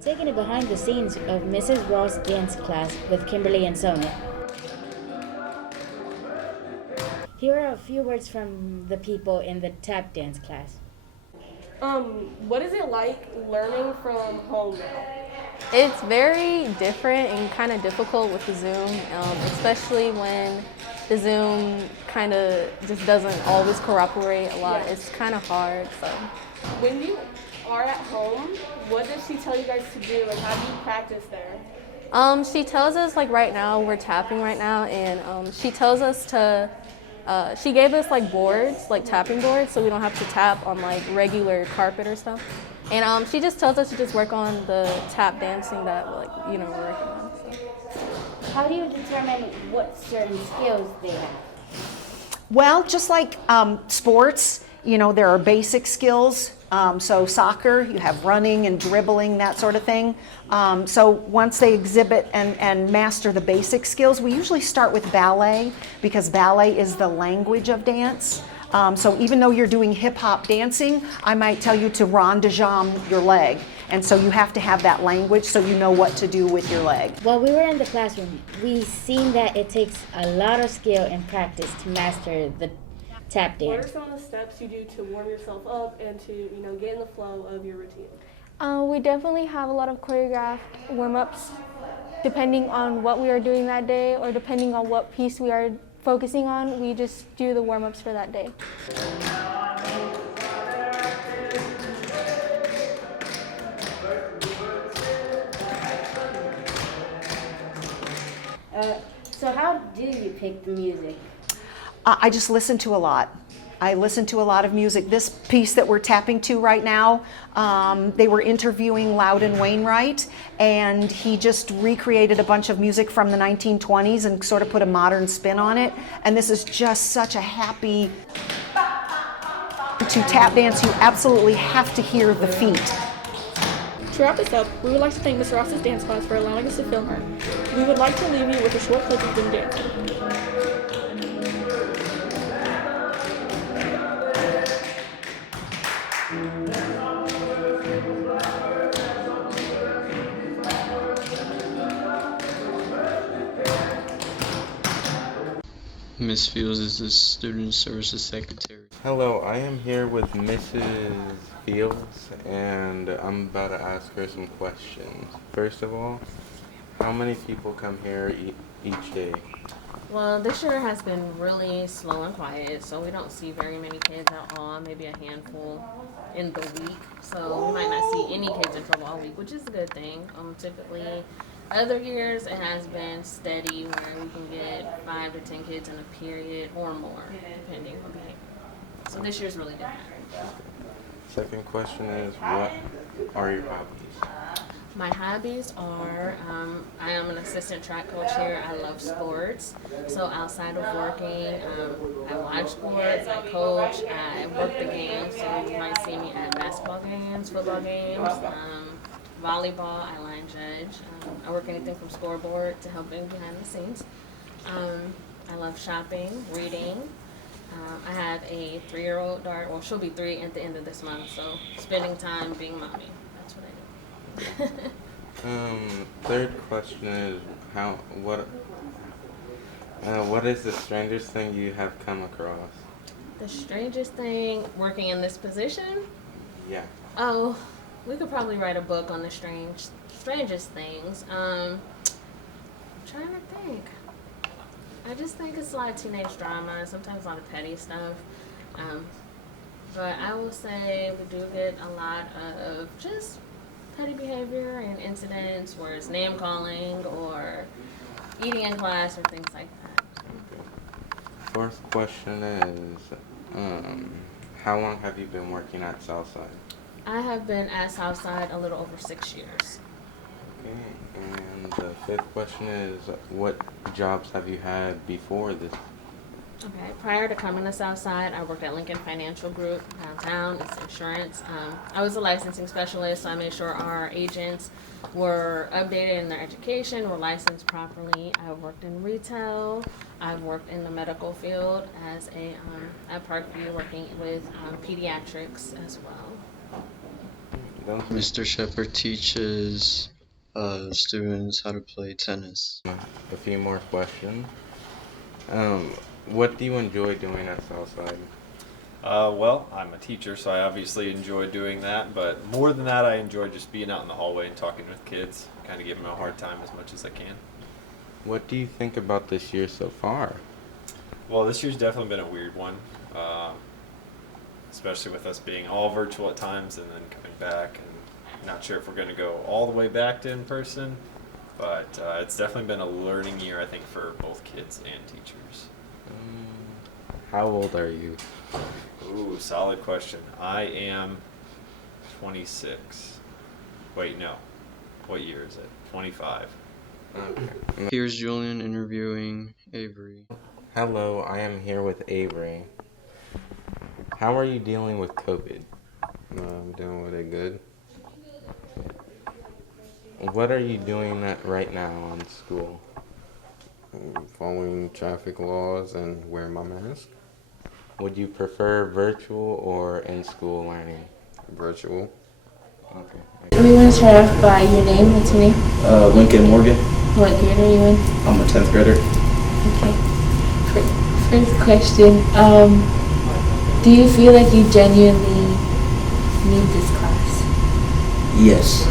Taking it behind the scenes of Mrs. Ross' dance class with Kimberly and Sonia. Here are a few words from the people in the tap dance class. What is it like learning from home now? It's very different and kind of difficult with the Zoom, especially when the Zoom kind of just doesn't always cooperate a lot. Yeah. It's kind of hard. So, when you are at home, what does she tell you guys to do? Like, how do you practice there? She tells us, like, right now, we're tapping right now, and she tells us to, she gave us, like, boards, like tapping boards, so we don't have to tap on, like, regular carpet or stuff. And she just tells us to just work on the tap dancing that, like, we're working on. So. How do you determine what certain skills they have? Well, just like sports, there are basic skills. So soccer, you have running and dribbling, that sort of thing. So once they exhibit and master the basic skills, we usually start with ballet because ballet is the language of dance. So even though you're doing hip-hop dancing, I might tell you to rond de jambe your leg. And so you have to have that language so you know what to do with your leg. While we were in the classroom, we seen that it takes a lot of skill and practice to master the tap dance. What are some of the steps you do to warm yourself up and to, get in the flow of your routine? We definitely have a lot of choreographed warm-ups depending on what we are doing that day or depending on what piece we are focusing on. We just do the warm-ups for that day. So how do you pick the music? I just listen to a lot. I listen to a lot of music. This piece that we're tapping to right now, they were interviewing Loudon Wainwright, and he just recreated a bunch of music from the 1920s and sort of put a modern spin on it. And this is just such a happy... To tap dance, you absolutely have to hear the feet. To wrap this up, we would like to thank Ms. Ross's dance class for allowing us to film her. We would like to leave you with a short clip of them dancing. Miss Fields is the Student Services Secretary. Hello, I am here with Mrs. Fields, and I'm about to ask her some questions. First of all, how many people come here each day? Well, this year has been really slow and quiet, so we don't see very many kids at all, maybe a handful in the week. So we might not see any kids until all week, which is a good thing. Typically, other years it has been steady where we can get 5 to 10 kids in a period or more, depending on behavior. So this year's really different. Second question is, what are your hobbies? My hobbies are, I am an assistant track coach here. I love sports. So outside of working, I watch sports, I coach, I work the games. So you might see me at basketball games, football games, volleyball, I line judge. I work anything from scoreboard to helping behind the scenes. I love shopping, reading. I have a 3-year-old daughter. Well, she'll be 3 at the end of this month. So spending time being mommy. That's what I do. Third question is, what is the strangest thing you have come across? The strangest thing working in this position? Yeah. Oh, we could probably write a book on the strangest things. I'm trying to think. I just think it's a lot of teenage drama and sometimes a lot of petty stuff. But I will say we do get a lot of just petty behavior and incidents where it's name calling or eating in class or things like that. Okay. Fourth question is, how long have you been working at Southside? I have been at Southside a little over 6 years. Okay, and the fifth question is, what jobs have you had before this? Okay, prior to coming to Southside, I worked at Lincoln Financial Group downtown. It's insurance. I was a licensing specialist, so I made sure our agents were updated in their education, were licensed properly. I worked in retail. I've worked in the medical field as at Parkview, working with pediatrics as well. Mr. Sheppard teaches students how to play tennis. A few more questions. What do you enjoy doing at Southside? Well, I'm a teacher, so I obviously enjoy doing that, but more than that, I enjoy just being out in the hallway and talking with kids, kind of giving them a hard time as much as I can. What do you think about this year so far? Well, this year's definitely been a weird one, especially with us being all virtual at times and then coming back, and not sure if we're going to go all the way back to in person, but it's definitely been a learning year, I think, for both kids and teachers. How old are you? Ooh, solid question. I am 26. Wait, no. What year is it? 25. Okay. Here's Julian interviewing Avery. Hello, I am here with Avery. How are you dealing with COVID? I'm dealing with it good. What are you doing right now on school? I'm following traffic laws and wearing my mask. Would you prefer virtual or in-school learning? Virtual. Okay. We want to start off by your name. What's your name? Lincoln Morgan. What grade are you in? I'm a 10th grader. Okay. First question. Do you feel like you genuinely need this class? Yes.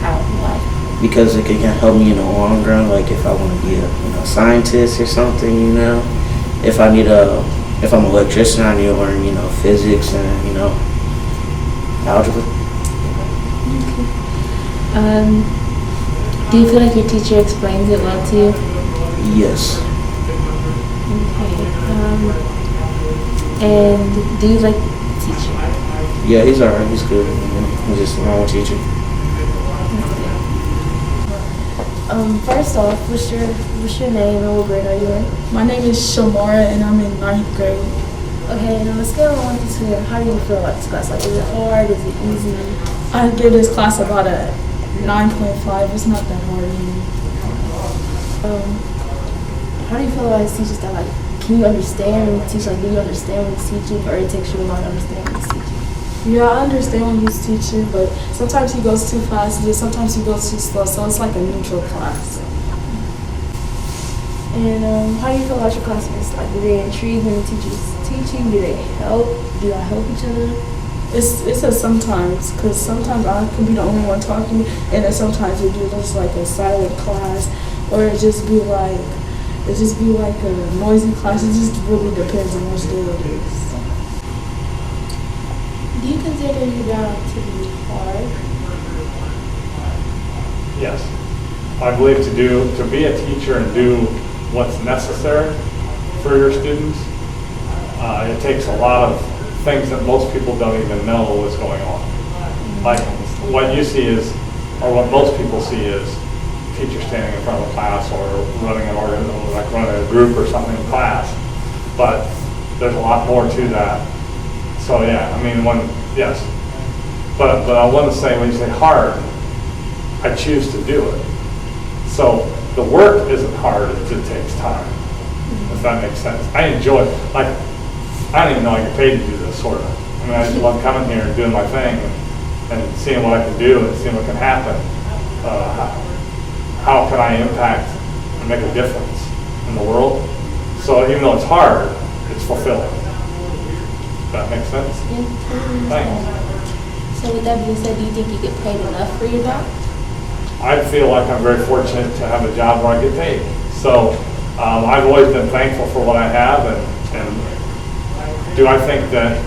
How? Why? Because it can help me in the long run, like if I want to be a scientist or something, if I'm an electrician, I need to learn, physics and, algebra. Okay. Do you feel like your teacher explains it well to you? Yes. Okay. And do you like the teacher? Yeah, he's alright. He's good. He's just a normal teacher. First off, what's your name and what grade are you in? My name is Shamora and I'm in 9th grade. Okay, and on a scale of 1 to 10, how do you feel about this class? Like, is it hard? Is it easy? I give this class about a 9.5. It's not that hard anymore. How do you feel about his teachers that, like, can you understand when he's teaching? Like, do you understand when he's teaching, or it takes you a while to understand when he's teaching? Yeah, I understand when he's teaching, but sometimes he goes too fast and sometimes he goes too slow, so it's like a neutral class. And how do you feel about your classmates? Like, do they intrigue when the teacher's teaching? Do they help? Do y'all help each other? It's a sometimes, because sometimes I can be the only one talking, and then sometimes it just like a silent class, or it just be like a noisy class. It just really depends on which day it is. Do you consider your job to be hard? Yes. I believe to be a teacher and do what's necessary for your students, it takes a lot of things that most people don't even know what's going on. Like what you see is, or what most people see is, teacher standing in front of a class or running running a group or something in class. But there's a lot more to that. So yeah, I mean, yes. But I want to say, when you say hard, I choose to do it. So the work isn't hard, it just takes time. If that makes sense. I enjoy it. Like, I don't even know I get paid to do this, sort of. I mean, I just love coming here and doing my thing and seeing what I can do and seeing what can happen. How can I impact and make a difference in the world? So even though it's hard, it's fulfilling. Does that make sense? Yeah. Thanks. So with that being said, do you think you get paid enough for your job? I feel like I'm very fortunate to have a job where I get paid. So I've always been thankful for what I have, and do I think that,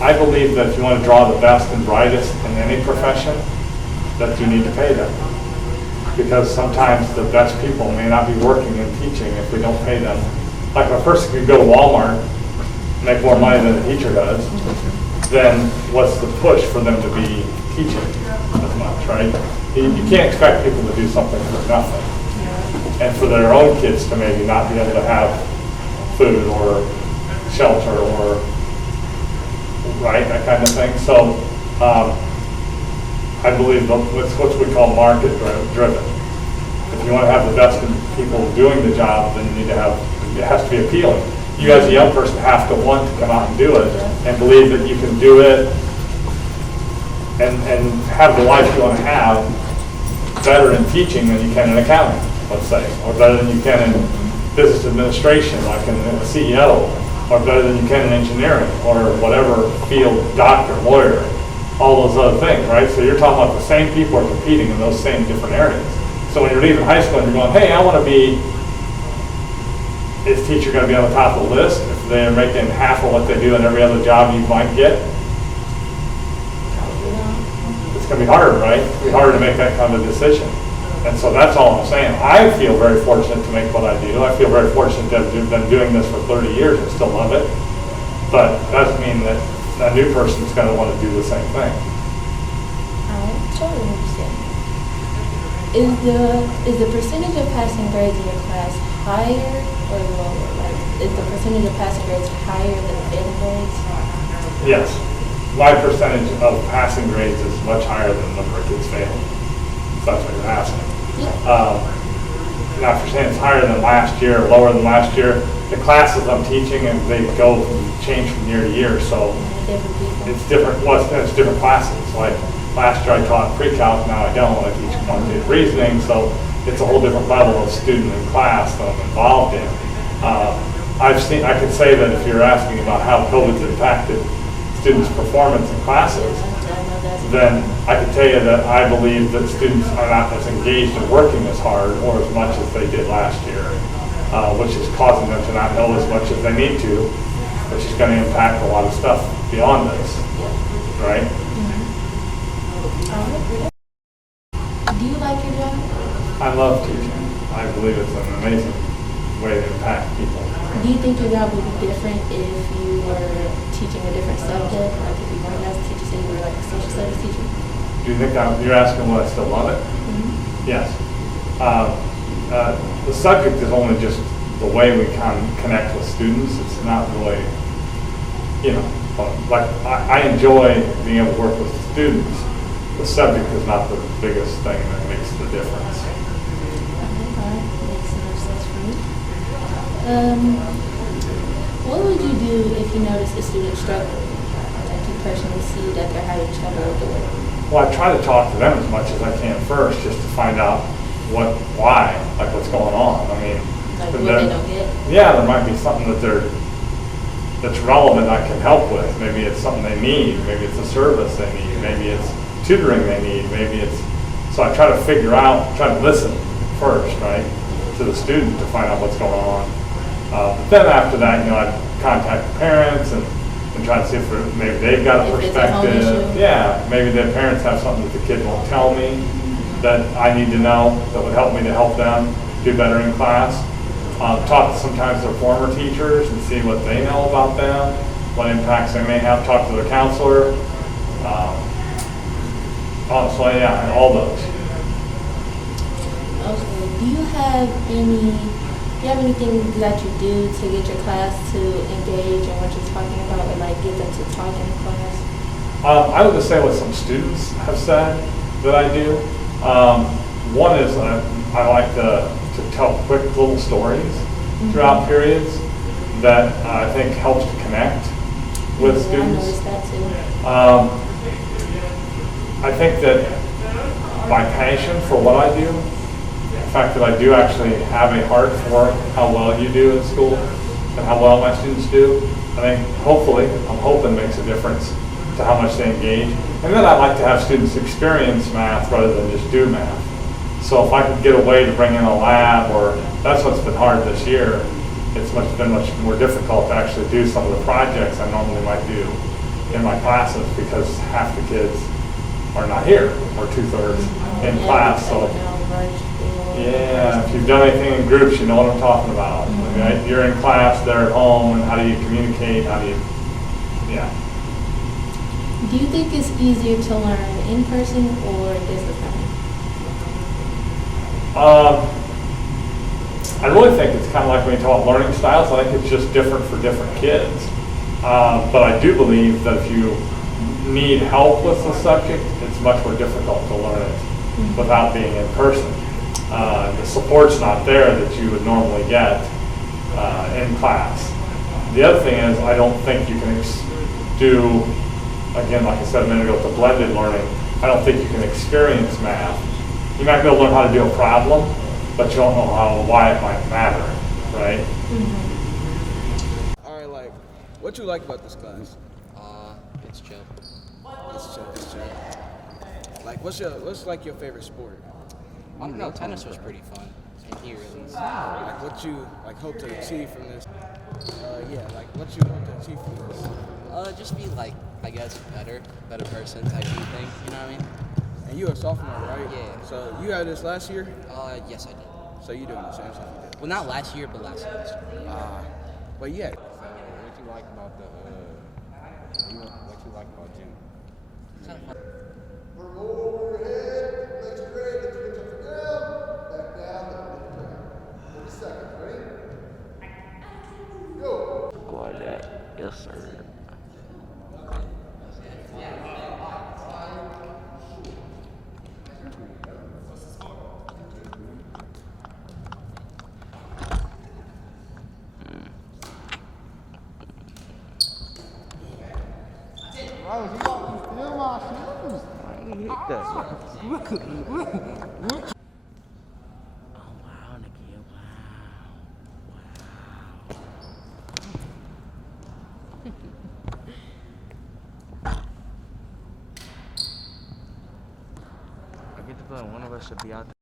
I believe that if you want to draw the best and brightest in any profession, that you need to pay them. Because sometimes the best people may not be working and teaching if we don't pay them. Like a person could go to Walmart, make more money than a teacher does, then what's the push for them to be teaching as much, right? You can't expect people to do something for nothing. And for their own kids to maybe not be able to have food or shelter or, right, that kind of thing. So I believe it's what we call market driven. If you want to have the best people doing the job, then you need to have, it has to be appealing. You as a young person have to want to come out and do it and believe that you can do it and have the life you want to have better in teaching than you can in accounting, let's say, or better than you can in business administration, like in a CEO, or better than you can in engineering, or whatever field, doctor, lawyer, all those other things, right? So you're talking about the same people are competing in those same different areas. So when you're leaving high school and you're going, hey, I want to be, is teacher going to be on the top of the list if they're making half of what they do in every other job you might get? It's going to be harder, right? It's going to be harder to make that kind of a decision. And so that's all I'm saying. I feel very fortunate to make what I do. I feel very fortunate to have been doing this for 30 years and still love it. But it doesn't mean that a new person's going to want to do the same thing. I totally understand. Is the percentage of passing grades in your class higher or lower? Like, is the percentage of passing grades higher than failing grades? Yes. My percentage of passing grades is much higher than the number of kids failing. If that's what you're asking. Yeah. Now, if you're saying it's higher than last year or lower than last year, the classes I'm teaching, and they change from year to year, so it's different. Well, it's different classes. Like last year I taught pre-calc, now I don't. I teach quantitative reasoning, so it's a whole different level of student and class that I'm involved in. I could say that if you're asking about how COVID's impacted students' performance in classes, then I can tell you that I believe that students are not as engaged in working as hard or as much as they did last year, which is causing them to not know as much as they need to, which is going to impact a lot of stuff beyond this, right? Do you like your job? I love teaching. I believe it's an amazing way to impact people. Do you think your job would be different if you were teaching a different subject? Like if you weren't as a teacher, say you were like a social studies teacher? Do you think you're asking will I still love it? Mm-hmm. Yes. The subject is only just the way we connect with students. It's not really, like I enjoy being able to work with students. The subject is not the biggest thing that makes the difference. Alright, makes no sense for me. What would you do if you notice a student struggling? Like you personally see that they're having trouble with the work? Well, I try to talk to them as much as I can first, just to find out why, like what's going on. I mean, like what they don't get? Yeah, there might be something that's relevant I can help with. Maybe it's something they need. Maybe it's a service they need. Maybe it's tutoring they need. Maybe it's, so I try to listen first, right, to the student to find out what's going on. But then after that, I'd contact the parents and try to see if maybe they've got a perspective. Yeah, maybe their parents have something that the kid won't tell me that I need to know that would help me to help them do better in class. Talk to sometimes their former teachers and see what they know about them, what impacts they may have. Talk to their counselor. So yeah, all those. Okay. Do you have anything that you do to get your class to engage in what you're talking about, or like get them to talk in the class? I would just say what some students have said that I do. One is I like to tell quick little stories throughout periods that I think helps to connect with students. I noticed that too. I think that my passion for what I do, the fact that I do actually have a heart for how well you do in school and how well my students do, I think I'm hoping makes a difference to how much they engage. And then I like to have students experience math rather than just do math. So if I could get a way to bring in a lab, or that's what's been hard this year, it's been much more difficult to actually do some of the projects I normally might do in my classes because half the kids are not here, or 2/3 in class. So yeah, if you've done anything in groups, you know what I'm talking about. Right? You're in class, they're at home, and how do you communicate? Yeah. Do you think it's easier to learn in person or distance learning? I really think it's kind of like when you talk learning styles. I think it's just different for different kids. But I do believe that if you need help with the subject, it's much more difficult to learn it without being in person. The support's not there that you would normally get in class. The other thing is I don't think you can do again, like I said a minute ago, with the blended learning, I don't think you can experience math. You might be able to learn how to do a problem, but you don't know why it might matter, right? All right, like, what you like about this class? It's chill. It's chill. Like, what's like your favorite sport? I don't know, tennis was pretty fun. And here at least. Like, what you hope to achieve from this? Like, what you hope to achieve from this? Just be like, I guess, better person type of thing. You know what I mean? And you a sophomore, right? Yeah. So you had this last year? Yes, I did. So you doing the same stuff you did? Well, not last year, but last semester. But yeah. So what you like about what you like about gym? Kind of fun. Work overhead, legs straight, lift your hips up and down, back down, lift 30 seconds, ready? Go. Go like that. Yes, sir. One of us should be out there.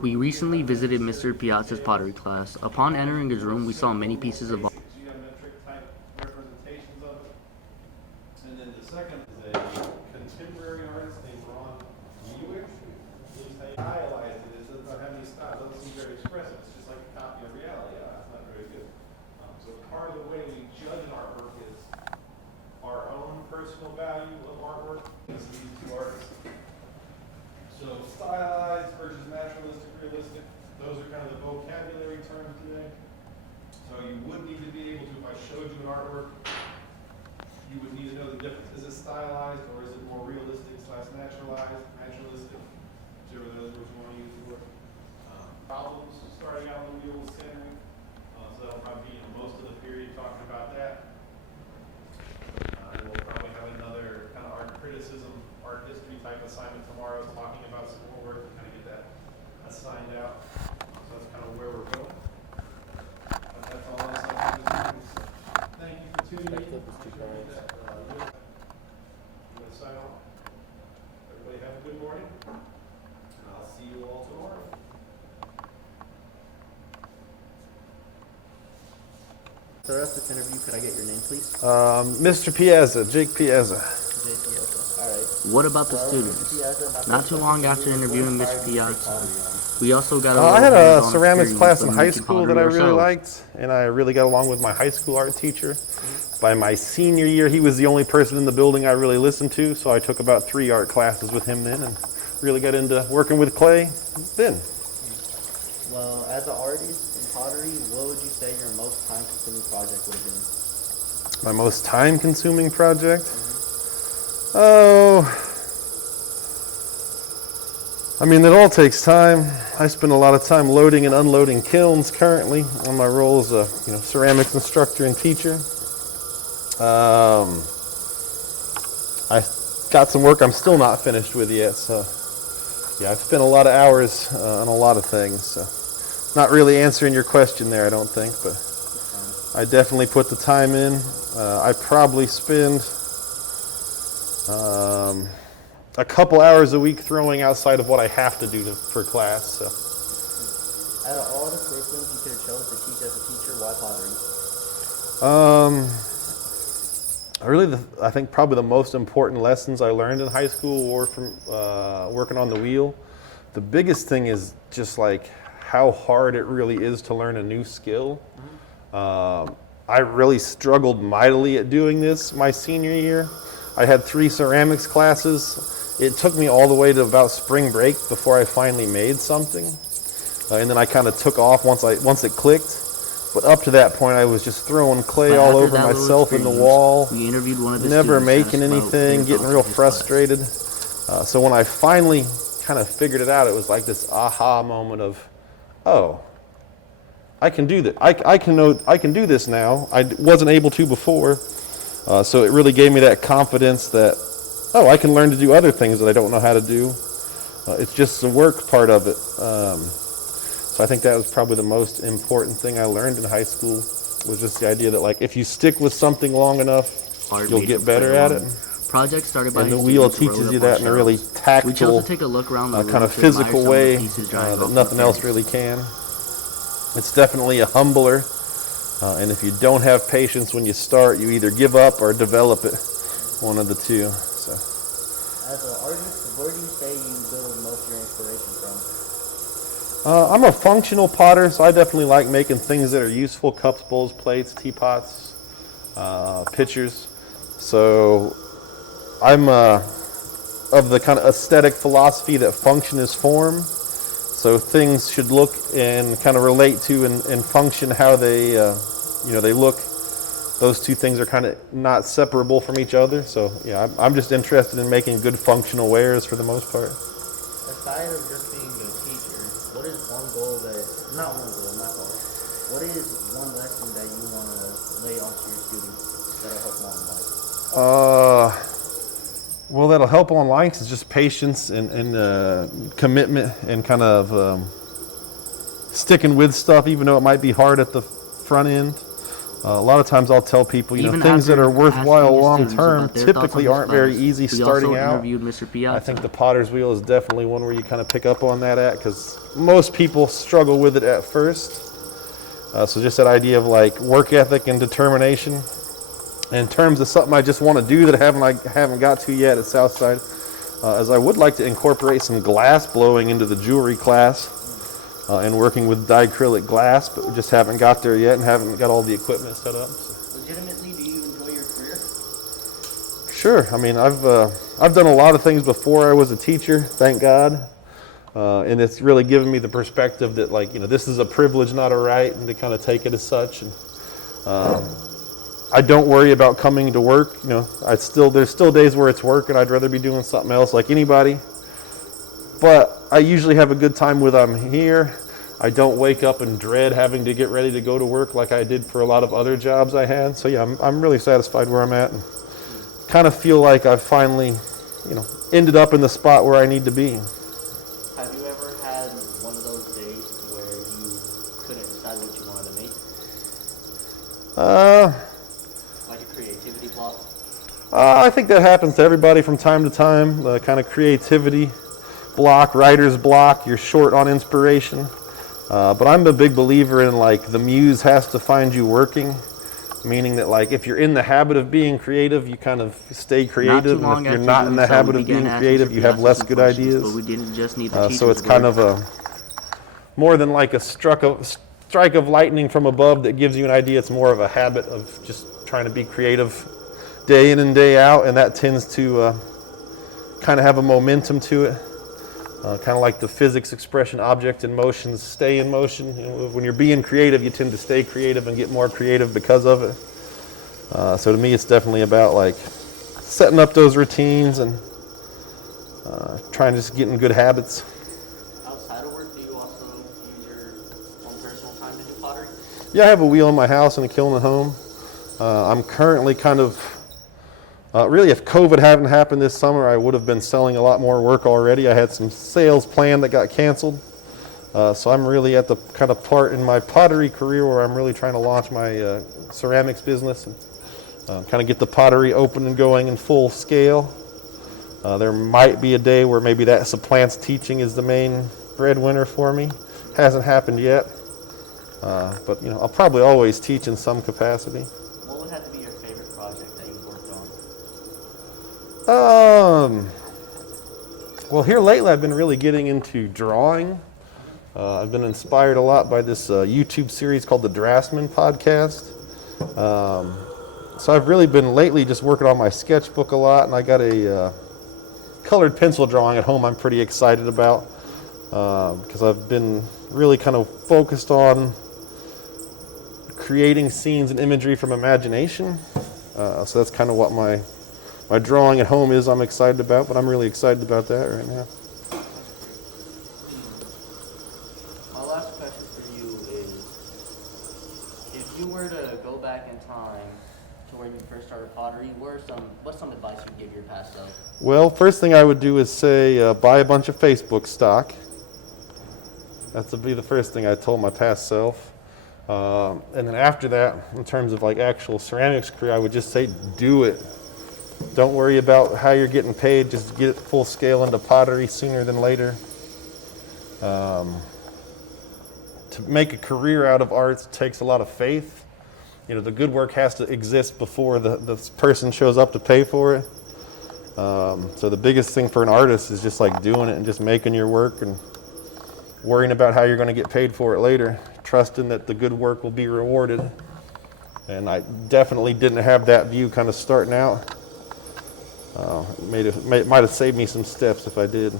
We recently visited Mr. Piazza's pottery class. Upon entering his room, we saw many pieces of art. Geometric type representations of it. And then the second is a contemporary artist named Ron Buick. He's highlighted it. It doesn't have any style. It doesn't seem very expressive. It's just like a copy of reality. It's not very good. So part of the way we judge an artwork is our own personal value of artwork. These two artists. So stylized versus naturalistic, realistic, those are kind of the vocabulary terms today. So you would need to be able to, if I showed you an artwork, you would need to know the difference. Is it stylized or is it more realistic / naturalized, naturalistic, whichever of those words you want to use for it. Problems starting out in the wheel with centering. So that'll probably be most of the period talking about that. We'll probably have another kind of art criticism, art history type assignment tomorrow talking about some more work to kind of get that assigned out. So that's kind of where we're going. But that's all I'm saying. Thank you for tuning in. You want to sign off? Everybody have a good morning. And I'll see you all tomorrow. For us, this interview, could I get your name, please? Mr. Piazza, Jake Piazza. What about the students? Not too long after interviewing Mr. Piazza, we also got I had a hands-on ceramics experience class in with high making school pottery that I really ourselves. liked, and I really got along with my high school art teacher. By my senior year, he was the only person in the building I really listened to, so I took about 3 art classes with him then, and really got into working with clay then. Well, as an artist in pottery, what would you say your most time-consuming project would have been? My most time-consuming project? Oh, I mean, it all takes time. I spend a lot of time loading and unloading kilns currently on my role as a ceramics instructor and teacher. I got some work I'm still not finished with yet, so yeah, I've spent a lot of hours on a lot of things. So not really answering your question there, I don't think, but I definitely put the time in. I probably spend a couple hours a week throwing outside of what I have to do for class. So. Out of all the curriculums you could have chose to teach as a teacher, why pottery? I think probably the most important lessons I learned in high school were from working on the wheel. The biggest thing is just like how hard it really is to learn a new skill. I really struggled mightily at doing this my senior year. I had 3 ceramics classes. It took me all the way to about spring break before I finally made something. And then I kind of took off once it clicked. But up to that point, I was just throwing clay all over myself in the wall, we interviewed one of the never students making anything, getting real frustrated. So when I finally kind of figured it out, it was like this aha moment of, oh, I can do that. I can do this now. I wasn't able to before. So it really gave me that confidence that, oh, I can learn to do other things that I don't know how to do. It's just the work part of it. So I think that was probably the most important thing I learned in high school, was just the idea that, like, if you stick with something long enough, you'll get better at it. Projects started by And the his wheel students teaches rode you up that on in a really shelves. We tactile, chose to take a look around the room kind of to admire physical some of the way pieces drying that off the nothing else fence. really can. It's definitely a humbler, and if you don't have patience when you start, you either give up or develop it, one of the two. So. As an artist, where do you say you build most of your inspiration from? I'm a functional potter, so I definitely like making things that are useful: cups, bowls, plates, teapots, pitchers. So I'm of the kind of aesthetic philosophy that function is form. So things should look and kind of relate to and function how they, they look. Those two things are kind of not separable from each other. So yeah, I'm just interested in making good functional wares for the most part. Aside of just being a teacher, what is one goal that, not one goal, my fault. What is one lesson that you want to lay onto your students that'll help them on life? Well, that'll help online is just patience and commitment and kind of sticking with stuff, even though it might be hard at the front end. A lot of times I'll tell people, things that are worthwhile long term typically aren't very easy starting out. I think the potter's wheel is definitely one where you kind of pick up on that at, because most people struggle with it at first. So just that idea of like work ethic and determination. In terms of something I just want to do that I haven't got to yet at Southside, as I would like to incorporate some glass blowing into the jewelry class. And working with diacrylic glass, but we just haven't got there yet and haven't got all the equipment set up. So. Legitimately, do you enjoy your career? Sure. I mean, I've done a lot of things before I was a teacher, thank God, and it's really given me the perspective that, like, this is a privilege, not a right, and to kind of take it as such. And I don't worry about coming to work. There's still days where it's work, and I'd rather be doing something else, like anybody. But I usually have a good time when I'm here. I don't wake up and dread having to get ready to go to work like I did for a lot of other jobs I had. So yeah, I'm really satisfied where I'm at, and kind of feel like I've finally, ended up in the spot where I need to be. Have you ever had one of those days where you couldn't decide what you wanted to make? Like a creativity block? I think that happens to everybody from time to time. The kind of creativity block, writer's block, you're short on inspiration. But I'm a big believer in, like, the muse has to find you working, meaning that, like, if you're in the habit of being creative, you kind of stay creative, and if you're not in the habit of being creative, you have less good ideas. But we didn't just need the So it's kind of more than like a strike of lightning from above that gives you an idea. It's more of a habit of just trying to be creative day in and day out, and that tends to kind of have a momentum to it. Kind of like the physics expression, object in motion stay in motion. When you're being creative, you tend to stay creative and get more creative because of it. So to me, it's definitely about, like, setting up those routines and trying to just get in good habits. Outside of work, do you also use your own personal time to do pottery? Yeah, I have a wheel in my house and a kiln at home. I'm currently kind of really, if COVID hadn't happened this summer, I would have been selling a lot more work already. I had some sales planned that got canceled. So I'm really at the kind of part in my pottery career where I'm really trying to launch my ceramics business and kind of get the pottery open and going in full scale. There might be a day where maybe that supplants teaching is the main breadwinner for me. Hasn't happened yet. But I'll probably always teach in some capacity. What would have to be your favorite project that you've worked on? Well, here lately I've been really getting into drawing. I've been inspired a lot by this YouTube series called the Draftsman Podcast. So I've really been lately just working on my sketchbook a lot, and I got a colored pencil drawing at home I'm pretty excited about because I've been really kind of focused on creating scenes and imagery from imagination. So that's kind of what my drawing at home is I'm excited about, but I'm really excited about that right now. My last question for you is, if you were to go back in time to when you first started pottery, what's some advice you'd give your past self? Well, first thing I would do is say buy a bunch of Facebook stock. That would be the first thing I told my past self. And then after that, in terms of like actual ceramics career, I would just say do it. Don't worry about how you're getting paid. Just get full scale into pottery sooner than later. To make a career out of arts takes a lot of faith. You know, the good work has to exist before the person shows up to pay for it. So the biggest thing for an artist is just like doing it and just making your work and worrying about how you're going to get paid for it later, trusting that the good work will be rewarded. And I definitely didn't have that view kind of starting out. Might have saved me some steps if I did.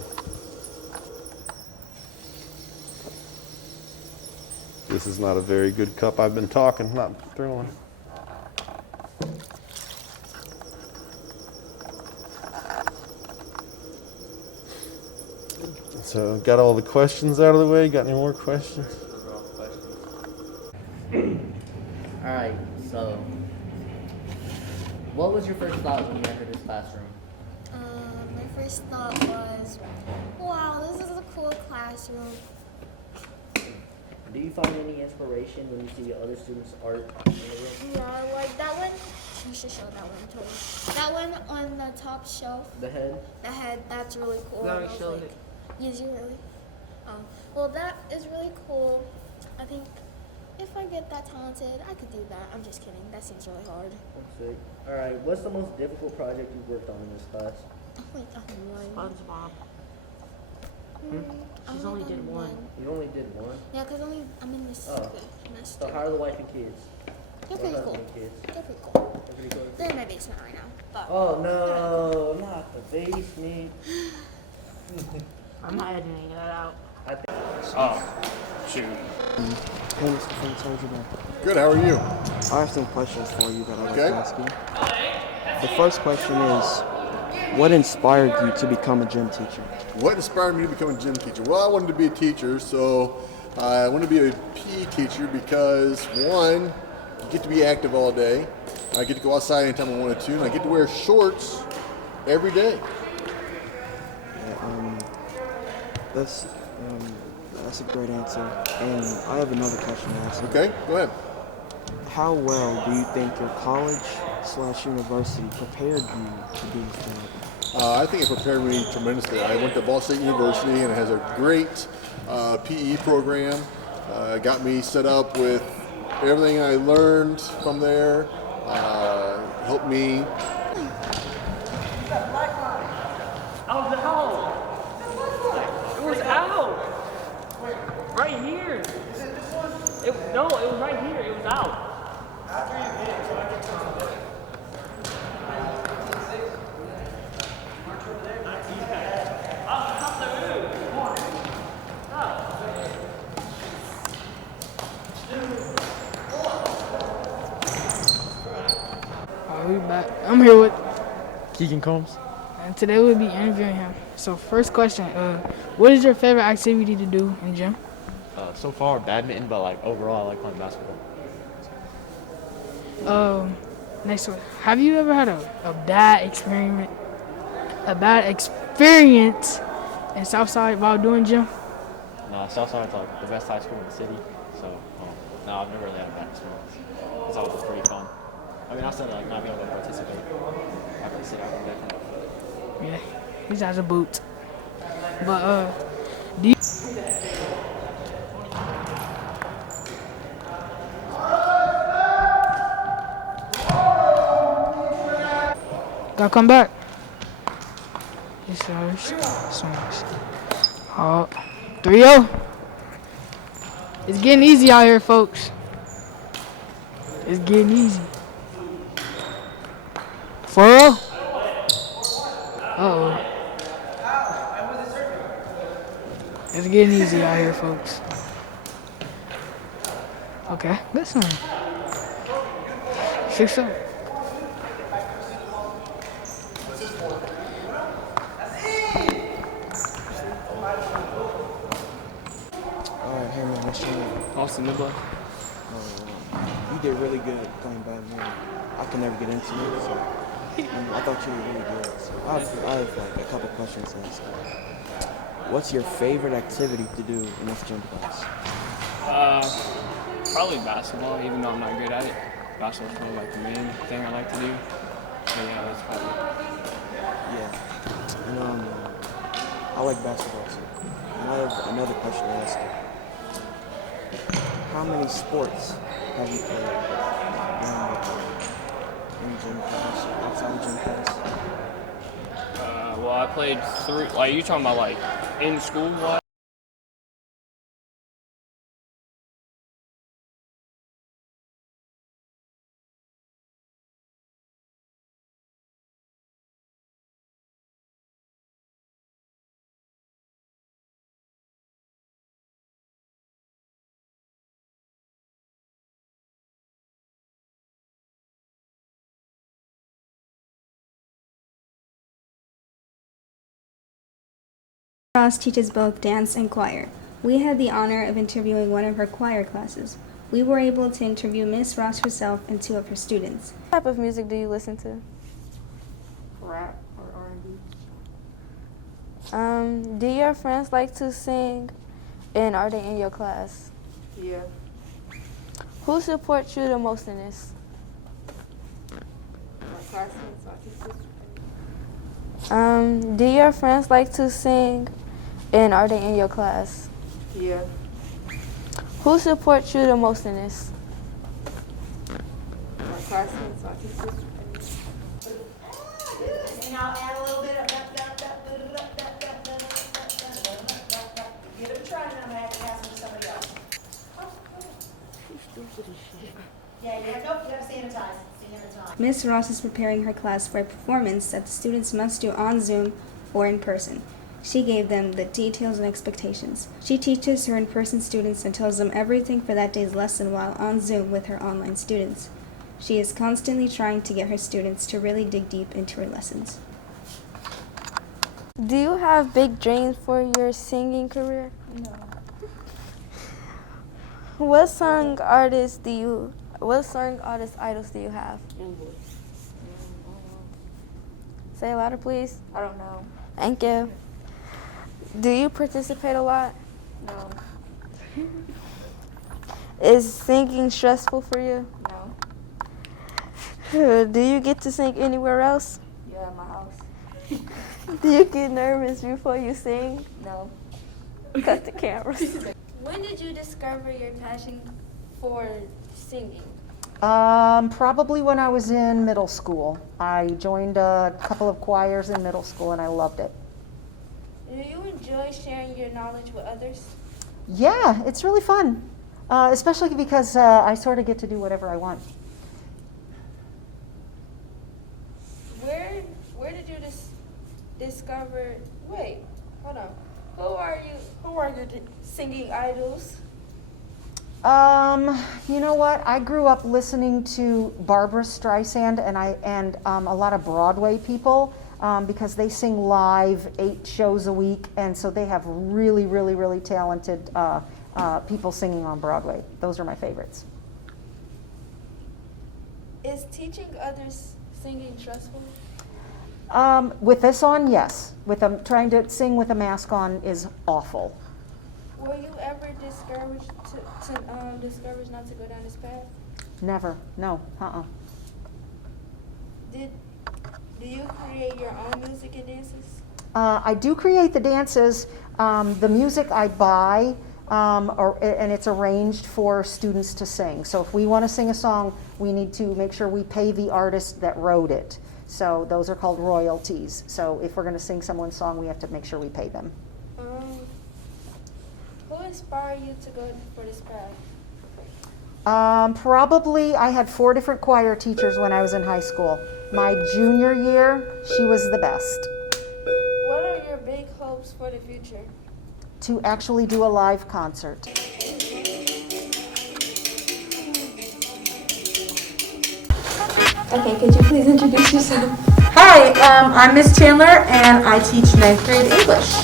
This is not a very good cup. I've been talking, not throwing. So, got all the questions out of the way? Got any more questions? Alright, so what was your first thought when you entered this classroom? My first thought was, wow, this is a cool classroom. Do you find any inspiration when you see other students' art in the room? Yeah, like that one. You should show that one to me. That one on the top shelf. The head? The head, that's really cool. No, you showed it. Yes, you really? Oh, well, that is really cool. I think if I get that talented, I could do that. I'm just kidding. That seems really hard. That's sick. Alright, what's the most difficult project you've worked on in this class? SpongeBob. She's only did one. You only did one? Yeah, because I'm in this semester. So how are the wife and kids? They're pretty cool. Kids? They're pretty cool. They're pretty cool. They're in my basement right now. But Oh no, not the basement. I'm not editing that out. Shoot. Hey, Mr. Franks, how are you doing? Good, how are you? I have some questions for you that I'd like Okay. to ask you. The first question is, what inspired you to become a gym teacher? What inspired me to become a gym teacher? Well, I wanted to be a teacher, so I wanted to be a PE teacher because, one, you get to be active all day. I get to go outside anytime I wanted to, and I get to wear shorts every day. That's a great answer. And I have another question to ask you. Okay, go ahead. How well do you think your college/university prepared you to do this job? I think it prepared me tremendously. I went to Ball State University, and it has a great PE program. Got me set up with everything I learned from there. Helped me. How's the hole? It was out. Right here. No, it was right here. It was out. We back. I'm here with Keegan Combs. and today we'll be interviewing him. So first question, what is your favorite activity to do in gym? So far, badminton, but like overall, I like playing basketball. Next one, have you ever had a bad experience in Southside while doing gym? No, Southside's like the best high school in the city, so no, I've never really had a bad experience. It's always pretty fun. I mean, outside of like not being able to participate, I can sit out and definitely. Yeah, these guys are boots. But do you? Gotta come back. Yes, sir. 3-0. It's getting easy out here, folks. It's getting easy. 4-0. Uh-oh. It's getting easy out here, folks. Okay, that's fine. 6-0. Alright, hey man, what's your name? Austin Midler. You did really good playing badminton. I can never get into it. So I thought you were really good. So I have like a couple questions to ask. What's your favorite activity to do in this gym class? Probably basketball, even though I'm not good at it. Basketball's probably like the main thing I like to do. So yeah, that's probably. Yeah. And I like basketball too. And I have another question to ask you. How many sports have you played in gym class, outside of gym class? Well, I played 3. Like, you talking about like in school? What? Ross teaches both dance and choir. We had the honor of interviewing one of her choir classes. We were able to interview Miss Ross herself and 2 of her students. What type of music do you listen to? Rap or R&B. Do your friends like to sing, and are they in your class? Yeah. Who supports you the most in this? My classmates, my teachers. Do your friends like to sing, and are they in your class? Yeah. Who supports you the most in this? My classmates, my teachers. And I'll add a little bit of get them trying, and I'm gonna have to ask them somebody else. Yeah, you have to sanitize. Miss Ross is preparing her class for a performance that the students must do on Zoom or in person. She gave them the details and expectations. She teaches her in-person students and tells them everything for that day's lesson while on Zoom with her online students. She is constantly trying to get her students to really dig deep into her lessons. Do you have big dreams for your singing career? No. What song artist idols do you have? Say it louder, please. I don't know. Thank you. Do you participate a lot? No. Is singing stressful for you? No. Do you get to sing anywhere else? Yeah, at my house. Do you get nervous before you sing? No. Cut the camera. When did you discover your passion for singing? Probably when I was in middle school. I joined a couple of choirs in middle school and I loved it. Do you enjoy sharing your knowledge with others? Yeah, it's really fun, especially because I sort of get to do whatever I want. Where did you discover? Wait, hold on. Who are your singing idols? You know what? I grew up listening to Barbra Streisand and a lot of Broadway people because they sing live 8 shows a week, and so they have really, really, really talented people singing on Broadway. Those are my favorites. Is teaching others singing stressful? With this on, yes. Trying to sing with a mask on is awful. Were you ever discouraged discouraged not to go down this path? Never. No. Do you create your own music and dances? I do create the dances. The music I buy, and it's arranged for students to sing. So if we want to sing a song, we need to make sure we pay the artist that wrote it. So those are called royalties. So if we're going to sing someone's song, we have to make sure we pay them. Who inspired you to go for this path? Probably I had 4 different choir teachers when I was in high school. My junior year, she was the best. What are your big hopes for the future? To actually do a live concert. Okay, could you please introduce yourself? Hi, I'm Miss Chandler and I teach 9th grade English.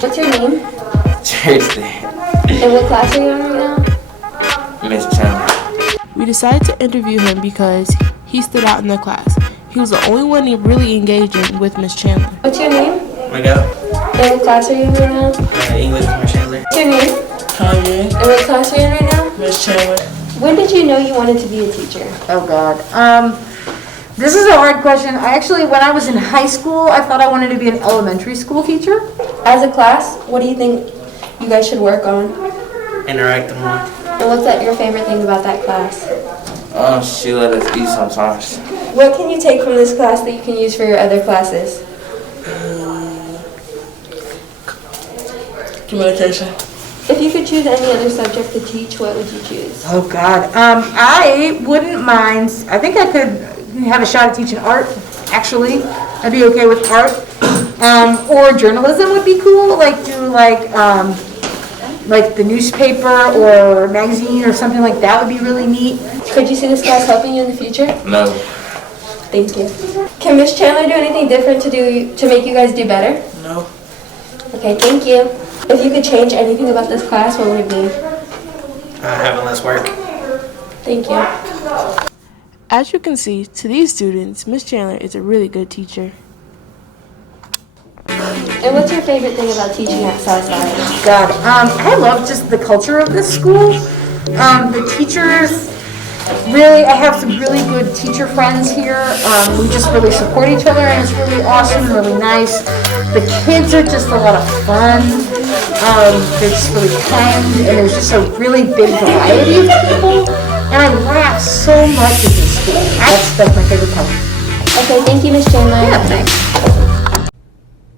What's your name? Trysten. And what class are you in right now? Miss Chandler. We decided to interview him because he stood out in the class. He was the only one really engaging with Miss Chandler. What's your name? Miguel. And what class are you in right now? English, Miss Chandler. What's your name? Kanye. And what class are you in right now? Miss Chandler. When did you know you wanted to be a teacher? Oh God. This is a hard question. When I was in high school, I thought I wanted to be an elementary school teacher. As a class, what do you think you guys should work on? Interact more. And what's your favorite thing about that class? She let us eat sometimes. What can you take from this class that you can use for your other classes? Communication. If you could choose any other subject to teach, what would you choose? Oh God. I wouldn't mind. I think I could have a shot at teaching art. Actually, I'd be okay with art. Or journalism would be cool. Like the newspaper or magazine or something like that would be really neat. Could you see this class helping you in the future? No. Thank you. Can Miss Chandler do anything different to make you guys do better? No. Okay, thank you. If you could change anything about this class, what would it be? Having less work. Thank you. As you can see, to these students, Miss Chandler is a really good teacher. And what's your favorite thing about teaching at Southside? God, I love just the culture of this school. The teachers, really, I have some really good teacher friends here. We just really support each other, and it's really awesome and really nice. The kids are just a lot of fun. They're just really kind, and there's just a really big variety of people. And I laugh so much in this school. That's my favorite part. Okay, thank you, Miss Chandler. Yeah, thanks.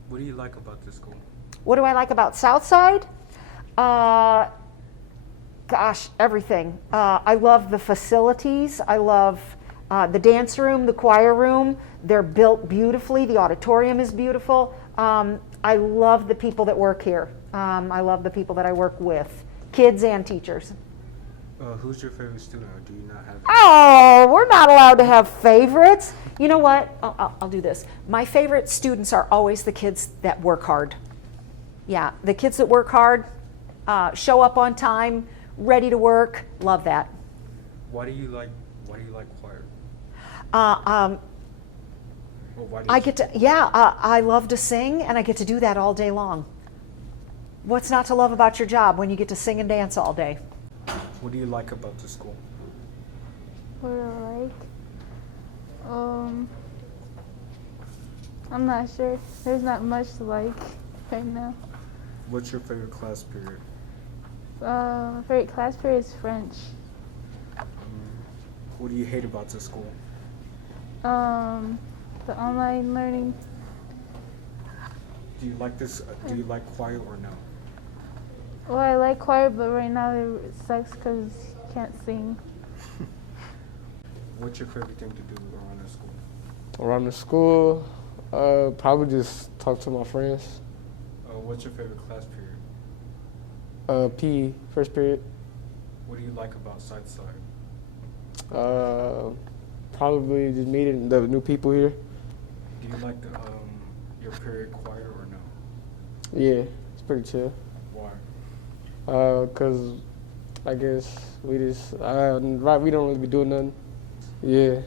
What do you like about this school? What do I like about Southside? Gosh, everything. I love the facilities. I love the dance room, the choir room. They're built beautifully. The auditorium is beautiful. I love the people that work here. I love the people that I work with, kids and teachers. Who's your favorite student, or do you not have? Oh, we're not allowed to have favorites. You know what? I'll do this. My favorite students are always the kids that work hard. Yeah, the kids that work hard, show up on time, ready to work. Love that. Why do you like choir? I love to sing, and I get to do that all day long. What's not to love about your job when you get to sing and dance all day? What do you like about the school? What do I like? I'm not sure. There's not much to like right now. What's your favorite class period? My favorite class period is French. What do you hate about the school? The online learning. Do you like this? Do you like choir or no? Well, I like choir, but right now it sucks because you can't sing. What's your favorite thing to do around the school? Around the school, probably just talk to my friends. What's your favorite class period? PE, first period. What do you like about Southside? Probably just meeting the new people here. Do you like your period choir or no? Yeah, it's pretty chill. Why? Cause I guess we just we don't really be doing nothing. Yeah,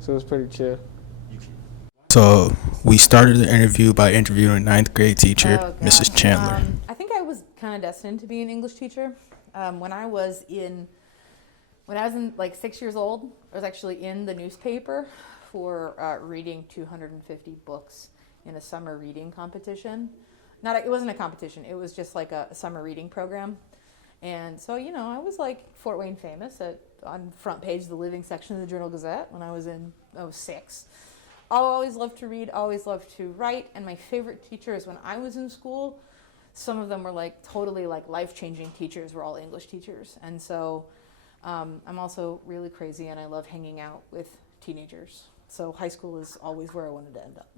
so it's pretty chill. So we started the interview by interviewing 9th grade teacher, Mrs. Chandler. I think I was kind of destined to be an English teacher. When I was in like 6 years old, I was actually in the newspaper for reading 250 books in a summer reading competition. It wasn't a competition, it was just like a summer reading program. And so, I was like Fort Wayne famous on front page of the living section of the Journal-Gazette when I was 6. I always loved to read, always loved to write, and my favorite teachers when I was in school, some of them were like totally like life-changing teachers, were all English teachers. And so I'm also really crazy and I love hanging out with teenagers. So high school is always where I wanted to end up.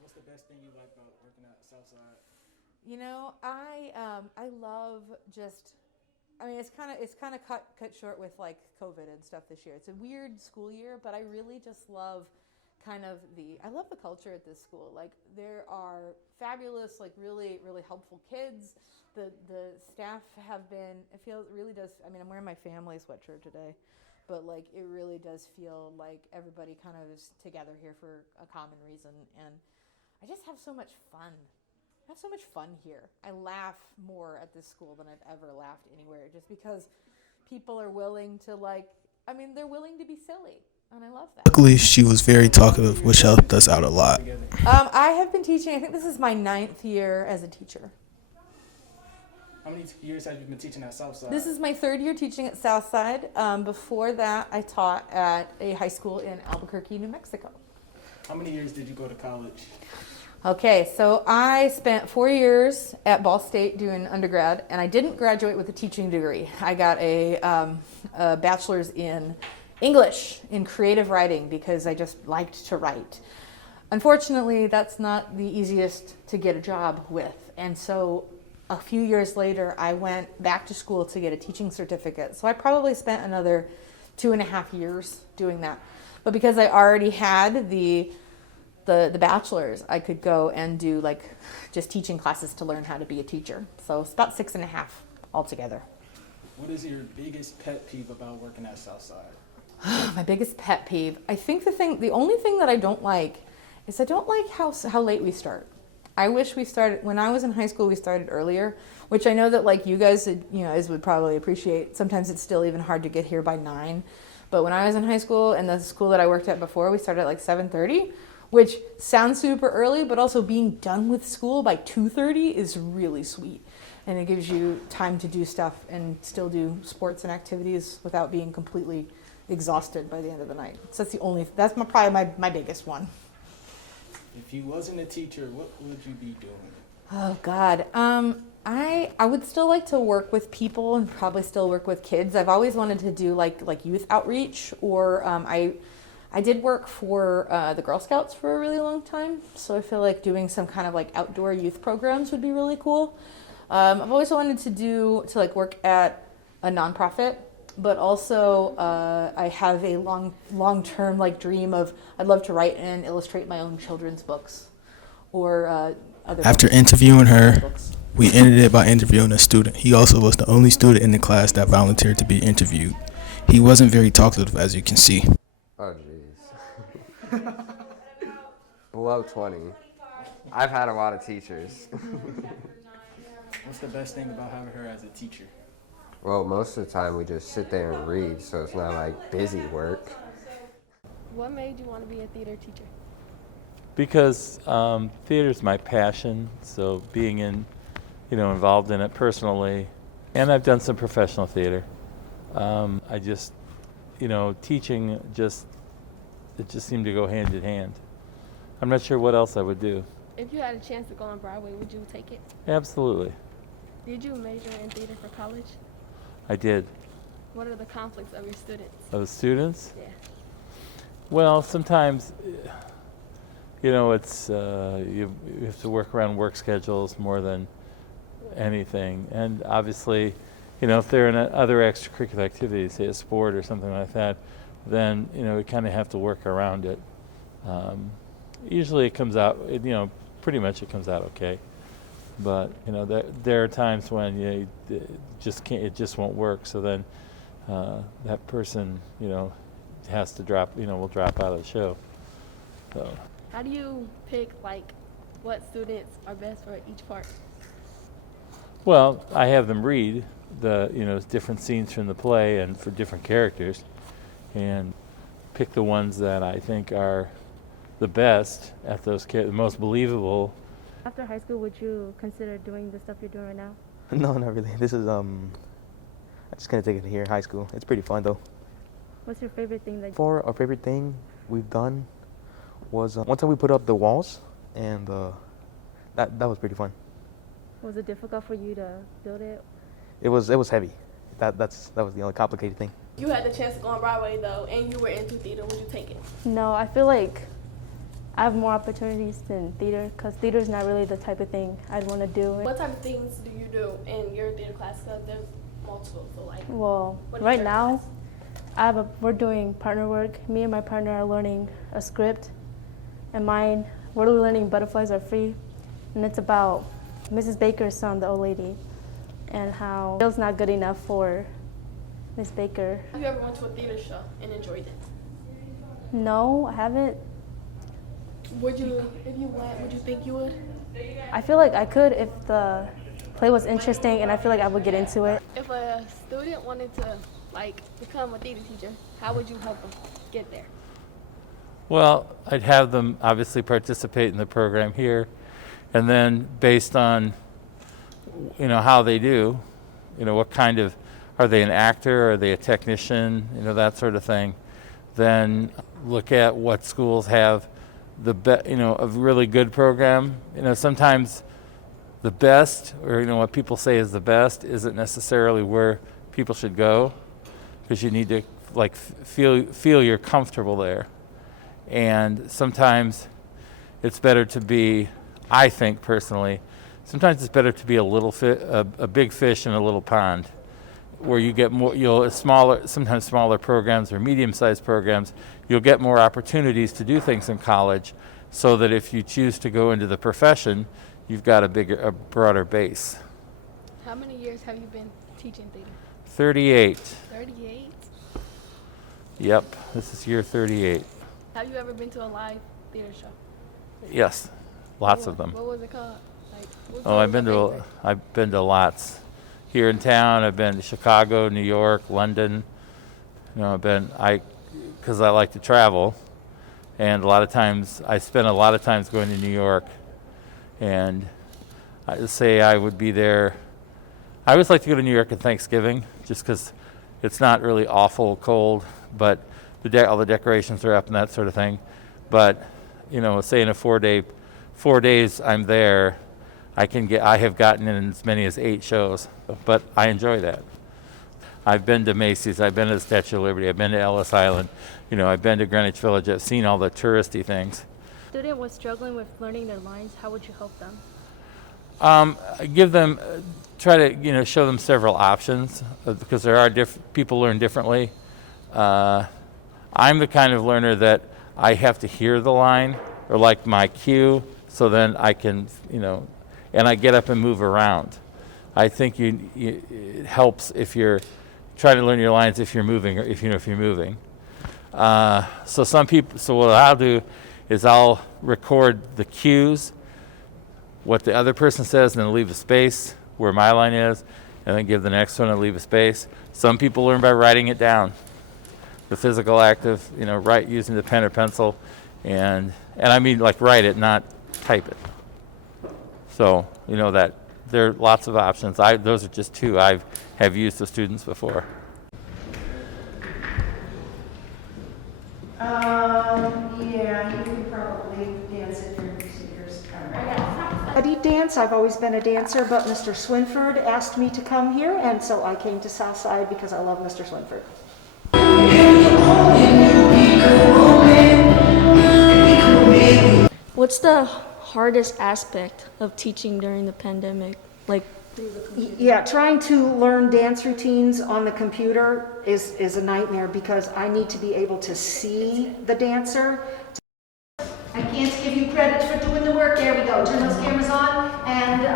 What's the best thing you like about working at Southside? I love just, it's kind of cut short with like COVID and stuff this year. It's a weird school year, but I really just love I love the culture at this school. Like there are fabulous, like really, really helpful kids. The staff have been, it really does, I'm wearing my family sweatshirt today. but like it really does feel like everybody kind of is together here for a common reason, and I just have so much fun. I have so much fun here. I laugh more at this school than I've ever laughed anywhere, just because people are willing to they're willing to be silly, and I love that. Luckily, she was very talkative, which helped us out a lot. I have been teaching, I think this is my 9th year as a teacher. How many years have you been teaching at Southside? This is my 3rd year teaching at Southside. Before that, I taught at a high school in Albuquerque, New Mexico. How many years did you go to college? Okay, so I spent 4 years at Ball State doing undergrad, and I didn't graduate with a teaching degree. I got a bachelor's in English, in creative writing, because I just liked to write. Unfortunately, that's not the easiest to get a job with, and so a few years later, I went back to school to get a teaching certificate. So I probably spent another 2.5 years doing that. But because I already had the bachelor's, I could go and do just teaching classes to learn how to be a teacher. So it's about 6.5 altogether. What is your biggest pet peeve about working at Southside? My biggest pet peeve, I think the only thing that I don't like is I don't like how late we start. I wish we started, when I was in high school, we started earlier, which I know that you guys would probably appreciate. Sometimes it's still even hard to get here by 9. But when I was in high school and the school that I worked at before, we started at 7:30, which sounds super early, but also being done with school by 2:30 is really sweet. And it gives you time to do stuff and still do sports and activities without being completely exhausted by the end of the night. So that's probably my biggest one. If you wasn't a teacher, what would you be doing? Oh God, I would still like to work with people and probably still work with kids. I've always wanted to do like youth outreach, or I did work for the Girl Scouts for a really long time. So I feel like doing some kind of outdoor youth programs would be really cool. I've always wanted to work at a nonprofit. But also, I have a long-term dream of I'd love to write and illustrate my own children's books, or other. After interviewing her, we ended it by interviewing a student. He also was the only student in the class that volunteered to be interviewed. He wasn't very talkative, as you can see. Oh jeez. Below 20. I've had a lot of teachers. What's the best thing about having her as a teacher? Well, most of the time we just sit there and read, so it's not busy work. What made you want to be a theater teacher? Because theater's my passion, so being involved in it personally, and I've done some professional theater. I just, teaching it just seemed to go hand in hand. I'm not sure what else I would do. If you had a chance to go on Broadway, would you take it? Absolutely. Did you major in theater for college? I did. What are the conflicts of your students? Of the students? Yeah. Well, sometimes, it's you have to work around work schedules more than anything. And obviously, if they're in other extracurricular activities, say a sport or something like that, then, we kind of have to work around it. Usually it comes out, pretty much it comes out okay. But there are times when it just won't work. So then that person has to drop, will drop out of the show. So. How do you pick what students are best for each part? Well, I have them read the different scenes from the play and for different characters, and pick the ones that I think are the best at those the most believable. After high school, would you consider doing the stuff you're doing right now? No, not really. This is I'm just gonna take it here, high school. It's pretty fun though. What's your favorite thing Our favorite thing we've done was one time we put up the walls, and that was pretty fun. Was it difficult for you to build it? It was heavy. That was the only complicated thing. You had the chance to go on Broadway though, and you were into theater. Would you take it? No, I feel like I have more opportunities than theater, because theater is not really the type of thing I'd want to do. What type of things do you do in your theater class? Because there's multiple. So well, right now, we're doing partner work. Me and my partner are learning a script, and we're learning Butterflies Are Free, and it's about Mrs. Baker's son, the old lady, and how it's not good enough for Miss Baker. Have you ever went to a theater show and enjoyed it? No, I haven't. Would you, if you went, would you think you would? I feel like I could if the play was interesting, and I feel like I would get into it. If a student wanted to become a theater teacher, how would you help them get there? Well, I'd have them obviously participate in the program here, and then based on, how they do, what kind of, are they an actor, are they a technician, that sort of thing, then look at what schools have a really good program. Sometimes the best, or what people say is the best, isn't necessarily where people should go, because you need to feel you're comfortable there. And sometimes it's better to be, I think personally, sometimes it's better to be a big fish in a little pond, where you get more, sometimes smaller programs or medium-sized programs, you'll get more opportunities to do things in college, so that if you choose to go into the profession, you've got a broader base. How many years have you been teaching theater? 38. 38? Yep, this is year 38. Have you ever been to a live theater show? Yes, lots of them. What was it called? I've been to lots. Here in town, I've been to Chicago, New York, London. Because I like to travel, and I spend a lot of times going to New York, and I just say I would be there. I always like to go to New York at Thanksgiving, just because it's not really awful cold, but all the decorations are up and that sort of thing. But say in 4 days I'm there, I have gotten in as many as 8 shows, but I enjoy that. I've been to Macy's, I've been to the Statue of Liberty, I've been to Ellis Island, I've been to Greenwich Village, I've seen all the touristy things. If a student was struggling with learning their lines, how would you help them? Try to show them several options, because there are people learn differently. I'm the kind of learner that I have to hear the line, or like my cue, so then I can, and I get up and move around. I think it helps if you're trying to learn your lines if you're moving, or if you're moving. So what I'll do is I'll record the cues, what the other person says, and then leave a space where my line is, and then give the next one and leave a space. Some people learn by writing it down. The physical act of, using the pen or pencil, and I mean write it, not type it. So, that there are lots of options. Those are just 2 I have used with students before. Yeah, you can probably dance it for years. Studied dance. I've always been a dancer, but Mr. Swinford asked me to come here, and so I came to Southside because I love Mr. Swinford. What's the hardest aspect of teaching during the pandemic? Yeah, trying to learn dance routines on the computer is a nightmare, because I need to be able to see the dancer. I can't give you credit for doing the work. There we go. Turn those cameras on. And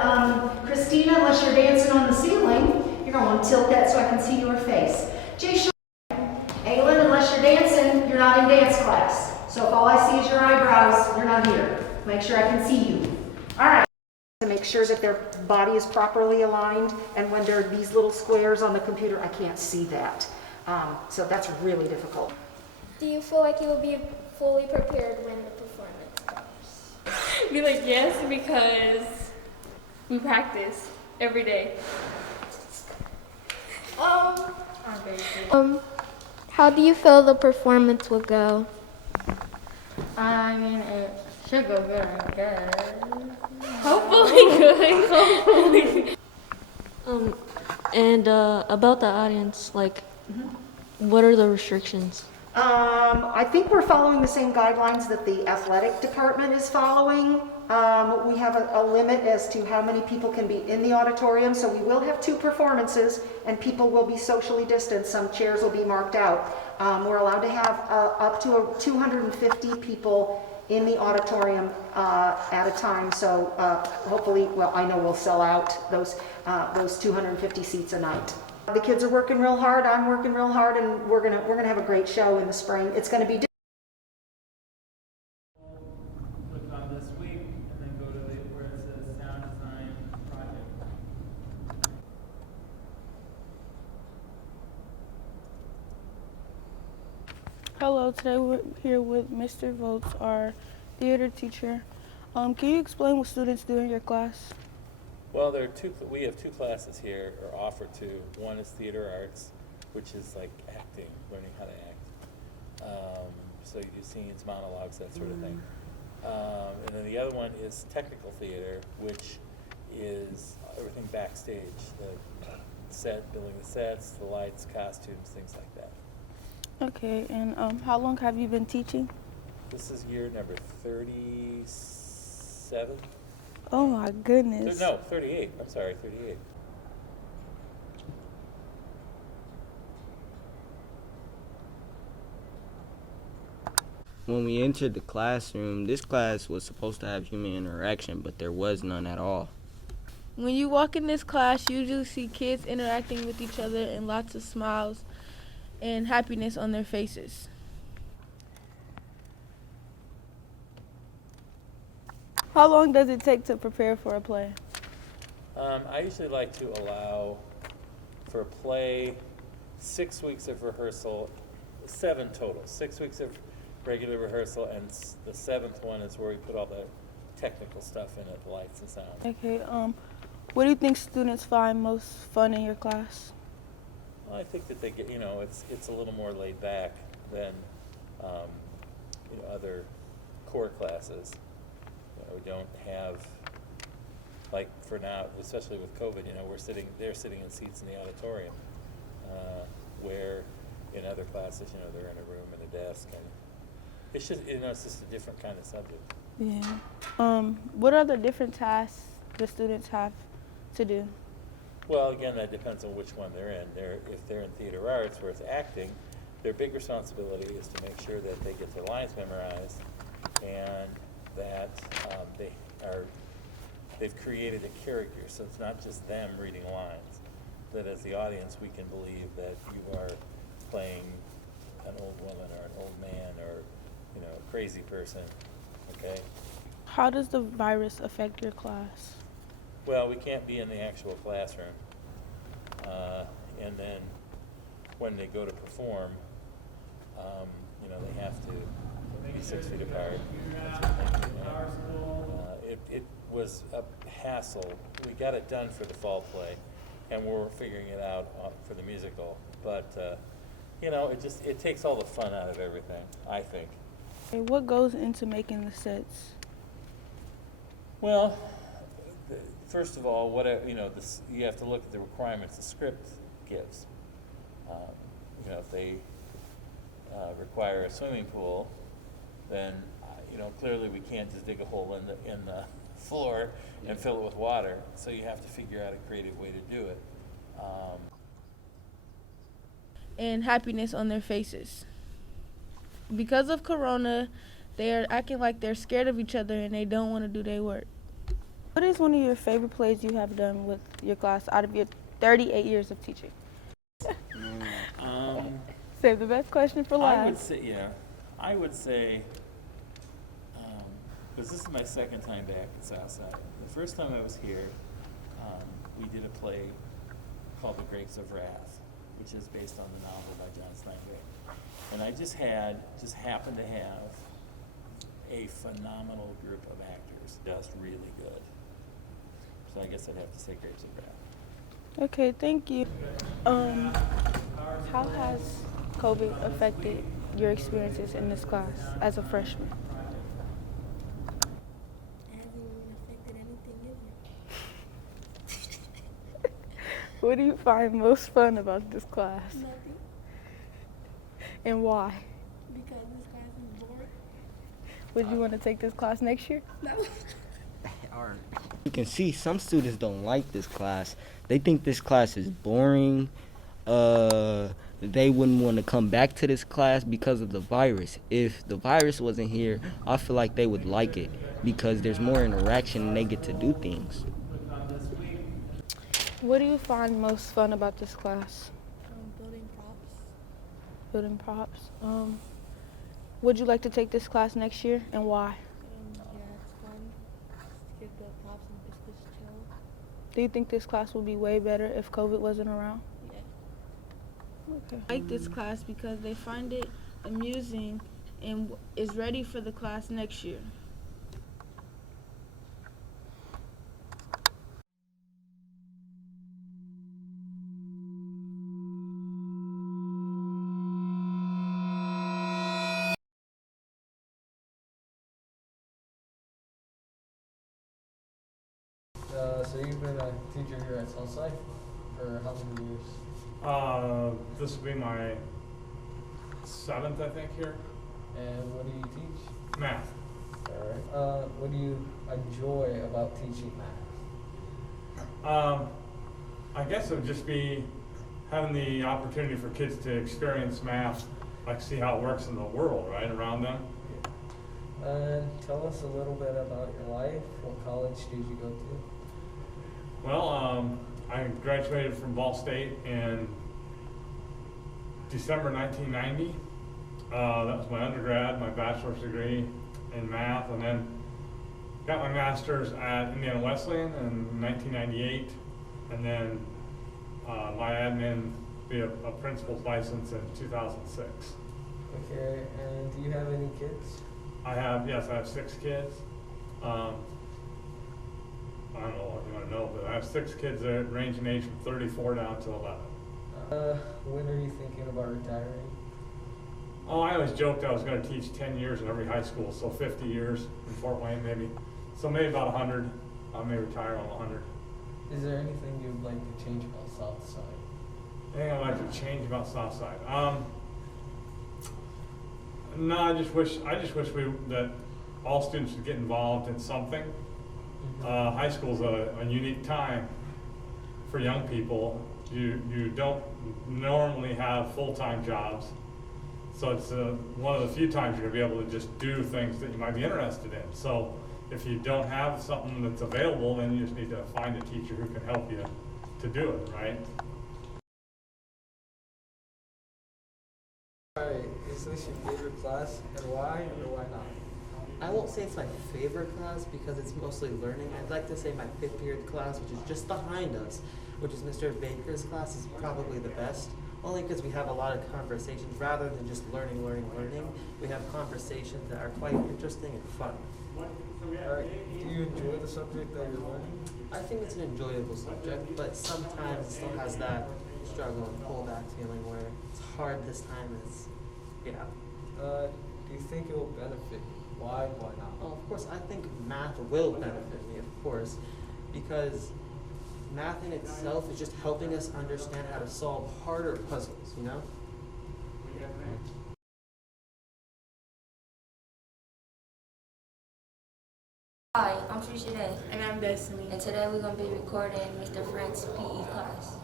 Christina, unless you're dancing on the ceiling, you're going to tilt that so I can see your face. Aylin, unless you're dancing, you're not in dance class. So if all I see is your eyebrows, you're not here. Make sure I can see you. All right. To make sure that their body is properly aligned, and when there are these little squares on the computer, I can't see that. So that's really difficult. Do you feel like you will be fully prepared when the performance comes? Be like, yes, because we practice every day. How do you feel the performance will go? I mean, it should go good, I guess. Hopefully good. Hopefully. And about the audience, what are the restrictions? I think we're following the same guidelines that the athletic department is following. We have a limit as to how many people can be in the auditorium, so we will have 2 performances, and people will be socially distanced. Some chairs will be marked out. We're allowed to have up to 250 people in the auditorium at a time, so hopefully, I know we'll sell out those 250 seats a night. The kids are working real hard, I'm working real hard, and we're gonna have a great show in the spring. It's gonna be Click on this week and then go to where it says sound design project. Hello, today we're here with Mr. Volz, our theater teacher. Can you explain what students do in your class? Well, we have two classes here, or offer two. One is theater arts, which is like acting, learning how to act. So you do scenes, monologues, that sort of thing. And then the other one is technical theater, which is everything backstage, the set, building the sets, the lights, costumes, things like that. Okay, and how long have you been teaching? This is year number 37. Oh my goodness. No, 38. I'm sorry, 38. When we entered the classroom, this class was supposed to have human interaction, but there was none at all. When you walk in this class, you usually see kids interacting with each other and lots of smiles and happiness on their faces. How long does it take to prepare for a play? I usually like to allow for a play 6 weeks of rehearsal, 7 total, 6 weeks of regular rehearsal, and the 7th one is where we put all the technical stuff in it, the lights and sound. Okay, what do you think students find most fun in your class? Well, I think that they get, it's a little more laid back than, other core classes. We don't have, like for now, especially with COVID, they're sitting in seats in the auditorium, where in other classes, they're in a room and a desk, and it's just, it's just a different kind of subject. Yeah. What are the different tasks the students have to do? Well, again, that depends on which one they're in. If they're in theater arts, where it's acting, their big responsibility is to make sure that they get their lines memorized and that they've created a character, so it's not just them reading lines. That as the audience, we can believe that you are playing an old woman or an old man or a crazy person. Okay. How does the virus affect your class? Well, we can't be in the actual classroom, and then when they go to perform, they have to be 6 feet apart. It was a hassle. We got it done for the fall play, and we're figuring it out for the musical. But it takes all the fun out of everything, I think. Okay, what goes into making the sets? Well, first of all, you have to look at the requirements the script gives. If they require a swimming pool, then clearly we can't just dig a hole in the floor and fill it with water. So you have to figure out a creative way to do it. And happiness on their faces. Because of Corona, they are acting like they're scared of each other and they don't want to do their work. What is one of your favorite plays you have done with your class out of your 38 years of teaching? Save the best question for last. I would say, because this is my second time back at Southside. The first time I was here, we did a play called The Grapes of Wrath, which is based on the novel by John Steinbeck. And I just happened to have a phenomenal group of actors, just really good. So I guess I'd have to say Grapes of Wrath. Okay, thank you. How has COVID affected your experiences in this class as a freshman? What do you find most fun about this class? Nothing. And why? Because this class is boring. Would you want to take this class next year? No. You can see some students don't like this class. They think this class is boring. They wouldn't want to come back to this class because of the virus. If the virus wasn't here, I feel like they would like it because there's more interaction and they get to do things. What do you find most fun about this class? Building props. Building props. Would you like to take this class next year, and why? Yeah, it's fun. Just get build props and it's just chill. Do you think this class would be way better if COVID wasn't around? Yeah. Okay. I like this class because they find it amusing and is ready for the class next year. So you've been a teacher here at Southside for how many years? This will be my 7th, I think, here. And what do you teach? Math. All right. What do you enjoy about teaching math? I guess it would just be having the opportunity for kids to experience math, like see how it works in the world, right, around them. Tell us a little bit about your life. What college did you go to? Well, I graduated from Ball State in December 1990. That was my undergrad, my bachelor's degree in math, and then got my master's at Indiana Wesleyan in 1998, and then my admin via a principal's license in 2006. Okay, and do you have any kids? Yes, I have 6 kids. I don't know what you want to know, but I have 6 kids that range in age from 34 down to 11. When are you thinking about retiring? Oh, I always joked I was going to teach 10 years in every high school, so 50 years in Fort Wayne maybe. So maybe about 100. I may retire on 100. Is there anything you'd like to change about Southside? Anything I'd like to change about Southside? No, I just wish that all students would get involved in something. High school is a unique time for young people. You don't normally have full-time jobs, so it's one of the few times you're going to be able to just do things that you might be interested in. So if you don't have something that's available, then you just need to find a teacher who can help you to do it, right? Alright, is this your favorite class, and why or why not? I won't say it's my favorite class because it's mostly learning. I'd like to say my 5th period class, which is just behind us, which is Mr. Baker's class, is probably the best. Only because we have a lot of conversations rather than just learning. We have conversations that are quite interesting and fun. Alright, do you enjoy the subject that you're learning? I think it's an enjoyable subject, but sometimes it still has that struggle and pullback feeling where it's hard this time. Do you think it will benefit you? Why not? Well, of course, I think math will benefit me, of course, because math in itself is just helping us understand how to solve harder puzzles, you know? Hi, I'm Trysten. And I'm Destiny. And today we're going to be recording Mr. Frank's PE class.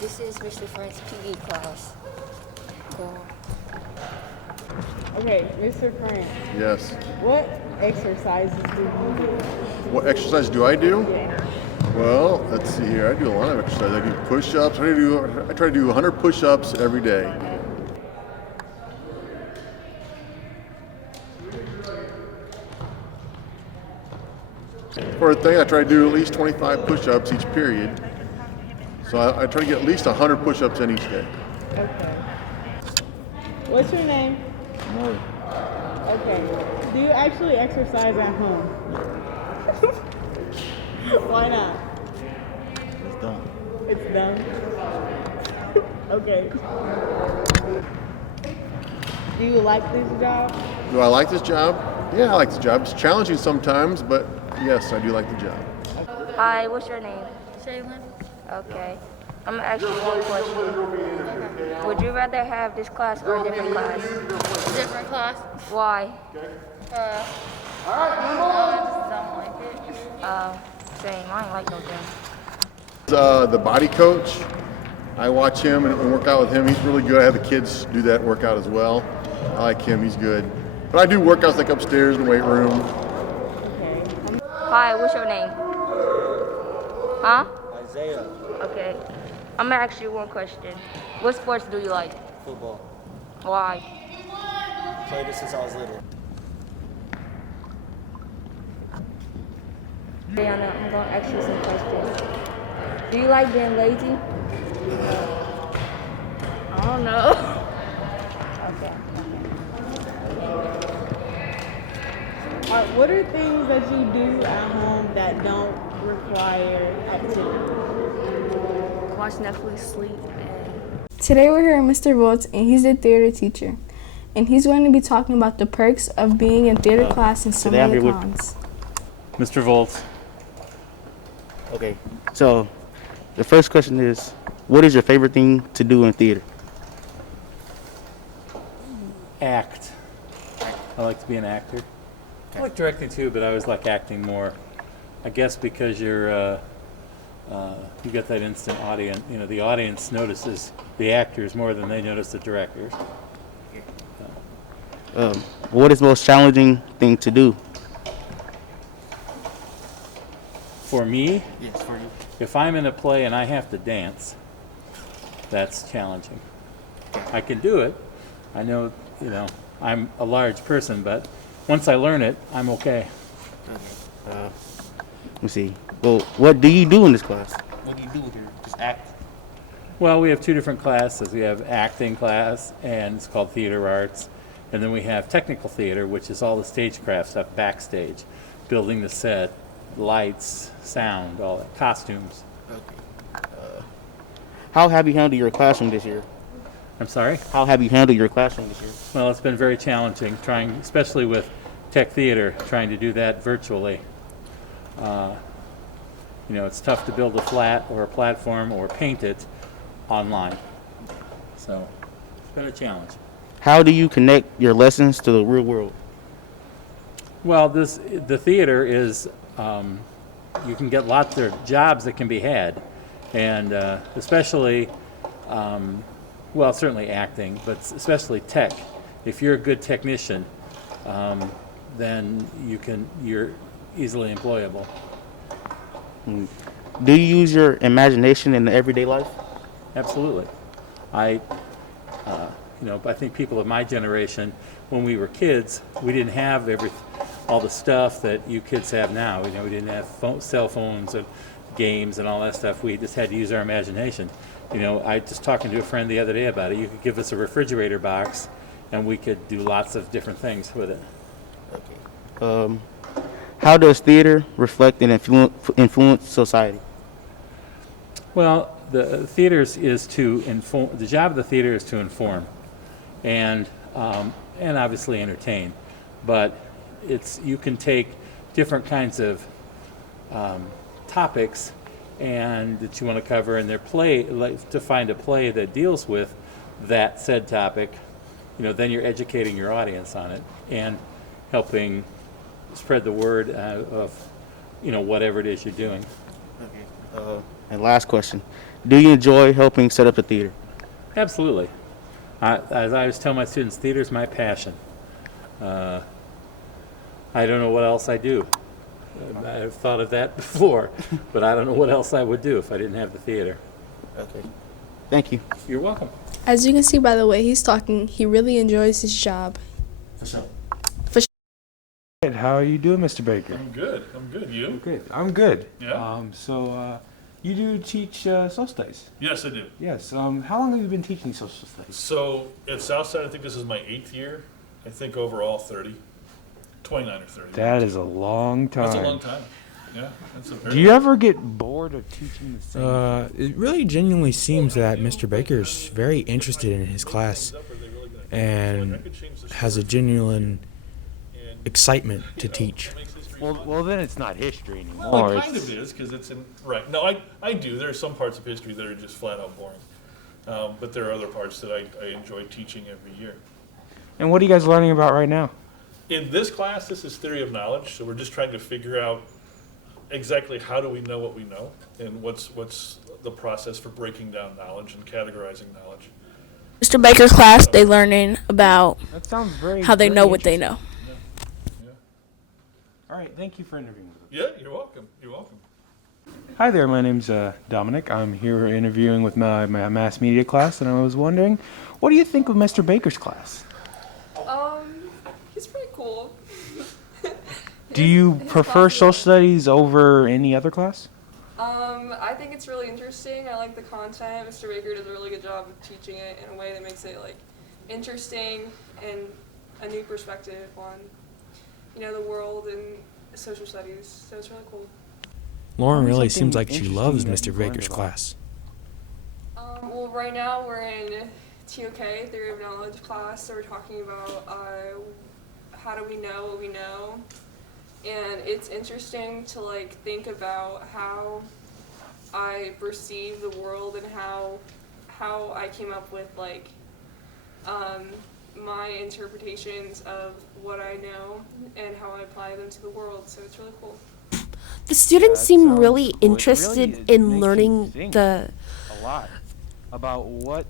This is Mr. Frank's PE class. Go on. Okay, Mr. Frank. Yes. What exercises do you do? What exercise do I do? Yeah. Well, let's see here. I do a lot of exercise. I do push-ups. I try to do 100 push-ups every day. For a thing, I try to do at least 25 push-ups each period. So I try to get at least 100 push-ups in each day. Okay. What's your name? No. Okay. Do you actually exercise at home? Why not? It's dumb. It's dumb? Okay. Do you like this job? Do I like this job? Yeah, I like this job. It's challenging sometimes, but yes, I do like the job. Hi, what's your name? Shaylin. Okay. I'm going to ask you one question. Okay. Would you rather have this class or a different class? Different class. Why? I just don't like it. Same. I ain't like no gym. The body coach, I watch him and work out with him. He's really good. I have the kids do that workout as well. I like him. He's good. But I do workouts like upstairs in the weight room. Hi, what's your name? Huh? Isaiah. Okay. I'm gonna ask you one question. What sports do you like? Football. Why? Played it since I was little. Brianna, I'm gonna ask you some questions. Do you like being lazy? I don't know. Okay. What are things that you do at home that don't require activity? Watch Netflix, sleep, and... Today we're here with Mr. Volz, and he's a theater teacher. And he's going to be talking about the perks of being in theater class and some of the cons. Mr. Volz. Okay, so the first question is, what is your favorite thing to do in theater? Act. I like to be an actor. I like directing too, but I always like acting more. I guess because you're, you get that instant audience. You know, the audience notices the actors more than they notice the directors. What is the most challenging thing to do? For me? Yes, for you. If I'm in a play and I have to dance, that's challenging. I can do it. I know, you know, I'm a large person, but once I learn it, I'm okay. Let me see. Well, what do you do in this class? What do you do here? Just act? Well, we have two different classes. We have acting class, and it's called theater arts. And then we have technical theater, which is all the stagecraft stuff, backstage, building the set, lights, sound, all that, costumes. Okay. How have you handled your classroom this year? I'm sorry? How have you handled your classroom this year? Well, it's been very challenging, trying, especially with tech theater, trying to do that virtually. You know, it's tough to build a flat or a platform or paint it online. So it's been a challenge. How do you connect your lessons to the real world? Well, the theater is, you can get lots of jobs that can be had, and especially, well, certainly acting, but especially tech. If you're a good technician, then you're easily employable. Do you use your imagination in the everyday life? Absolutely. You know, I think people of my generation, when we were kids, we didn't have all the stuff that you kids have now. You know, we didn't have cell phones and games and all that stuff. We just had to use our imagination. You know, I just talking to a friend the other day about it. You could give us a refrigerator box, and we could do lots of different things with it. Okay. How does theater reflect and influence society? Well, the theaters is to inform. The job of the theater is to inform, and obviously entertain. But you can take different kinds of topics and that you want to cover in their play, like to find a play that deals with that said topic. You know, then you're educating your audience on it and helping spread the word of, you know, whatever it is you're doing. Okay. And last question. Do you enjoy helping set up the theater? Absolutely. As I always tell my students, theater is my passion. I don't know what else I do. I've thought of that before, but I don't know what else I would do if I didn't have the theater. Okay. Thank you. You're welcome. As you can see by the way he's talking, he really enjoys his job. For sure. How are you doing, Mr. Baker? I'm good. I'm good. You? Good. I'm good. Yeah. You do teach social studies? Yes, I do. Yes. How long have you been teaching social studies? So at Southside, I think this is my 8th year. I think overall 29 or 30. That is a long time. That's a long time. Yeah. That's a very Do you ever get bored of teaching the same? It really genuinely seems that Mr. Baker's very interested in his class and has a genuine excitement to teach. Well, then it's not history anymore. Well, it kind of is because it's in right. No, I do. There are some parts of history that are just flat out boring, but there are other parts that I enjoy teaching every year. And what are you guys learning about right now? In this class, this is theory of knowledge. So we're just trying to figure out exactly how do we know what we know and what's the process for breaking down knowledge and categorizing knowledge. Mr. Baker's class, they learning about That sounds very how they very know what they know. All right, thank you for interviewing with us. Yeah, you're welcome. You're welcome. Hi there, my name's Dominic. I'm here interviewing with my mass media class, and I was wondering, what do you think of Mr. Baker's class? He's pretty cool. Do you prefer social studies over any other class? I think it's really interesting. I like the content. Mr. Baker does a really good job of teaching it in a way that makes it like interesting and a new perspective on, the world and social studies. So it's really cool. Lauren really seems like she loves Mr. Baker's class. Well, right now we're in TOK, Theory of Knowledge class, so we're talking about how do we know what we know, and it's interesting to think about how I perceive the world and how I came up with my interpretations of what I know and how I apply them to the world. So it's really cool. The students seem really interested in learning the a lot about what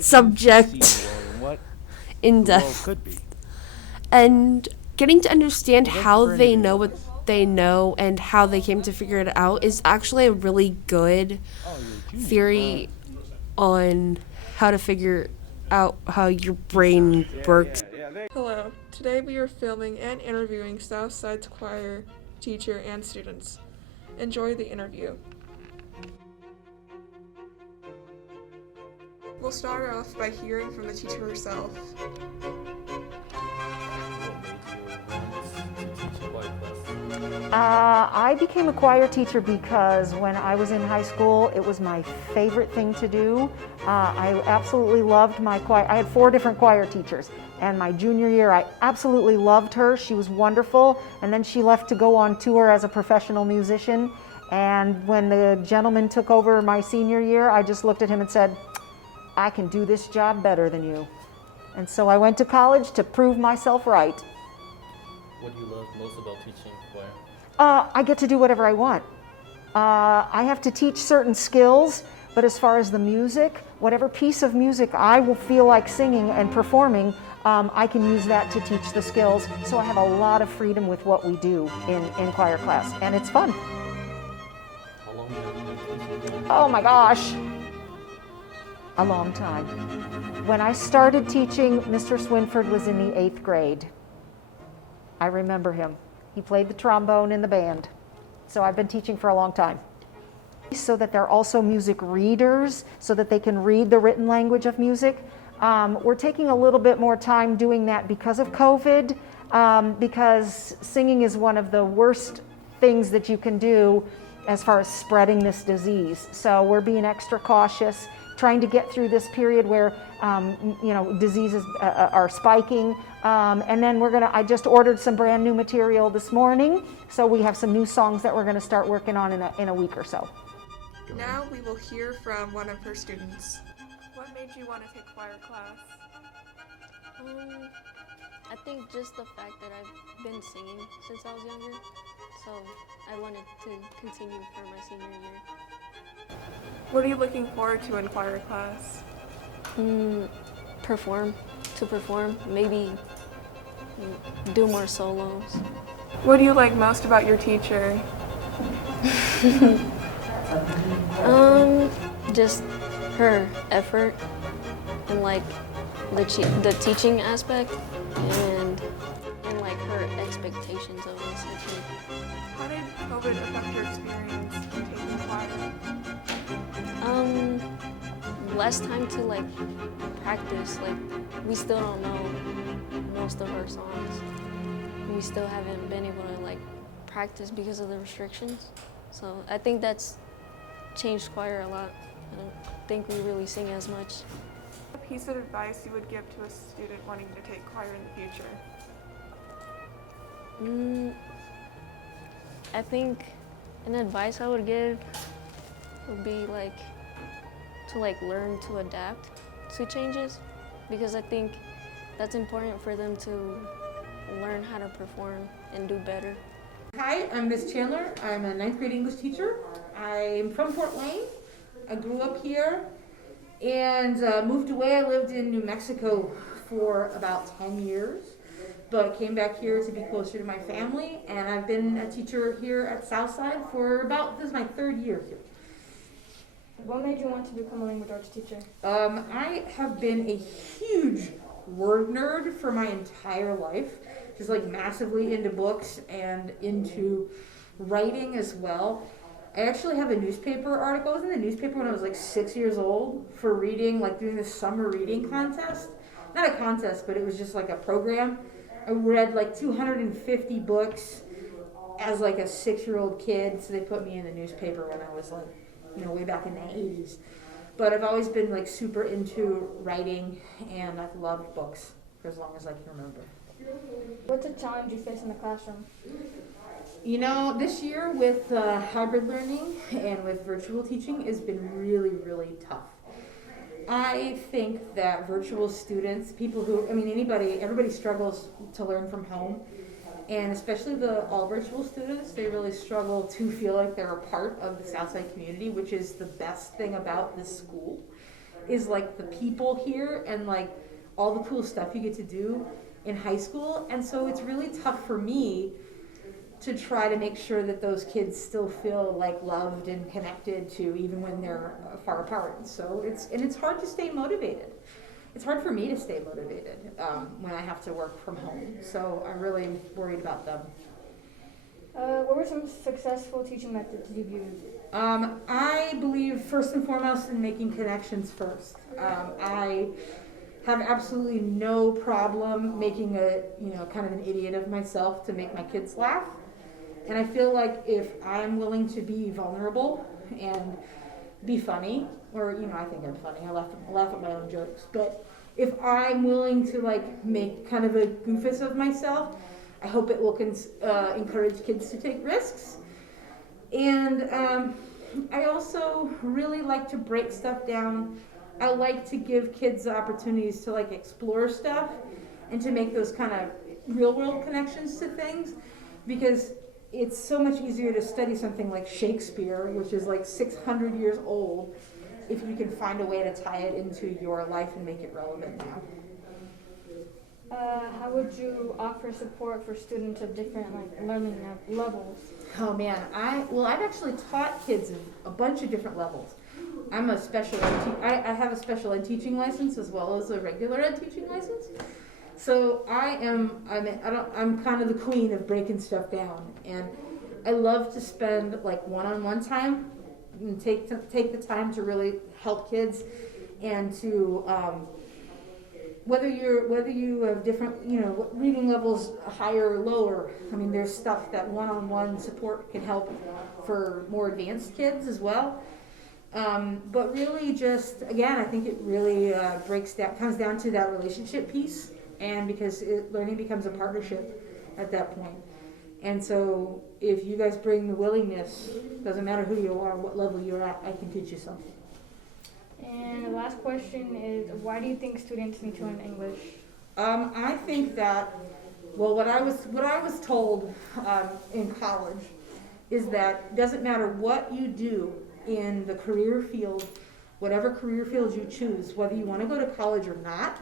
subject in depth could be, and getting to understand how they know what they know and how they came to figure it out is actually a really good theory on how to figure out how your brain works. Hello. Today we are filming and interviewing Southside's choir teacher and students. Enjoy the interview. We'll start off by hearing from the teacher herself. I became a choir teacher because when I was in high school, it was my favorite thing to do. I absolutely loved my choir. I had 4 different choir teachers, and my junior year, I absolutely loved her. She was wonderful, and then she left to go on tour as a professional musician. And when the gentleman took over my senior year, I just looked at him and said, I can do this job better than you. And so I went to college to prove myself right. What do you love most about teaching choir? I get to do whatever I want. I have to teach certain skills, but as far as the music, whatever piece of music I will feel like singing and performing, I can use that to teach the skills. So I have a lot of freedom with what we do in choir class, and it's fun. How long have you been teaching? Oh my gosh, a long time. When I started teaching, Mr. Swinford was in the 8th grade. I remember him. He played the trombone in the band. So I've been teaching for a long time. So that they're also music readers, so that they can read the written language of music. We're taking a little bit more time doing that because of COVID, because singing is one of the worst things that you can do as far as spreading this disease. So we're being extra cautious, trying to get through this period where diseases are spiking. And then I just ordered some brand new material this morning, so we have some new songs that we're going to start working on in a week or so. Now we will hear from one of her students. What made you want to take choir class? I think just the fact that I've been singing since I was younger, so I wanted to continue for my senior year. What are you looking forward to in choir class? Perform, maybe do more solos. What do you like most about your teacher? Just her effort and the teaching aspect and her expectations of us. I think. How did COVID affect your experience in taking choir? Less time to practice. We still don't know most of our songs. We still haven't been able to practice because of the restrictions. So I think that's changed choir a lot. I don't think we really sing as much. A piece of advice you would give to a student wanting to take choir in the future? I think an advice I would give would be to learn to adapt to changes, because I think that's important for them to learn how to perform and do better. Hi, I'm Miss Chandler. I'm a 9th grade English teacher. I'm from Fort Wayne. I grew up here and moved away. I lived in New Mexico for about 10 years, but came back here to be closer to my family, and I've been a teacher here at Southside for this is my 3rd year here. What made you want to become a language arts teacher? I have been a huge word nerd for my entire life, just like massively into books and into writing as well. I actually have a newspaper article. I was in the newspaper when I was like 6 years old for reading, like doing this summer reading contest. Not a contest, but it was just like a program. I read like 250 books as like a 6-year-old kid, so they put me in the newspaper when I was like, way back in the 80s. But I've always been like super into writing, and I've loved books for as long as I can remember. What's a challenge you face in the classroom? This year with hybrid learning and with virtual teaching has been really, really tough. I think that virtual students, everybody struggles to learn from home. And especially the all virtual students, they really struggle to feel like they're a part of the Southside community, which is the best thing about this school, is like the people here and like all the cool stuff you get to do in high school. And so it's really tough for me to try to make sure that those kids still feel like loved and connected to, even when they're far apart. So it's hard to stay motivated. It's hard for me to stay motivated when I have to work from home. So I'm really worried about them. What were some successful teaching methods you've used? I believe first and foremost in making connections first. I have absolutely no problem making kind of an idiot of myself to make my kids laugh. And I feel like if I'm willing to be vulnerable and be funny, or I think I'm funny, I laugh at my own jokes, but if I'm willing to like make kind of a goofus of myself, I hope it will encourage kids to take risks. And I also really like to break stuff down. I like to give kids opportunities to like explore stuff and to make those kind of real world connections to things, because it's so much easier to study something like Shakespeare, which is like 600 years old, if you can find a way to tie it into your life and make it relevant now. How would you offer support for students of different learning levels? Oh man, I've actually taught kids a bunch of different levels. I'm a special ed I have a special ed teaching license as well as a regular ed teaching license. So I'm kind of the queen of breaking stuff down, and I love to spend like one-on-one time and take the time to really help kids, and to whether you have different reading levels, higher or lower. There's stuff that one-on-one support can help for more advanced kids as well. But really, just again, I think it really comes down to that relationship piece. And because learning becomes a partnership at that point. And so if you guys bring the willingness, doesn't matter who you are, what level you're at, I can teach you something. And the last question is, why do you think students need to learn English? I think that, what I was told in college is that it doesn't matter what you do in the career field, whatever career field you choose, whether you want to go to college or not,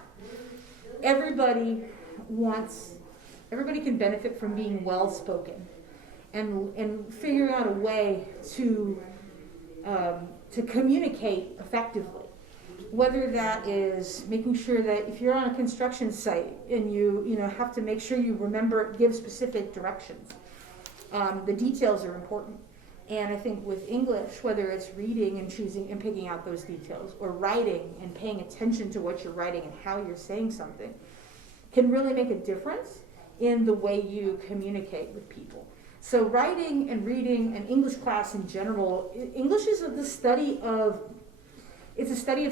everybody can benefit from being well-spoken and figuring out a way to communicate effectively. Whether that is making sure that if you're on a construction site and you have to make sure you give specific directions. The details are important. And I think with English, whether it's reading and choosing and picking out those details, or writing and paying attention to what you're writing and how you're saying something, can really make a difference in the way you communicate with people. So writing and reading and English class in general, English is a study of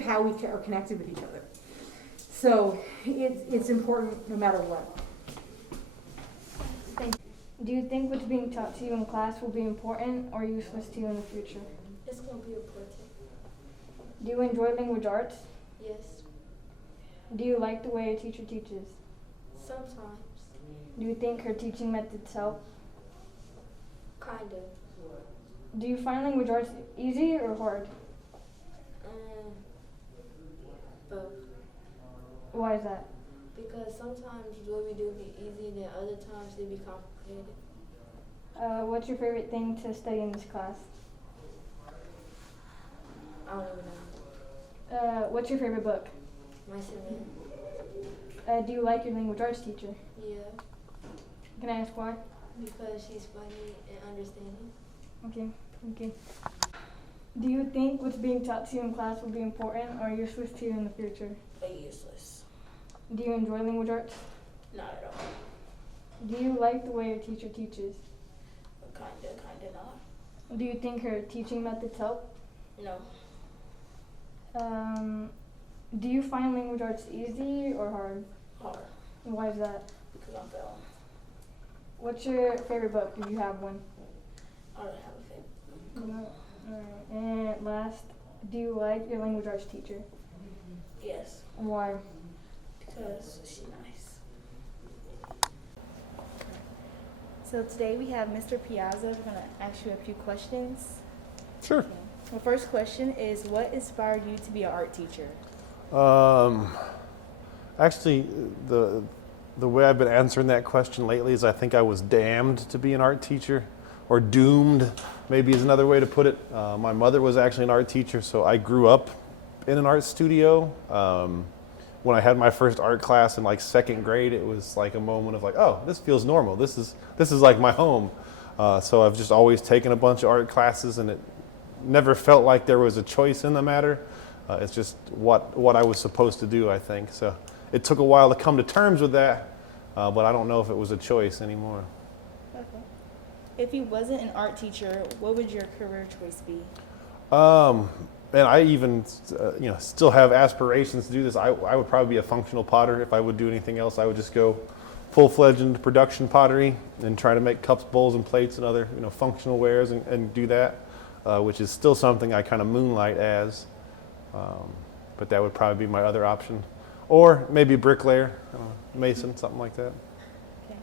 how we are connected with each other. So it's important no matter what. Thank you. Do you think what's being taught to you in class will be important or useless to you in the future? It's going to be important. Do you enjoy language arts? Yes. Do you like the way a teacher teaches? Sometimes. Do you think her teaching methods help? Kind of. Do you find language arts easy or hard? Both. Why is that? Because sometimes what we do be easy, and then other times they be complicated. What's your favorite thing to study in this class? I don't even know. What's your favorite book? My sibling. Do you like your language arts teacher? Yeah. Can I ask why? Because she's funny and understanding. Okay, thank you. Do you think what's being taught to you in class will be important or useless to you in the future? Useless. Do you enjoy language arts? Not at all. Do you like the way your teacher teaches? Kinda not. Do you think her teaching methods help? No. Do you find language arts easy or hard? Hard. And why is that? Because I'm failing. What's your favorite book if you have one? I don't have a favorite. No. Alright. And last, do you like your language arts teacher? Yes. Why? Because she's nice. So today we have Mr. Piazza. We're going to ask you a few questions. Sure. Okay. The first question is, what inspired you to be an art teacher? Actually, the way I've been answering that question lately is I think I was damned to be an art teacher, or doomed, maybe is another way to put it. My mother was actually an art teacher, so I grew up in an art studio. When I had my first art class in like second grade, it was like a moment of like, oh, this feels normal. This is like my home. So I've just always taken a bunch of art classes, and it never felt like there was a choice in the matter. It's just what I was supposed to do, I think. So it took a while to come to terms with that, but I don't know if it was a choice anymore. Okay. If you wasn't an art teacher, what would your career choice be? And I even, still have aspirations to do this. I would probably be a functional potter. If I would do anything else, I would just go full-fledged into production pottery and try to make cups, bowls, and plates and other, functional wares and do that, which is still something I kind of moonlight as. But that would probably be my other option. Or maybe bricklayer, mason, something like that. Okay.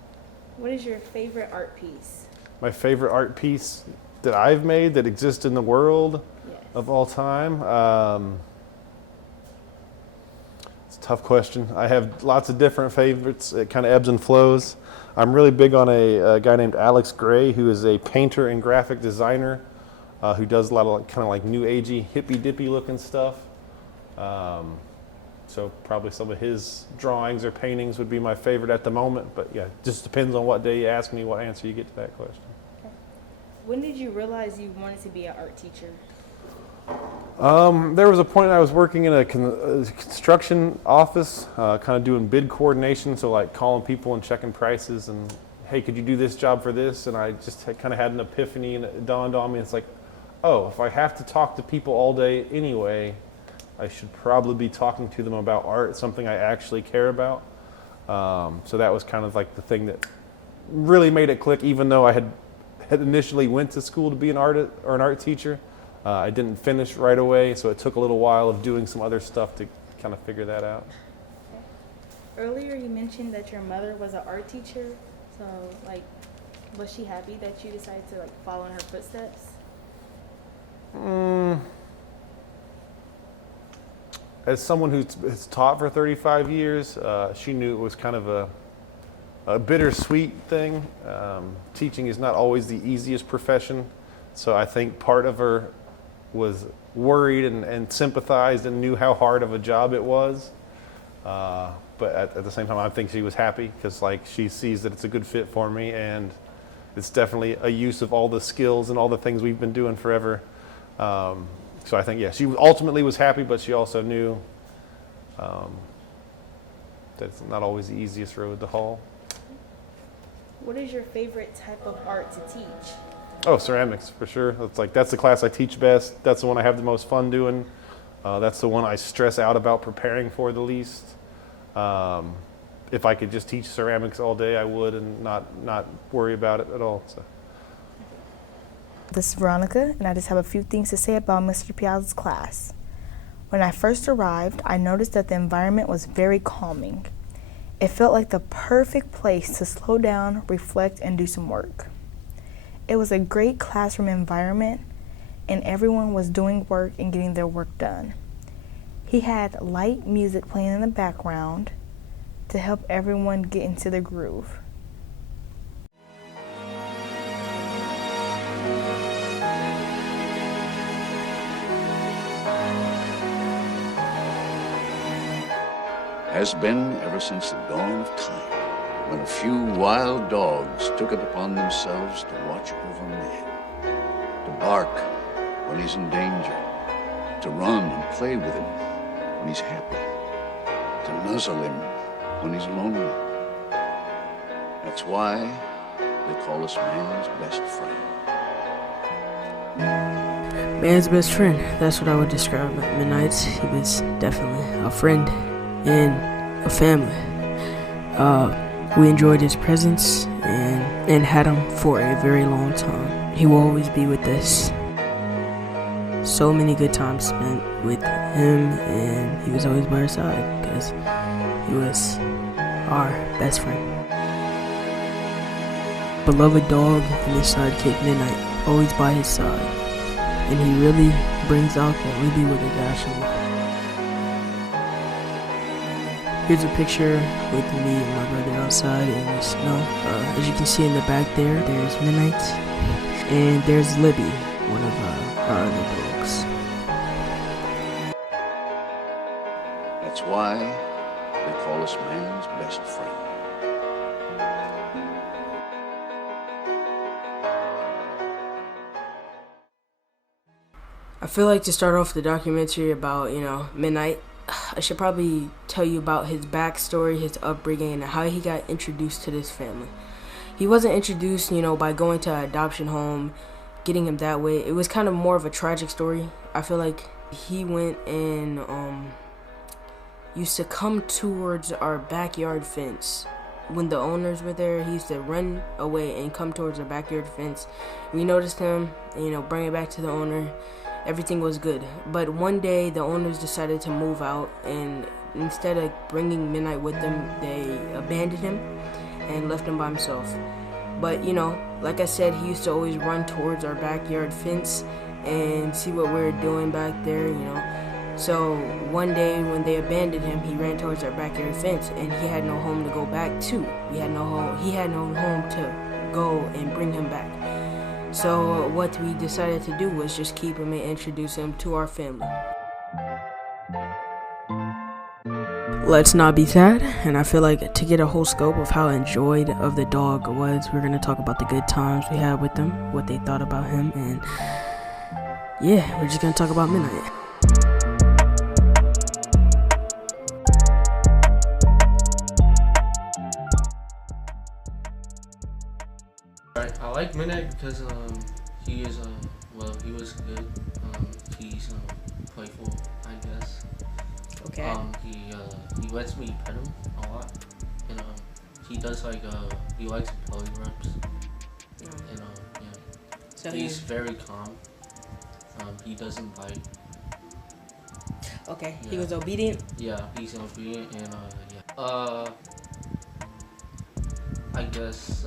What is your favorite art piece? My favorite art piece that I've made that exists in the world of all time? It's a tough question. I have lots of different favorites. It kind of ebbs and flows. I'm really big on a guy named Alex Gray, who is a painter and graphic designer who does a lot of kind of like new agey, hippy-dippy looking stuff. So probably some of his drawings or paintings would be my favorite at the moment. But yeah, just depends on what day you ask me, what answer you get to that question. Okay. When did you realize you wanted to be an art teacher? There was a point I was working in a construction office, kind of doing bid coordination, so like calling people and checking prices and, hey, could you do this job for this? And I just kind of had an epiphany, and it dawned on me, it's like, oh, if I have to talk to people all day anyway, I should probably be talking to them about art, something I actually care about. So that was kind of like the thing that really made it click, even though I had initially went to school to be an art teacher. I didn't finish right away, so it took a little while of doing some other stuff to kind of figure that out. Okay. Earlier you mentioned that your mother was an art teacher, so was she happy that you decided to follow in her footsteps? As someone who's taught for 35 years, she knew it was kind of a bittersweet thing. Teaching is not always the easiest profession, so I think part of her was worried and sympathized and knew how hard of a job it was. But at the same time, I think she was happy because she sees that it's a good fit for me, and it's definitely a use of all the skills and all the things we've been doing forever. So I think, yeah, she ultimately was happy, but she also knew that it's not always the easiest road to haul. What is your favorite type of art to teach? Oh, ceramics, for sure. That's the class I teach best. That's the one I have the most fun doing. That's the one I stress out about preparing for the least. If I could just teach ceramics all day, I would, and not worry about it at all. So. This is Veronica, and I just have a few things to say about Mr. Piazza's class. When I first arrived, I noticed that the environment was very calming. It felt like the perfect place to slow down, reflect, and do some work. It was a great classroom environment, and everyone was doing work and getting their work done. He had light music playing in the background to help everyone get into the groove. Has been ever since the dawn of time, when a few wild dogs took it upon themselves to watch over man, to bark when he's in danger, to run and play with him when he's happy, to nuzzle him when he's lonely. That's why they call us man's best friend. Man's best friend, that's what I would describe Midnight's. He was definitely a friend and a family. We enjoyed his presence and had him for a very long time. He will always be with us. So many good times spent with him, and he was always by our side because he was our best friend. Beloved dog and his sidekick Midnight, always by his side, and he really brings out that Libby with his actual. Here's a picture with me and my brother outside in the snow. As you can see in the back there's Midnight, and there's Libby, one of our other dogs. That's why they call us man's best friend. I feel like to start off the documentary about, Midnight, I should probably tell you about his backstory, his upbringing, and how he got introduced to this family. He wasn't introduced, by going to an adoption home, getting him that way. It was kind of more of a tragic story. I feel like he went and used to come towards our backyard fence. When the owners were there, he used to run away and come towards our backyard fence. We noticed him, bring it back to the owner. Everything was good. But one day, the owners decided to move out, and instead of bringing Midnight with them, they abandoned him and left him by himself. But, like I said, he used to always run towards our backyard fence and see what we were doing back there, So one day when they abandoned him, he ran towards our backyard fence, and he had no home to go back to. He had no home to go and bring him back. So what we decided to do was just keep him and introduce him to our family. Let's not be sad, and I feel like to get a whole scope of how enjoyed of the dog was, we're going to talk about the good times we had with them, what they thought about him, and yeah, we're just going to talk about Midnight. I like Midnight because he is he was good. He's playful, I guess. Okay. He lets me pet him a lot, and he does he likes belly rubs, and yeah. So he's very calm. He doesn't bite. Okay. Yeah. He was obedient. Yeah, he's obedient, and yeah. I guess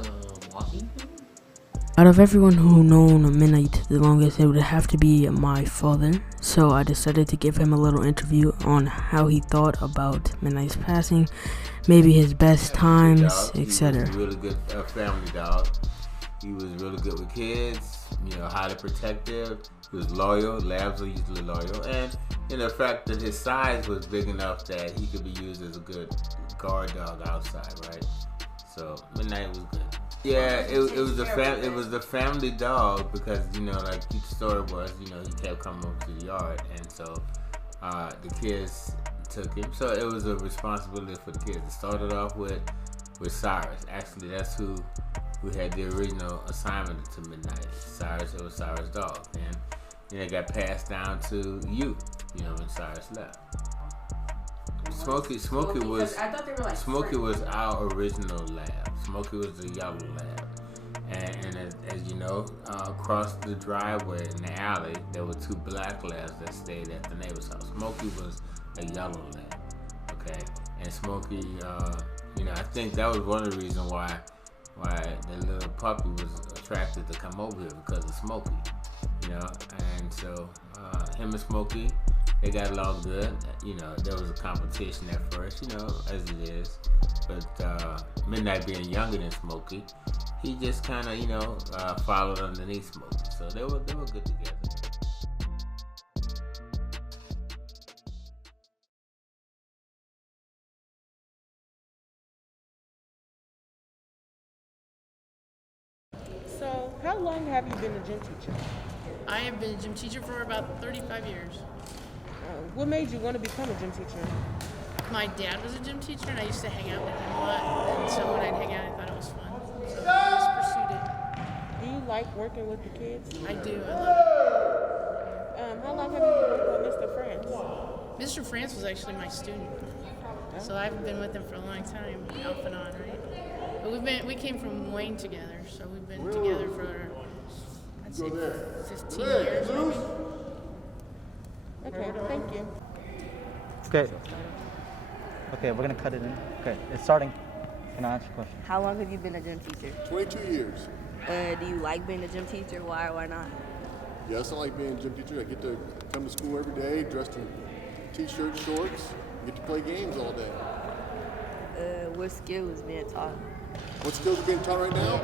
walking. Out of everyone who known Midnight the longest, it would have to be my father. So I decided to give him a little interview on how he thought about Midnight's passing, maybe his best times, etc. He was a really good family dog. He was really good with kids, highly protective. He was loyal. Labs are usually loyal. And the fact that his size was big enough that he could be used as a good guard dog outside, right? So Midnight was good. Yeah, it was the family dog because like each story was he kept coming over to the yard, and so the kids took him. So it was a responsibility for the kids. It started off with Cyrus. Actually, that's who had the original assignment to Midnight. Cyrus, it was Cyrus' dog, and it got passed down to you. When Cyrus left. Smokey was our original lab. Smokey was the yellow lab, and as you know, across the driveway in the alley, there were two black labs that stayed at the neighbor's house. Smokey was a yellow lab, okay, and Smokey, I think that was one of the reasons why the little puppy was attracted to come over here because of Smokey, and so him and Smokey, They got along good. You know, there was a competition at first, you know, as it is. But Midnight being younger than Smokey, he just kind of, you know, followed underneath Smokey. So they were good together. So, how long have you been a gym teacher? I have been a gym teacher for about 35 years. What made you want to become a gym teacher? My dad was a gym teacher, and I used to hang out with him a lot. And so when I'd hang out, I thought it was fun. So I just pursued it. Do you like working with the kids? I do. I love it. How long have you been working with Mr. France? Mr. France was actually my student. So I've been with him for a long time, off and on, right? But we came from Wayne together, so we've been together for, I'd say, 15 years maybe. Okay, thank you. Okay. Okay, we're gonna cut it in. Okay, it's starting. Can I ask you a question? How long have you been a gym teacher? 22 years. Do you like being a gym teacher? Why or why not? Yes, I like being a gym teacher. I get to come to school every day dressed in t-shirts, shorts. Get to play games all day. What skills being taught? What skills are being taught right now?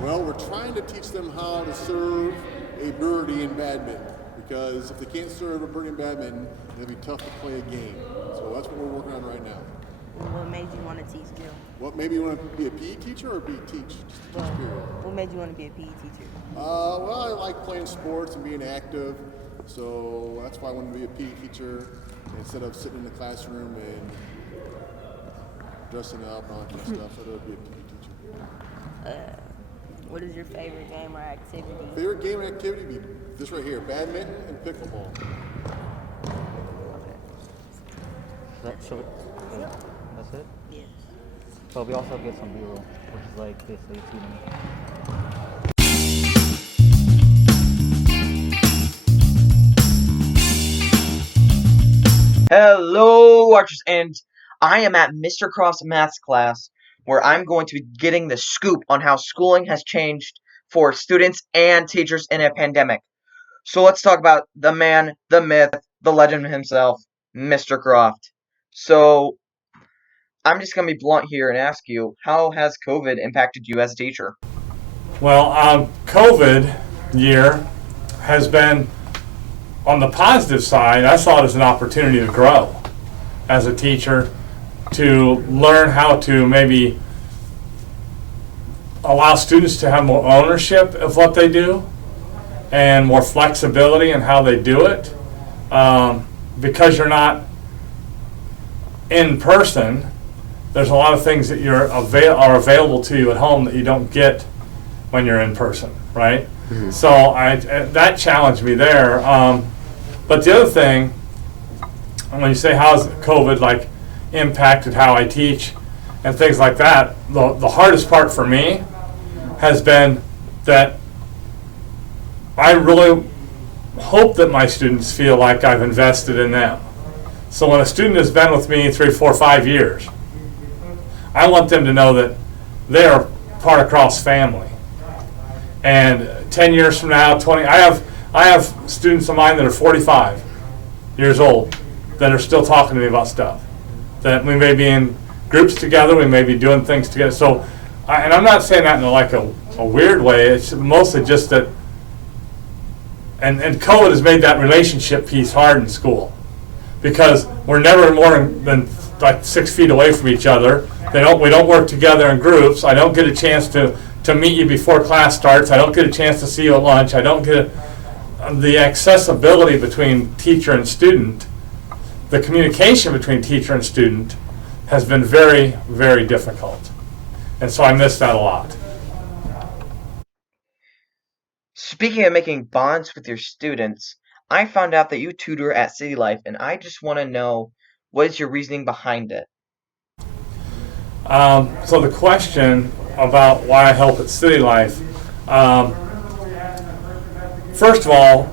Well, we're trying to teach them how to serve a birdie in badminton. Because if they can't serve a birdie in badminton, it'll be tough to play a game. So that's what we're working on right now. What made you want to teach gym? What made you want to be a PE teacher or teach period? What made you want to be a PE teacher? Well, I like playing sports and being active. So that's why I wanted to be a PE teacher instead of sitting in the classroom and dressing up and all that kind of stuff. So I'd be a PE teacher. What is your favorite game or activity? Favorite game or activity would be this right here, badminton and pickleball. That's it? Yes. But we also get some B-roll, which is like basically teaming. Hello, Archers, and I am at Mr. Croft's maths class, where I'm going to be getting the scoop on how schooling has changed for students and teachers in a pandemic. So let's talk about the man, the myth, the legend himself, Mr. Croft. So I'm just going to be blunt here and ask you, how has COVID impacted you as a teacher? Well, COVID year has been, on the positive side, I saw it as an opportunity to grow as a teacher, to learn how to maybe allow students to have more ownership of what they do and more flexibility in how they do it. Because you're not in person, there's a lot of things that are available to you at home that you don't get when you're in person, right? Mm-hmm. So that challenged me there. But the other thing, when you say how's COVID impacted how I teach and things like that, the hardest part for me has been that I really hope that my students feel like I've invested in them. So when a student has been with me 3, 4, 5 years, I want them to know that they are part of Croft's family. And 10 years from now, 20, I have students of mine that are 45 years old that are still talking to me about stuff. That we may be in groups together, we may be doing things together. So, and I'm not saying that in a weird way, it's mostly just that, and COVID has made that relationship piece hard in school. Because we're never more than 6 feet away from each other. We don't work together in groups. I don't get a chance to meet you before class starts. I don't get a chance to see you at lunch. I don't get the accessibility between teacher and student. The communication between teacher and student has been very, very difficult. And so I miss that a lot. Speaking of making bonds with your students, I found out that you tutor at City Life, and I just want to know, what is your reasoning behind it? So the question about why I help at City Life, first of all,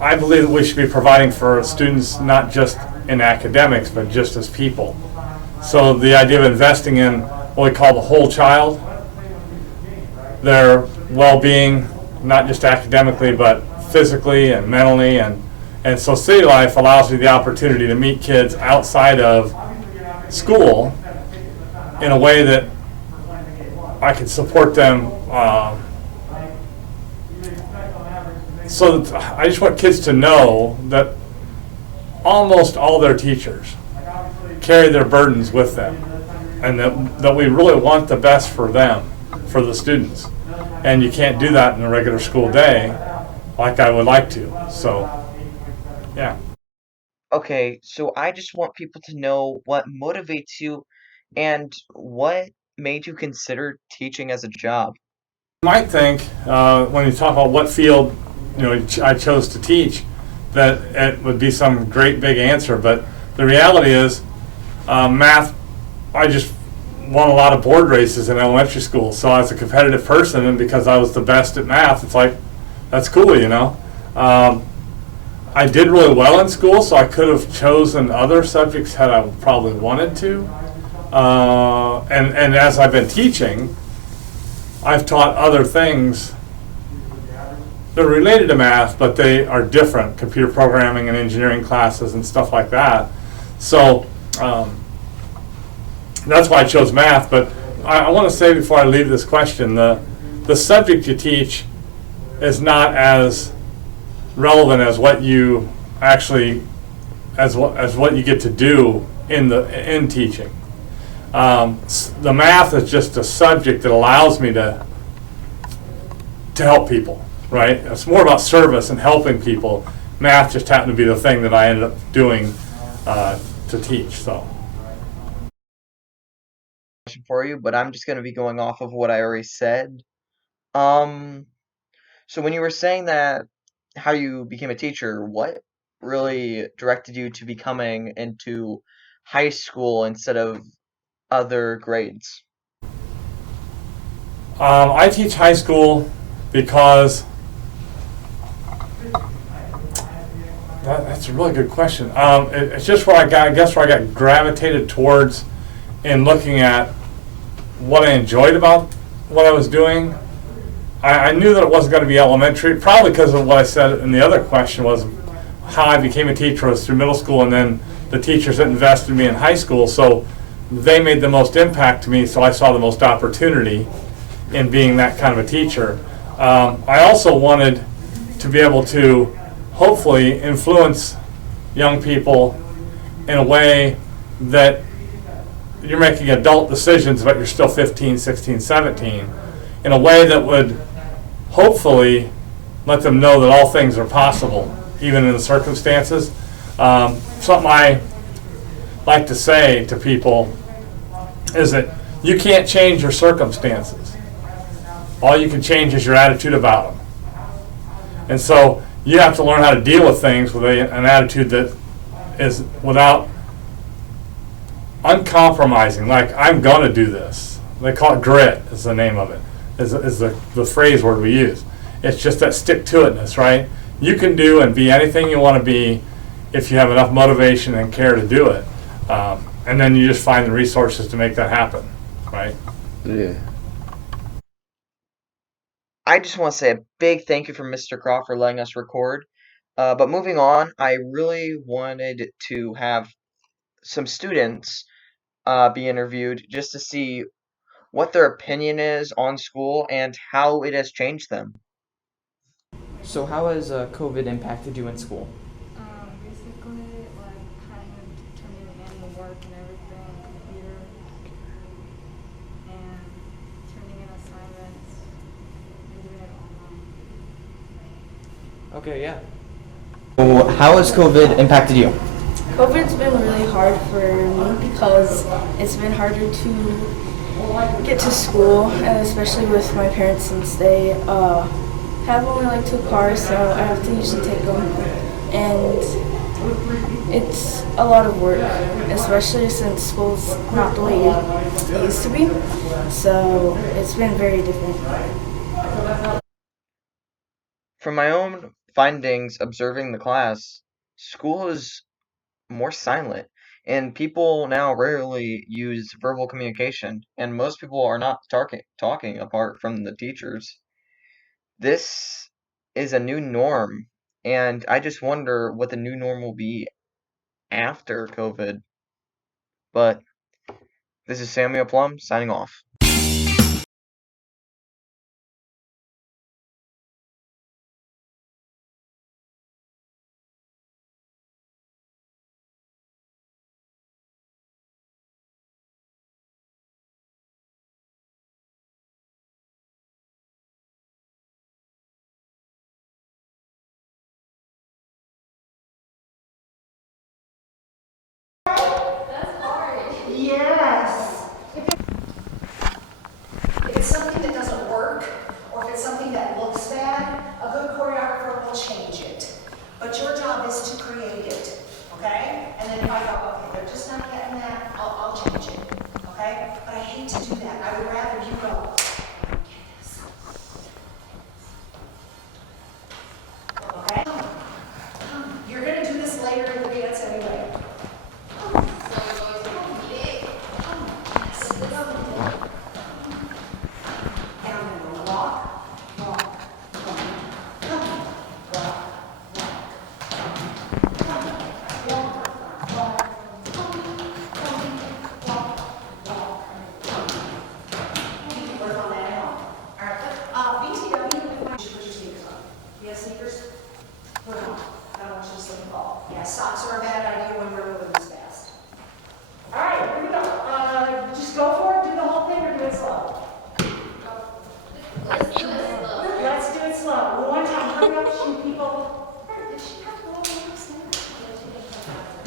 I believe that we should be providing for students not just in academics, but just as people. So the idea of investing in what we call the whole child, their well-being, not just academically, but physically and mentally, and And so city life allows me the opportunity to meet kids outside of school in a way that I can support them. So that I just want kids to know that almost all their teachers carry their burdens with them, and that we really want the best for them, for the students. And you can't do that in a regular school day like I would like to. So, yeah. Okay, so I just want people to know what motivates you and what made you consider teaching as a job. You might think, when you talk about what field I chose to teach, that it would be some great big answer, but the reality is math. I just won a lot of board races in elementary school, so I was a competitive person, and because I was the best at math, it's like, that's cool, I did really well in school, so I could have chosen other subjects had I probably wanted to. And as I've been teaching, I've taught other things. They're related to math, but they are different, computer programming and engineering classes and stuff like that. So that's why I chose math. But I want to say before I leave this question, the subject you teach is not as relevant as what you actually, as what you get to do in teaching. The math is just a subject that allows me to help people. Right? It's more about service and helping people. Math just happened to be the thing that I ended up doing to teach. So, For you, but I'm just going to be going off of what I already said. So when you were saying that how you became a teacher, what really directed you to becoming into high school instead of other grades? I teach high school because that's a really good question. It's just where I got gravitated towards in looking at what I enjoyed about what I was doing. I knew that it wasn't going to be elementary, probably because of what I said in the other question was how I became a teacher was through middle school, and then the teachers that invested in me in high school, so they made the most impact to me, so I saw the most opportunity in being that kind of a teacher. I also wanted to be able to hopefully influence young people in a way that you're making adult decisions, but you're still 15, 16, 17, in a way that would hopefully let them know that all things are possible, even in the circumstances. Something I like to say to people is that you can't change your circumstances. All you can change is your attitude about them. And so you have to learn how to deal with things with an attitude that is without uncompromising, like I'm going to do this. They call it grit is the name of it, is the phrase word we use. It's just that stick-to-itness, right? You can do and be anything you want to be if you have enough motivation and care to do it. And then you just find the resources to make that happen, right? Yeah. I just want to say a big thank you for Mr. Croft for letting us record. But moving on, I really wanted to have some students be interviewed just to see what their opinion is on school and how it has changed them. So how has COVID impacted you in school? Basically, like kind of turning in the work and everything on the computer, and turning in assignments, and doing it online. Okay, yeah. So how has COVID impacted you? COVID's been really hard for me because it's been harder to get to school, and especially with my parents since they have only like 2 cars, so I have to usually take them, and it's a lot of work, especially since school's not the way it used to be, so it's been very different. From my own findings observing the class, school is more silent, and people now rarely use verbal communication, and most people are not talking apart from the teachers. This is a new norm And I just wonder what the new normal will be after COVID. But this is Samuel Plum signing off. Yes. If it's something that doesn't work, or if it's something that looks bad, a good choreographer will change it. But your job is to create it, okay? And then if I go, okay, they're just not getting that, I'll change it, okay? But I hate to do that. I would rather you go, get this. Okay? Come. You're gonna do this later in the dance anyway. Socks are a bad idea when we're moving this fast. All right, here we go. Just go for it, do the whole thing, or do it slow. Let's do it slow. One time, hurry up, shoot people. Did she have to go over upstairs?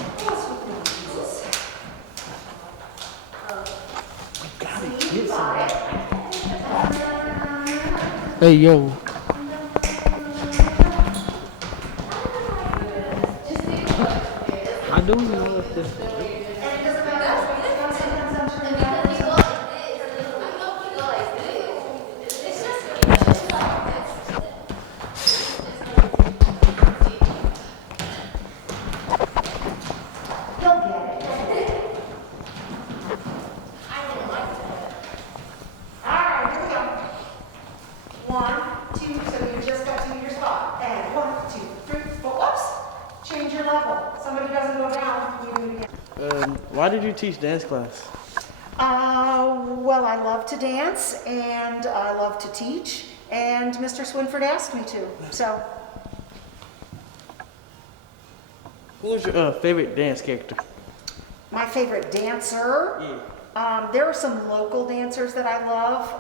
What else we can do this? Hey, yo. I do know if this Why did you teach dance class? Well, I love to dance, and I love to teach, and Mr. Swinford asked me to, so. Who was your favorite dance character? My favorite dancer? Yeah. There are some local dancers that I love,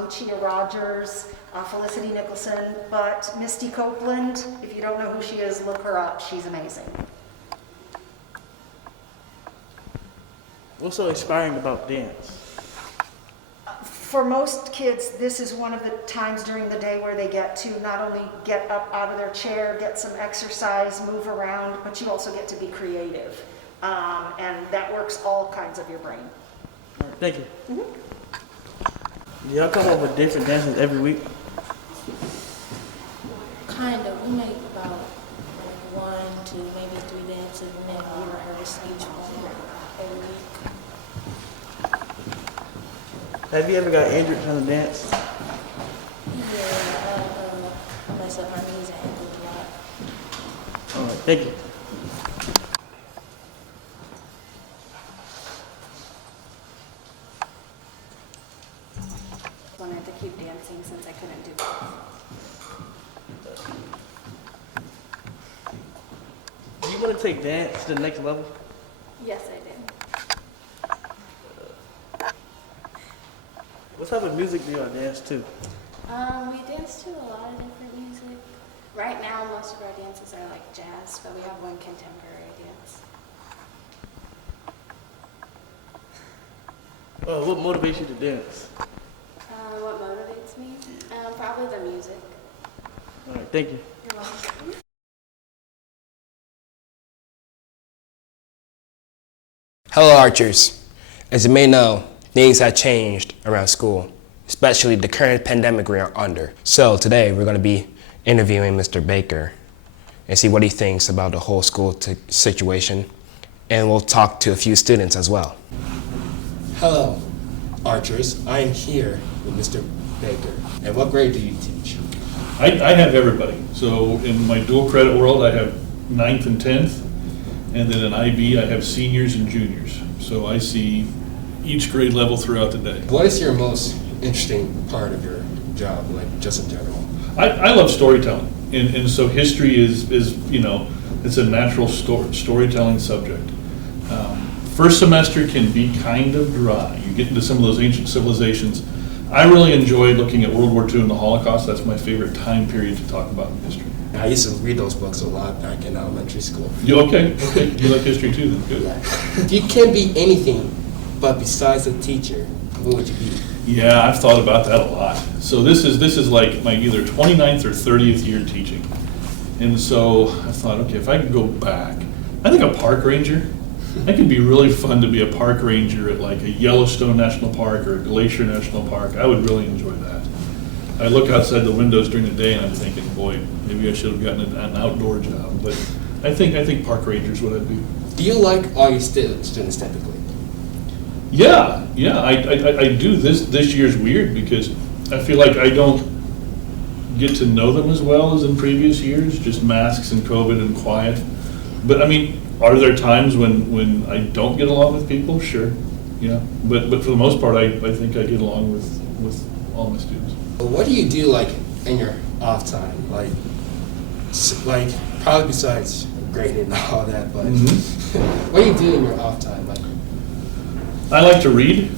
Lucia Rogers, Felicity Nicholson, but Misty Copeland, if you don't know who she is, look her up. She's amazing. What's so inspiring about dance? For most kids, this is one of the times during the day where they get to not only get up out of their chair, get some exercise, move around, but you also get to be creative. And that works all kinds of your brain. All right, thank you. Do y'all come up with different dances every week? Kind of. We make about 1, 2, maybe 3 dances, and then we rehearse each one every week. Have you ever got injured trying to dance? Yeah, I messed up my knees and ankles a lot. All right, thank you. I wanted to keep dancing since I couldn't do it. Do you want to take dance to the next level? Yes, I did. What type of music do y'all dance to? We dance to a lot of different music. Right now, most of our dances are like jazz, but we have one contemporary dance. What motivates you to dance? What motivates me? Probably the music. All right, thank you. You're welcome. Hello, Archers. As you may know, things have changed around school, especially the current pandemic we are under. So today we're going to be interviewing Mr. Baker and see what he thinks about the whole school situation, and we'll talk to a few students as well. Hello, Archers. I am here with Mr. Baker. And what grade do you teach? I have everybody. So in my dual credit world, I have 9th and 10th, and then in IB, I have seniors and juniors. So I see each grade level throughout the day. What is your most interesting part of your job, like just in general? I love storytelling, and so history is it's a natural storytelling subject. First semester can be kind of dry. You get into some of those ancient civilizations. I really enjoy looking at World War II and the Holocaust. That's my favorite time period to talk about in history. I used to read those books a lot back in elementary school. You okay? You like history too, then good. If you can't be anything but besides a teacher, what would you be? Yeah, I've thought about that a lot. So this is like my either 29th or 30th year teaching. And so I thought, okay, if I could go back, I think a park ranger. It could be really fun to be a park ranger at like a Yellowstone National Park or a Glacier National Park. I would really enjoy that. I look outside the windows during the day and I'm thinking, boy, maybe I should have gotten an outdoor job. But I think park rangers would I'd be. Do you like all your students typically? Yeah, I do. This year's weird because I feel like I don't get to know them as well as in previous years, just masks and COVID and quiet. But I mean, are there times when I don't get along with people? Sure, yeah. But for the most part, I think I get along with all my students. What do you do like in your off time? Like probably besides grading and all that, but what do you do in your off time? Like, I like to read.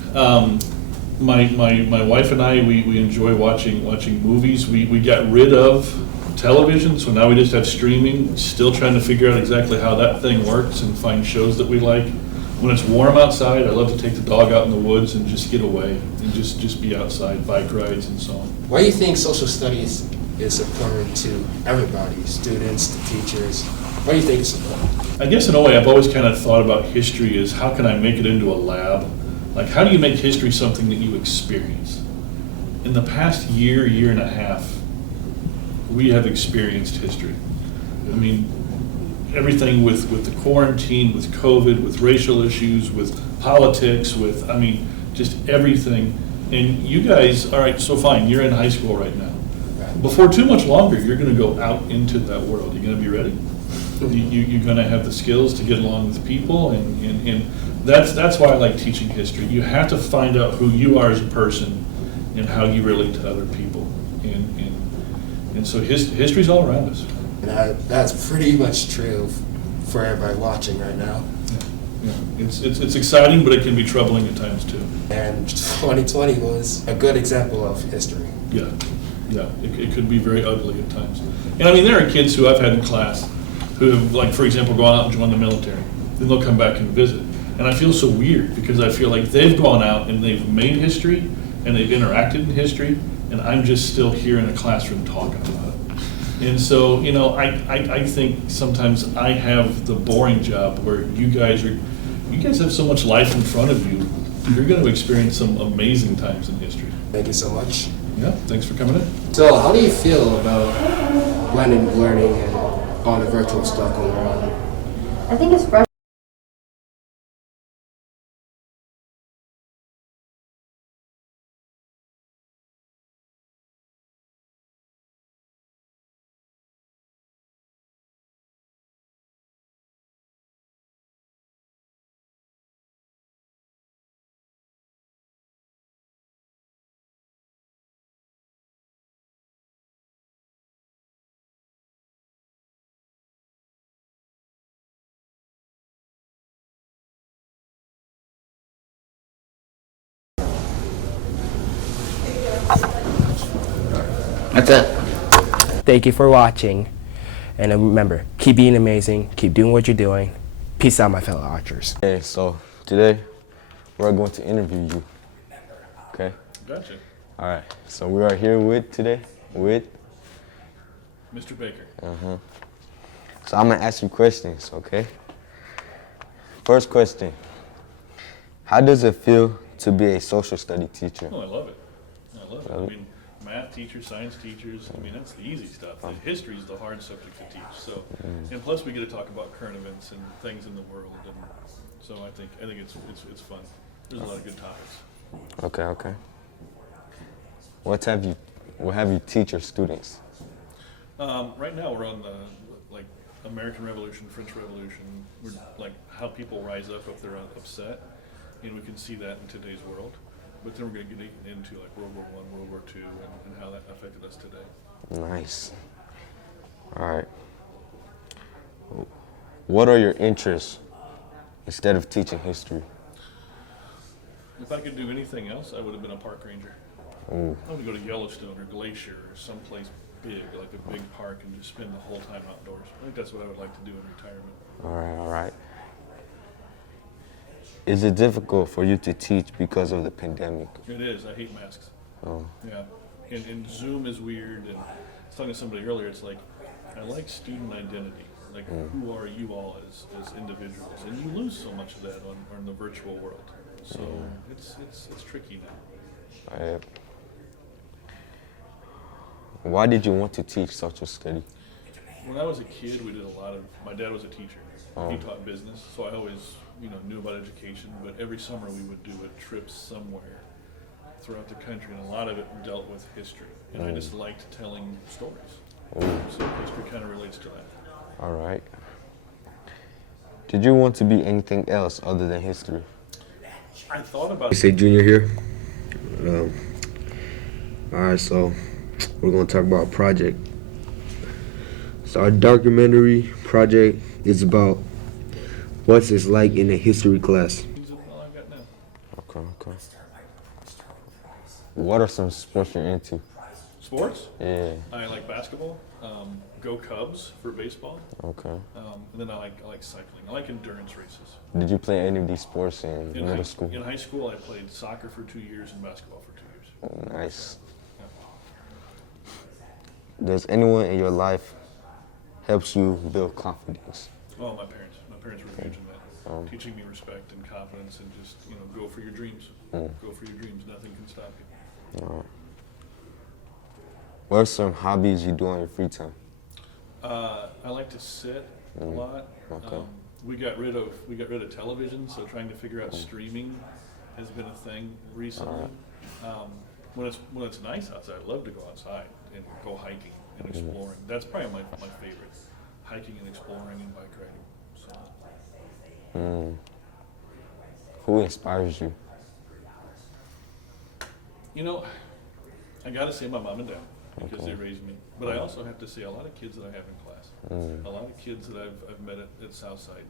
My wife and I, we enjoy watching movies. We got rid of television, so now we just have streaming. Still trying to figure out exactly how that thing works and find shows that we like. When it's warm outside, I love to take the dog out in the woods and just get away and just be outside, bike rides and so on. Why do you think social studies is important to everybody, students, the teachers? Why do you think it's important? I guess in a way I've always kind of thought about history as how can I make it into a lab? Like how do you make history something that you experience? In the past year and a half, we have experienced history. I mean, everything with the quarantine, with COVID, with racial issues, with politics, with, I mean, just everything. And you guys, all right, so fine, you're in high school right now. Before too much longer, you're going to go out into that world. You're going to be ready. You're going to have the skills to get along with people, and that's why I like teaching history. You have to find out who you are as a person and how you relate to other people. And so history's all around us. And that's pretty much true for everybody watching right now. Yeah. It's exciting, but it can be troubling at times too. And 2020 was a good example of history. Yeah, it could be very ugly at times. And I mean, there are kids who I've had in class who have, like, for example, gone out and joined the military. Then they'll come back and visit. And I feel so weird because I feel like they've gone out and they've made history and they've interacted in history, and I'm just still here in a classroom talking about it. And so, you know, I think sometimes I have the boring job where you guys have so much life in front of you. You're going to experience some amazing times in history. Thank you so much. Yeah, thanks for coming in. So how do you feel about blended learning and all the virtual stuff going on? I think it's frustrating. That's it. Thank you for watching. And remember, keep being amazing, keep doing what you're doing. Peace out, my fellow archers. Okay, so today we're going to interview you. Okay? Gotcha. All right, so we are here with Mr. Baker. So I'm gonna ask you questions, okay? First question, how does it feel to be a social study teacher? Oh, I love it. I mean, math teachers, science teachers, I mean, that's the easy stuff. The history is the hard subject to teach. So, and plus we get to talk about current events and things in the world. And so I think it's fun. There's a lot of good topics. Okay. What have you teach your students? Right now we're on the like American Revolution, French Revolution. We're like how people rise up if they're upset, and we can see that in today's world. But then we're going to get into like World War I, World War II, and how that affected us today. Nice. All right. What are your interests instead of teaching history? If I could do anything else, I would have been a park ranger. Ooh. I would go to Yellowstone or Glacier or someplace big, like a big park, and just spend the whole time outdoors. I think that's what I would like to do in retirement. All right, all right. Is it difficult for you to teach because of the pandemic? It is. I hate masks. Oh. Yeah. And Zoom is weird. And I was talking to somebody earlier, it's like, I like student identity. Like, who are you all as individuals? And you lose so much of that on the virtual world. So it's tricky now. All right. Why did you want to teach social study? When I was a kid, we did a lot of, my dad was a teacher. Oh. He taught business, so I always, knew about education, but every summer we would do a trip somewhere throughout the country, and a lot of it dealt with history. And I just liked telling stories. So history kind of relates to that. All right. Did you want to be anything else other than history? I thought about Say junior here. All right, so we're going to talk about a project. So our documentary project is about what's it's like in a history class. Okay, okay. What are some sports you're into? Sports? Yeah. I like basketball. Go Cubs for baseball. Okay. And then I like cycling. I like endurance races. Did you play any of these sports in middle school? In high school, I played soccer for 2 years and basketball for 2 years. Oh, nice. Does anyone in your life helps you build confidence? Oh, my parents. My parents were huge in that. Teaching me respect and confidence and just, go for your dreams. Go for your dreams. Nothing can stop you. All right. What are some hobbies you do on your free time? I like to sit a lot. Okay. We got rid of television, so trying to figure out streaming has been a thing recently. When it's nice outside, I love to go outside and go hiking and exploring. That's probably my favorite, hiking and exploring and bike riding. So. Who inspires you? I gotta say my mom and dad, because they raised me. But I also have to say a lot of kids that I have in class, a lot of kids that I've met at Southside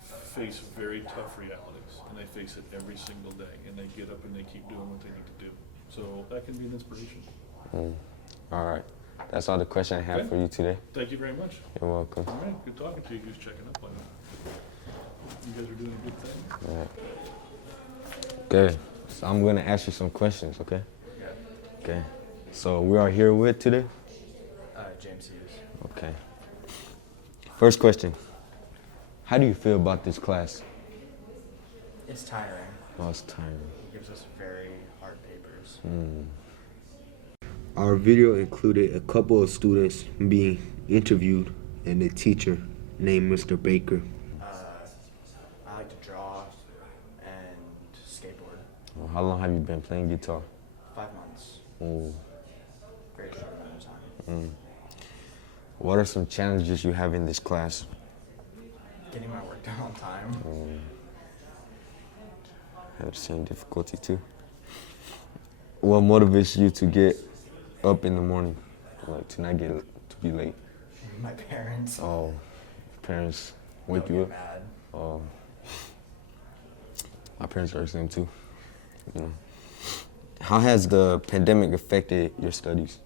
face very tough realities, and they face it every single day, and they get up and they keep doing what they need to do. So that can be an inspiration. All right. That's all the questions I have for you today. Thank you very much. You're welcome. All right, good talking to you. Who's checking up on you? You guys are doing a good thing. All right. Okay, so I'm going to ask you some questions, okay? Yeah. Okay. So we are here with today? James Hughes. Okay. First question. How do you feel about this class? It's tiring. Oh, it's tiring. He gives us very hard papers. Our video included a couple of students being interviewed and a teacher named Mr. Baker. I like to draw and skateboard. Well, how long have you been playing guitar? 5 months. Oh. Very short amount of time. What are some challenges you have in this class? Getting my work done on time. I have the same difficulty too. What motivates you to get up in the morning, like to not to be late? My parents. Oh, parents wake you up? Mad. Oh, my parents are the same too. How has the pandemic affected your studies?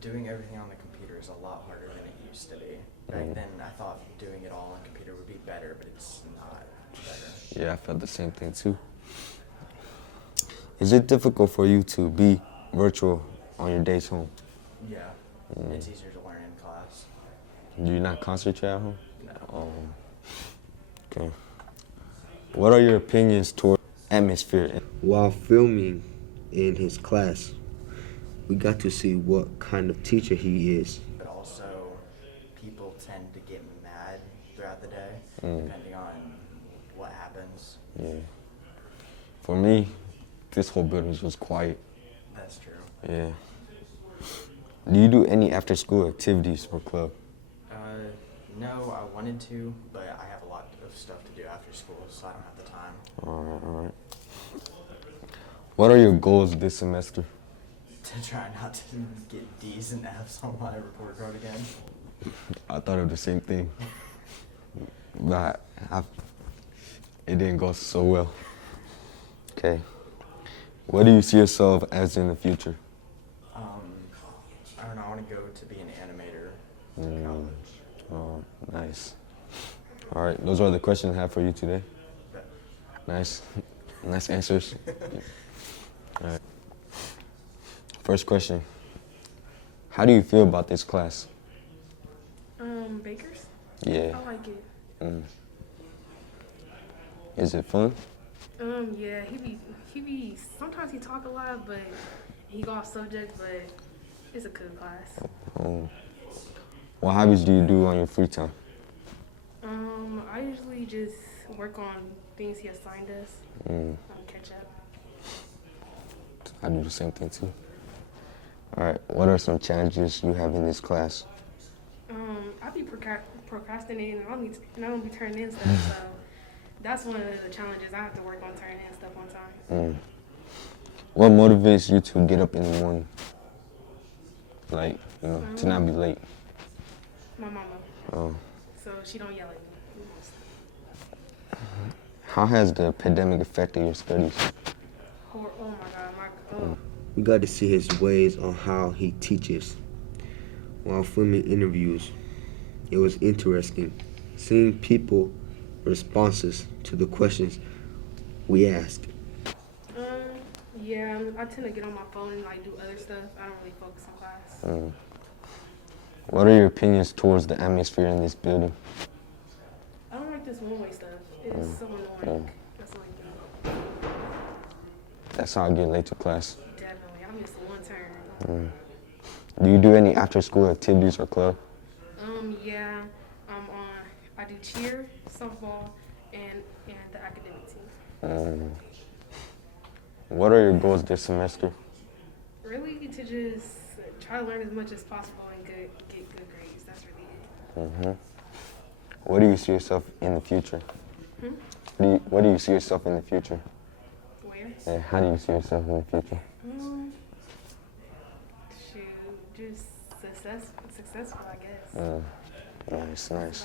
Doing everything on the computer is a lot harder than it used to be. Back then, I thought doing it all on the computer would be better, but it's not better. Yeah, I felt the same thing too. Is it difficult for you to be virtual on your days home? Yeah, it's easier to learn in class. Do you not concentrate at home? No. Okay. What are your opinions toward atmosphere? While filming in his class, we got to see what kind of teacher he is. But also, people tend to get mad throughout the day, depending on what happens. Yeah. For me, this whole building was just quiet. That's true. Yeah. Do you do any after-school activities or club? No, I wanted to, but I have a lot of stuff to do after school, so I don't have the time. All right. What are your goals this semester? To try not to get D's and F's on my report card again. I thought of the same thing, but it didn't go so well. Okay. What do you see yourself as in the future? I don't know, I want to go to be an animator in college. Oh, nice. All right, those are the questions I have for you today. Nice. Nice answers. All right. First question. How do you feel about this class? Baker's? Yeah. I like it. Is it fun? Yeah, he be, sometimes he talk a lot, but he go off subject, but it's a good class. What hobbies do you do on your free time? I usually just work on things he assigned us, catch up. I do the same thing too. All right, what are some challenges you have in this class? I be procrastinating and I don't be turning in stuff, so that's one of the challenges. I have to work on turning in stuff on time. What motivates you to get up in the morning? Like, you know, to not be late? My mama. Oh. So she don't yell at me. How has the pandemic affected your studies? Oh my God, We got to see his ways on how he teaches. While filming interviews, it was interesting seeing people responses to the questions we asked. Yeah, I tend to get on my phone and like do other stuff. I don't really focus on class. What are your opinions towards the atmosphere in this building? I don't like this one-way stuff. It's so annoying. That's the only thing. That's how I get late to class. Definitely. I missed one turn. Do you do any after-school activities or club? Yeah. I do cheer, softball, and the academic team. What are your goals this semester? Really to just try to learn as much as possible and get good grades. That's really it. What do you see yourself in the future? What do you see yourself in the future? Where? Yeah, how do you see yourself in the future? Just successful, I guess. Nice.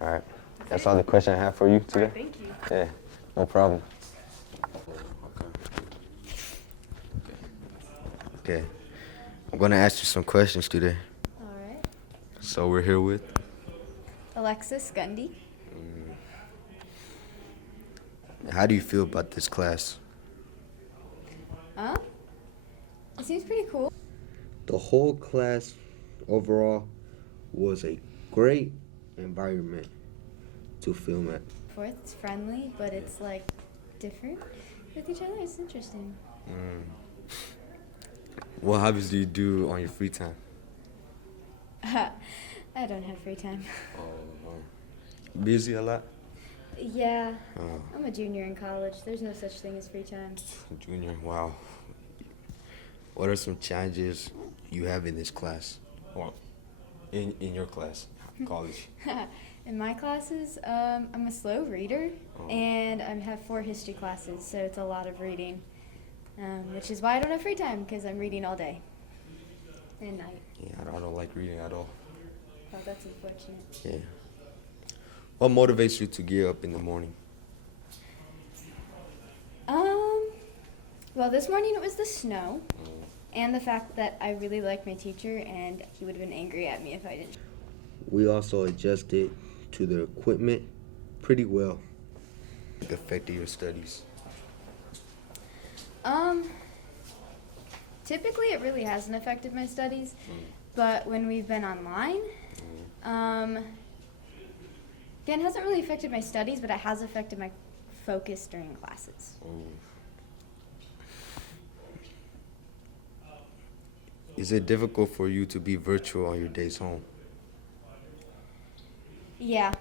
All right, that's all the questions I have for you today. Right, thank you. Yeah, no problem. Okay, I'm gonna ask you some questions today. All right. So we're here with Alexis Gundy. How do you feel about this class? It seems pretty cool. The whole class overall was a great environment to film at. It's friendly, but it's like different with each other. It's interesting. What hobbies do you do on your free time? I don't have free time. Busy a lot? Yeah, I'm a junior in college. There's no such thing as free time. Junior, wow. What are some challenges you have in this class? Or in your class, college? In my classes, I'm a slow reader, and I have 4 history classes, so it's a lot of reading, which is why I don't have free time, because I'm reading all day and night. Yeah, I don't like reading at all. Oh, that's unfortunate. Yeah. What motivates you to get up in the morning? Well, this morning it was the snow, and the fact that I really like my teacher, and he would have been angry at me if I didn't. We also adjusted to the equipment pretty well. It affected your studies. Typically it really hasn't affected my studies, but when we've been online, again, it hasn't really affected my studies, but it has affected my focus during classes. Is it difficult for you to be virtual on your days home? Yeah,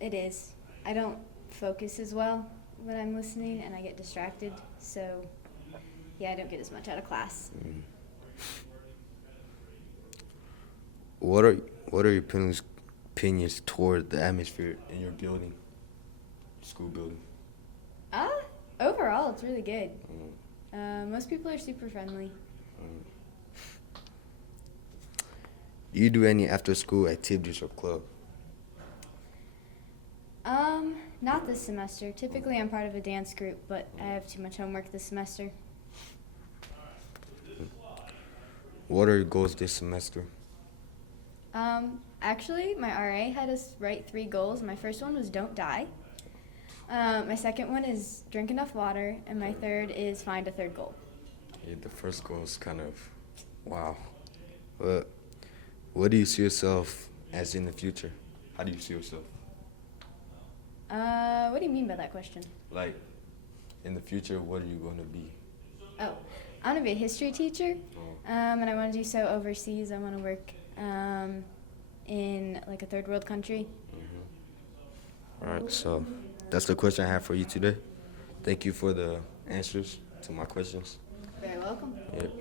it is. I don't focus as well when I'm listening, and I get distracted, so yeah, I don't get as much out of class. What are your opinions toward the atmosphere in your building, school building? Overall, it's really good. Most people are super friendly. Do you do any after-school activities or club? Not this semester. Typically, I'm part of a dance group, but I have too much homework this semester. What are your goals this semester? Actually, my RA had us write 3 goals. My first one was don't die. My second one is drink enough water, and my third is find a third goal. Yeah, the first goal is kind of, wow. But what do you see yourself as in the future? How do you see yourself? What do you mean by that question? Like, in the future, what are you going to be? Oh, I want to be a history teacher, and I want to do so overseas. I want to work in like a third world country. All right, so that's the question I have for you today. Thank you for the answers to my questions. Very welcome. Yep.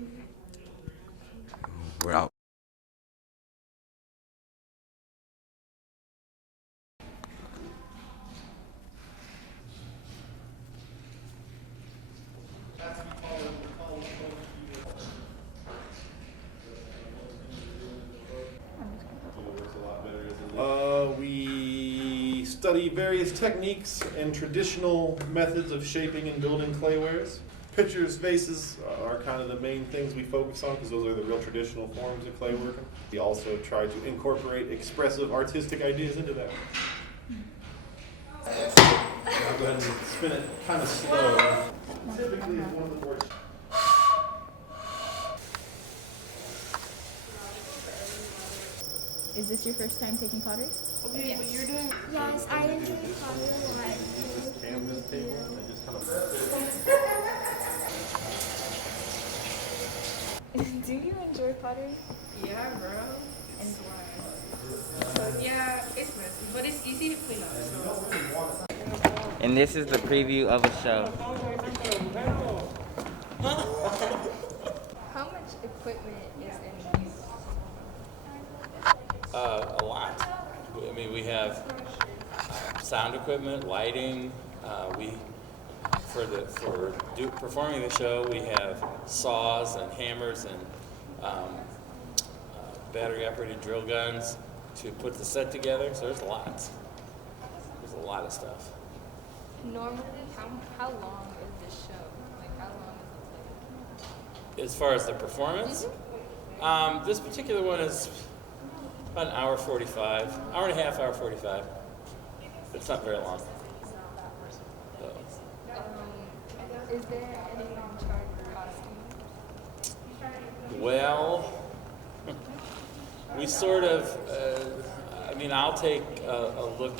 We're out. We study various techniques and traditional methods of shaping and building claywares. Pictures, vases are kind of the main things we focus on because those are the real traditional forms of clay working. We also try to incorporate expressive artistic ideas into that. I'll go ahead and spin it kind of slow. Typically, it's one of the boards. Is this your first time taking pottery? Yes. What you're doing? Yes, I enjoy pottery a lot. Use this canvas table and just kind of. Do you enjoy pottery? Yeah, bro. And why? So, yeah, it's messy, but it's easy to clean up. So. And this is the preview of a show. How much equipment is in these? A lot. I mean, we have sound equipment, lighting. Performing the show, we have saws and hammers and battery-operated drill guns to put the set together. So there's lots. There's a lot of stuff. Normally, how long is this show? Like, how long is it take? As far as the performance, this particular one is about an hour 45, hour and a half, hour 45. It's not very long. So. Is there any charge costume? Well, we sort of, I'll take a look,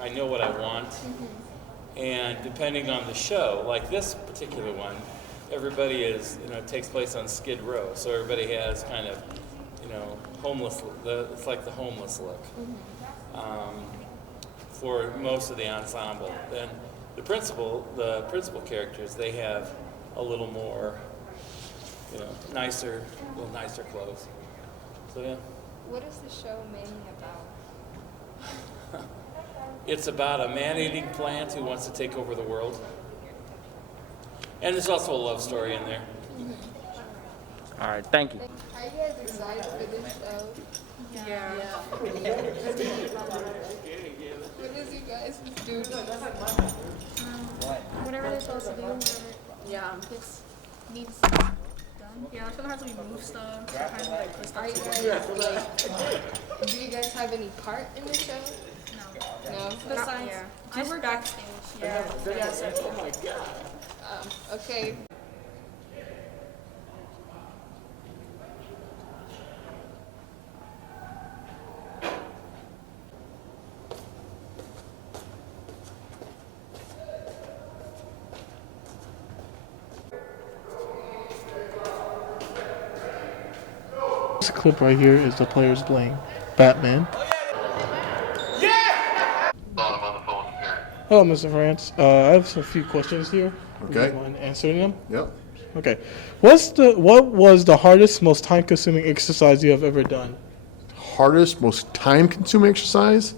I know what I want. And depending on the show, like this particular one, everybody is, it takes place on Skid Row. So everybody has kind of, homeless, it's like the homeless look for most of the ensemble. Then the principal characters, they have a little more, nicer clothes. So yeah. What is the show mainly about? It's about a man-eating plant who wants to take over the world. And there's also a love story in there. All right, thank you. Are you guys excited for this show? Yeah. What is you guys do? Whatever they're supposed to do. Yeah, this needs done. Yeah, I feel like we move stuff, kind of like put Are stuff you together. guys do you guys have any part in the show? No. Besides, I work backstage. Yeah. Oh my god. Okay. This clip right here is the players playing Batman. Hello, Mr. France. I have a few questions here. Okay. Do you mind answering them? Yep. Okay. What was the hardest, most time-consuming exercise you have ever done? hardest, most time-consuming exercise?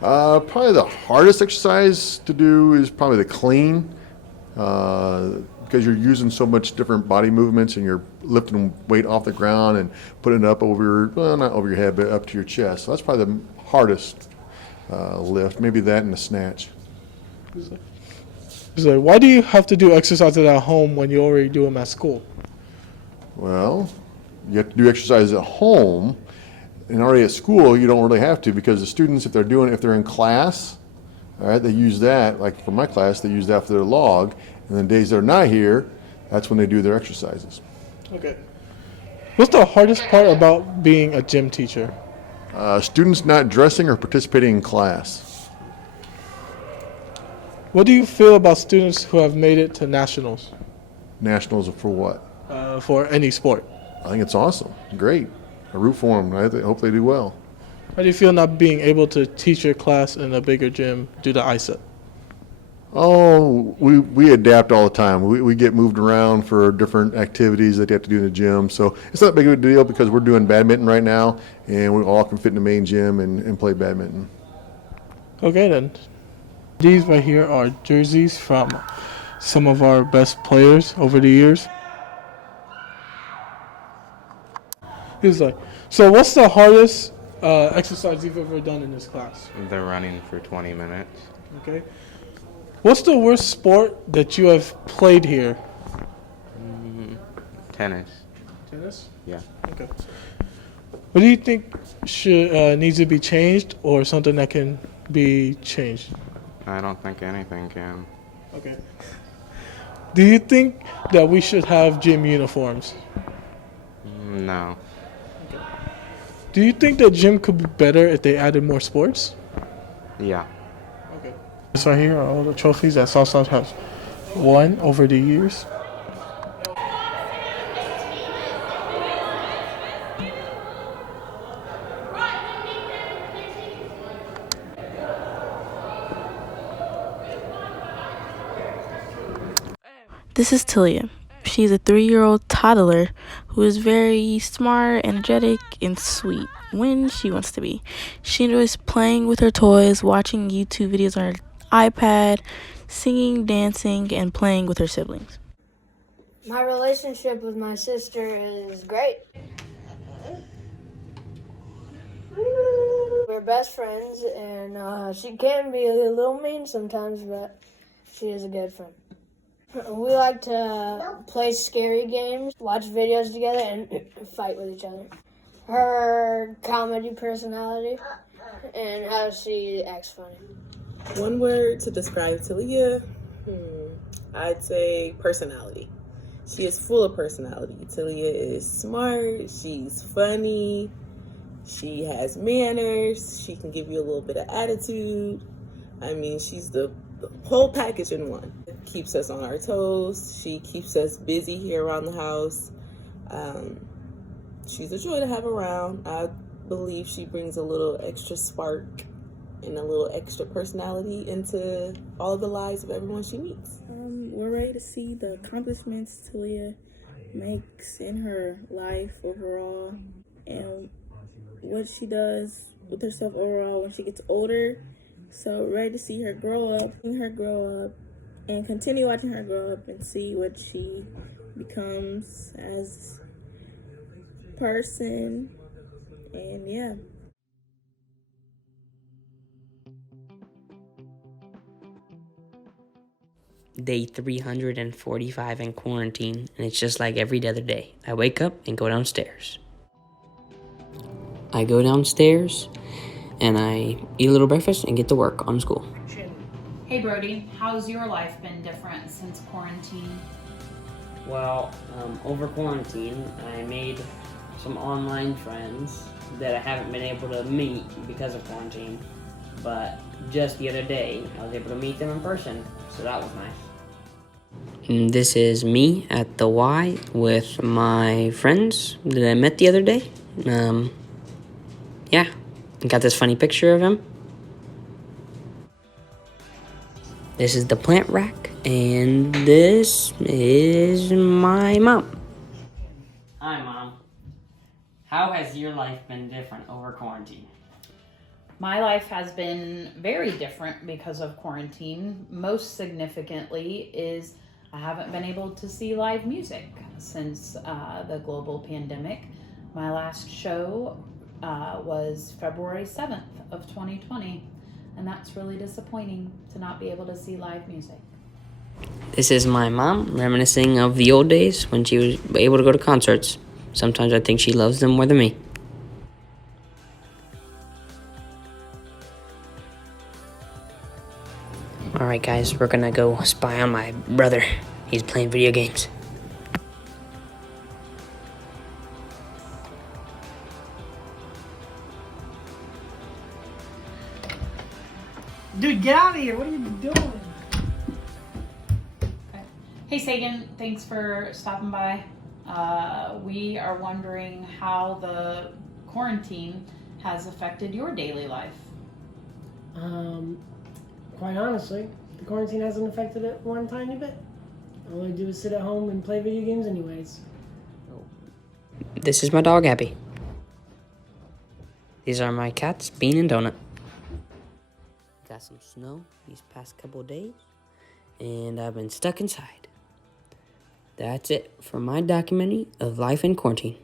Probably the hardest exercise to do is probably the clean, because you're using so much different body movements and you're lifting weight off the ground and putting it up over, well, not over your head, but up to your chest. So that's probably the hardest lift. Maybe that and the snatch. So why do you have to do exercises at home when you already do them at school? Well, you have to do exercises at home, and already at school you don't really have to, because the students, if they're in class, all right, they use that. Like for my class, they use that for their log, and then days they're not here, that's when they do their exercises. Okay. What's the hardest part about being a gym teacher? Students not dressing or participating in class. What do you feel about students who have made it to nationals? Nationals for what? For any sport. I think it's awesome. Great. I root for them. I hope they do well. How do you feel not being able to teach your class in a bigger gym due to ISA? Oh, we adapt all the time. We get moved around for different activities that you have to do in the gym. So it's not a big of a deal because we're doing badminton right now, and we all can fit in the main gym and play badminton. Okay then. These right here are jerseys from some of our best players over the years. So what's the hardest exercise you've ever done in this class? The running for 20 minutes. Okay. What's the worst sport that you have played here? Tennis. Tennis? Yeah. Okay. What do you think needs to be changed, or something that can be changed? I don't think anything can. Okay. Do you think that we should have gym uniforms? No. Do you think the gym could be better if they added more sports? Yeah. Okay. This right here are all the trophies that Southside has won over the years. This is Telia. She's a 3-year-old toddler who is very smart, energetic, and sweet when she wants to be. She enjoys playing with her toys, watching YouTube videos on her iPad, singing, dancing, and playing with her siblings. My relationship with my sister is great. We're best friends, and she can be a little mean sometimes, but she is a good friend. We like to play scary games, watch videos together, and fight with each other. Her comedy personality and how she acts funny. One word to describe Telia, I'd say personality. She is full of personality. Telia is smart, she's funny, she has manners, she can give you a little bit of attitude. I mean, she's the whole package in one. It keeps us on our toes. She keeps us busy here around the house. She's a joy to have around. I believe she brings a little extra spark and a little extra personality into all of the lives of everyone she meets. We're ready to see the accomplishments Telia makes in her life overall, and what she does with herself overall when she gets older. So ready to see her grow up, and continue watching her grow up and see what she becomes as a person, and yeah. Day 345 in quarantine, and it's just like every other day. I wake up and go downstairs. I go downstairs and I eat a little breakfast and get to work on school. Hey Brody, how's your life been different since quarantine? Well, over quarantine, I made some online friends that I haven't been able to meet because of quarantine. But just the other day, I was able to meet them in person, so that was nice. And this is me at the Y with my friends that I met the other day. Yeah, got this funny picture of him. This is the plant rack, and this is my mom. Hi, Mom. How has your life been different over quarantine? My life has been very different because of quarantine. Most significantly is I haven't been able to see live music since the global pandemic. My last show was February 7th of 2020, and that's really disappointing to not be able to see live music. This is my mom reminiscing of the old days when she was able to go to concerts. Sometimes I think she loves them more than me. Alright guys, we're gonna go spy on my brother. He's playing video games. Dude, get out of here. What are you doing? Hey Sagan, thanks for stopping by. We are wondering how the quarantine has affected your daily life. Quite honestly, the quarantine hasn't affected it one tiny bit. All I do is sit at home and play video games anyways. This is my dog, Abby. These are my cats, Bean and Donut. Got some snow these past couple of days, and I've been stuck inside. That's it for my documentary of life in quarantine.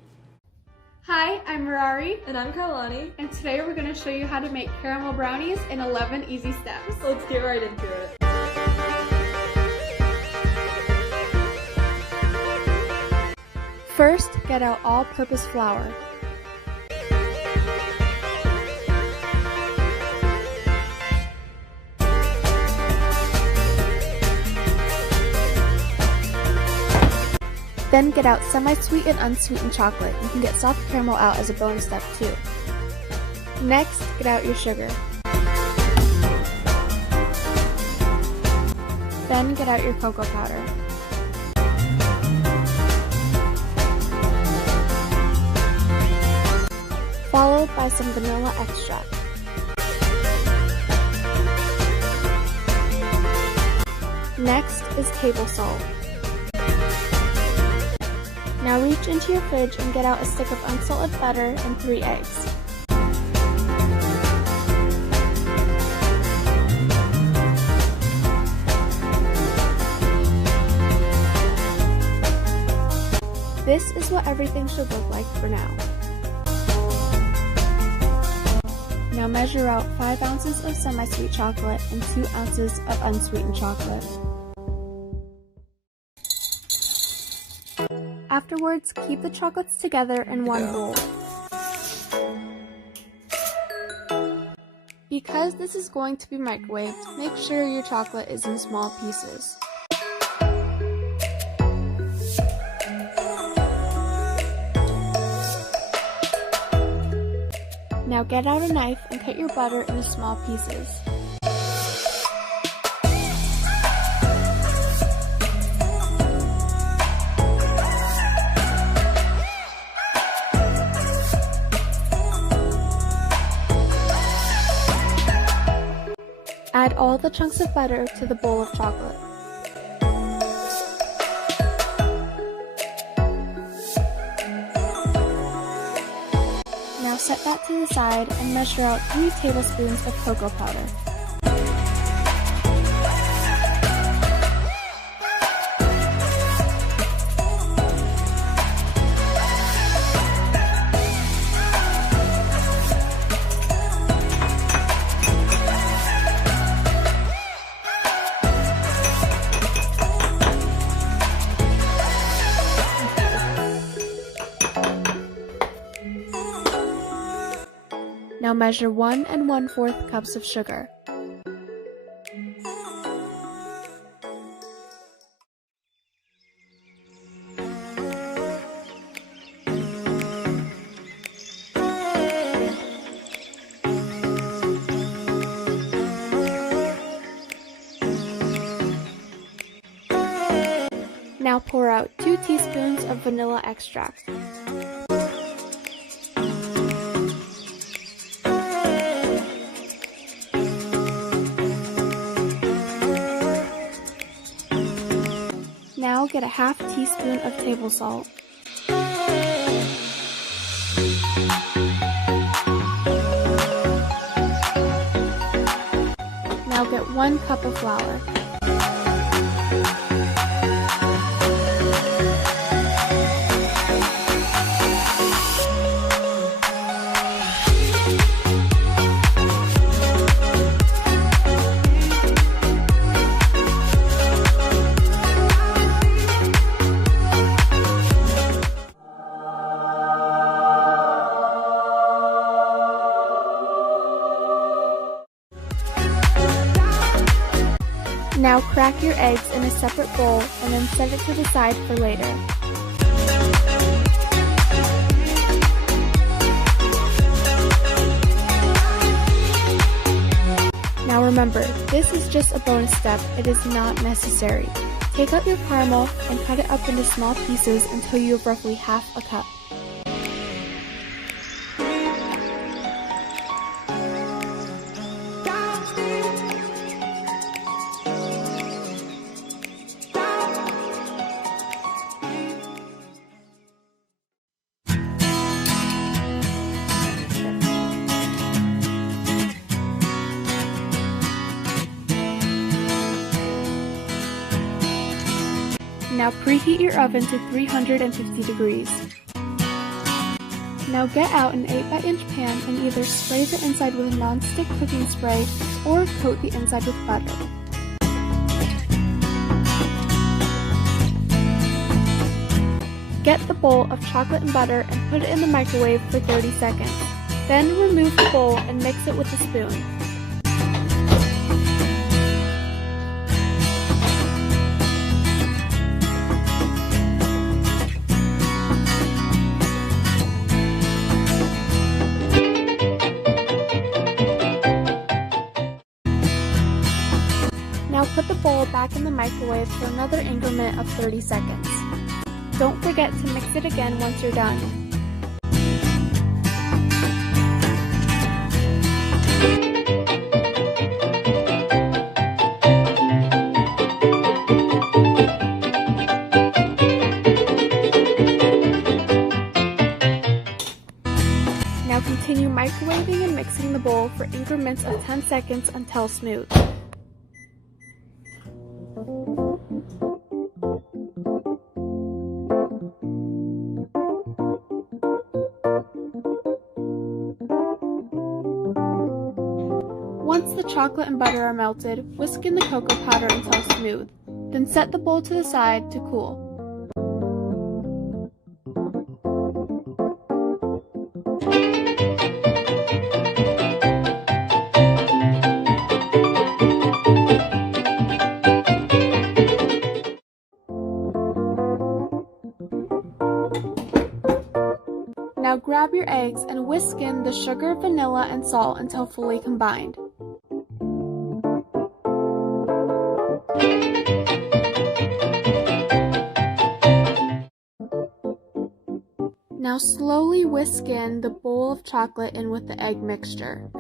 Hi, I'm Mirari. And I'm Kailani. And today we're going to show you how to make caramel brownies in 11 easy steps. Let's get right into it. First, get out all-purpose flour. Then get out semi-sweet and unsweetened chocolate. You can get soft caramel out as a bonus step too. Next, get out your sugar. Then get out your cocoa powder. Followed by some vanilla extract. Next is table salt. Now reach into your fridge and get out a stick of unsalted butter and 3 eggs. This is what everything should look like for now. Now measure out 5 ounces of semi-sweet chocolate and 2 ounces of unsweetened chocolate. Afterwards, keep the chocolates together in one bowl. Because this is going to be microwaved, make sure your chocolate is in small pieces. Now get out a knife and cut your butter into small pieces. Add all the chunks of butter to the bowl of chocolate. Now set that to the side and measure out 3 tablespoons of cocoa powder. Now measure 1 1/4 cups of sugar. Now pour out 2 teaspoons of vanilla extract. Now get a 1/2 teaspoon of table salt. 1 cup of flour. Now crack your eggs in a separate bowl and then set it to the side for later. Now remember, this is just a bonus step, it is not necessary. Take out your caramel and cut it up into small pieces until you have roughly half a cup. Now preheat your oven to 350 degrees. Now get out an 8x-inch pan and either spray the inside with a non-stick cooking spray or coat the inside with butter. Get the bowl of chocolate and butter and put it in the microwave for 30 seconds. Then remove the bowl and mix it with a spoon. Now put the bowl back in the microwave for another increment of 30 seconds. Don't forget to mix it again once you're done. Now continue microwaving and mixing the bowl for increments of 10 seconds until smooth. Once the chocolate and butter are melted, whisk in the cocoa powder until smooth. Then set the bowl to the side to cool. Now grab your eggs and whisk in the sugar, vanilla, and salt until fully combined. Now slowly whisk in the bowl of chocolate in with the egg mixture.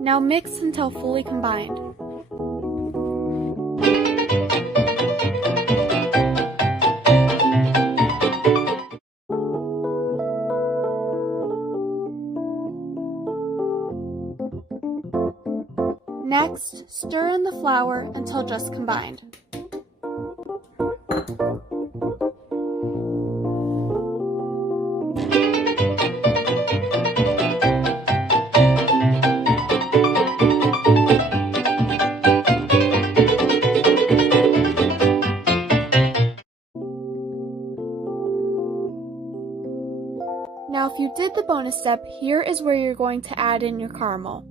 Now mix until fully combined. Next, stir in the flour until just combined. Now, if you did the bonus step, here is where you're going to add in your caramel.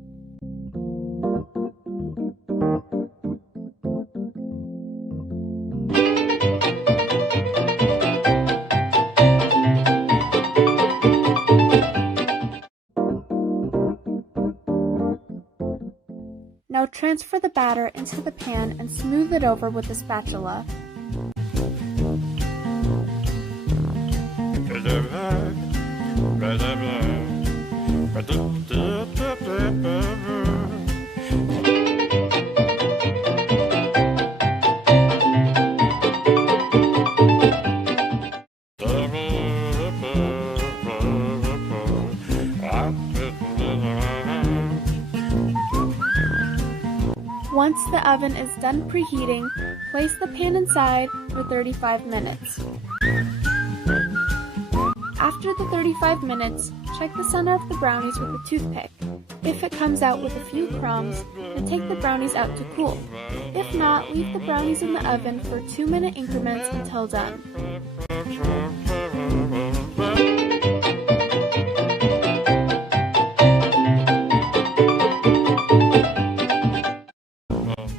Now transfer the batter into the pan and smooth it over with a spatula. Once the oven is done preheating, place the pan inside for 35 minutes. After the 35 minutes, check the center of the brownies with a toothpick. If it comes out with a few crumbs, then take the brownies out to cool. If not, leave the brownies in the oven for 2-minute increments until done.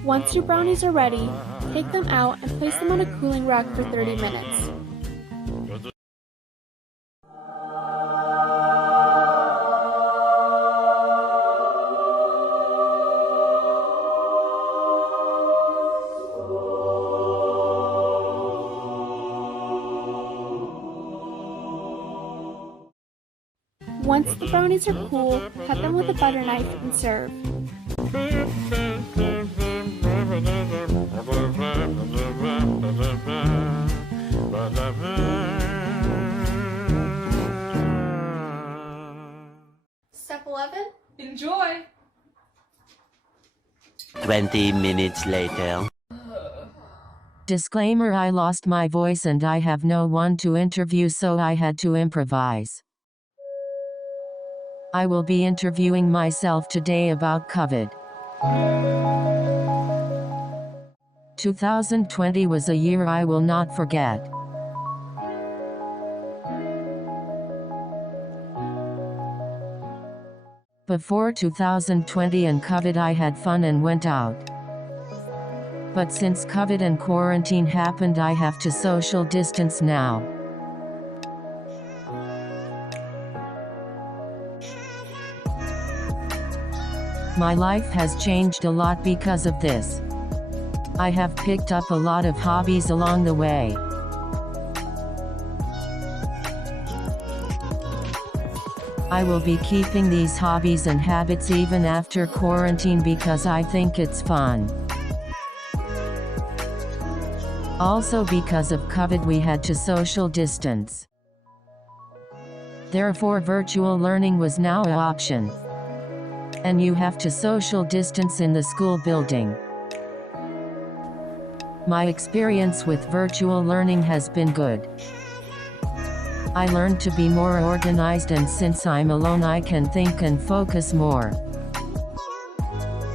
Once your brownies are ready, take them out and place them on a cooling rack for 30 minutes. Once the brownies are cool, cut them with a butter knife and serve. Step 11, enjoy. 20 minutes later. Disclaimer: I lost my voice and I have no one to interview, so I had to improvise. I will be interviewing myself today about COVID. 2020 was a year I will not forget. Before 2020 and COVID, I had fun and went out. But since COVID and quarantine happened, I have to social distance now. My life has changed a lot because of this. I have picked up a lot of hobbies along the way. I will be keeping these hobbies and habits even after quarantine because I think it's fun. Also, because of COVID, we had to social distance. Therefore, virtual learning was now an option. And you have to social distance in the school building. My experience with virtual learning has been good. I learned to be more organized, and since I'm alone, I can think and focus more.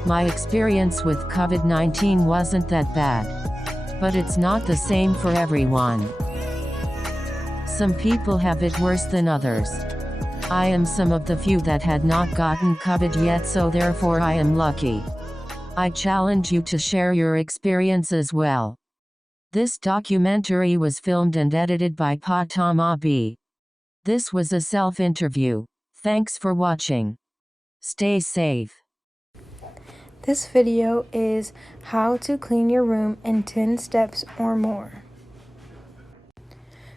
My experience with COVID-19 wasn't that bad. But it's not the same for everyone. Some people have it worse than others. I am some of the few that had not gotten COVID yet, so therefore I am lucky. I challenge you to share your experience as well. This documentary was filmed and edited by Patama. This was a self-interview. Thanks for watching. Stay safe. This video is how to clean your room in 10 steps or more.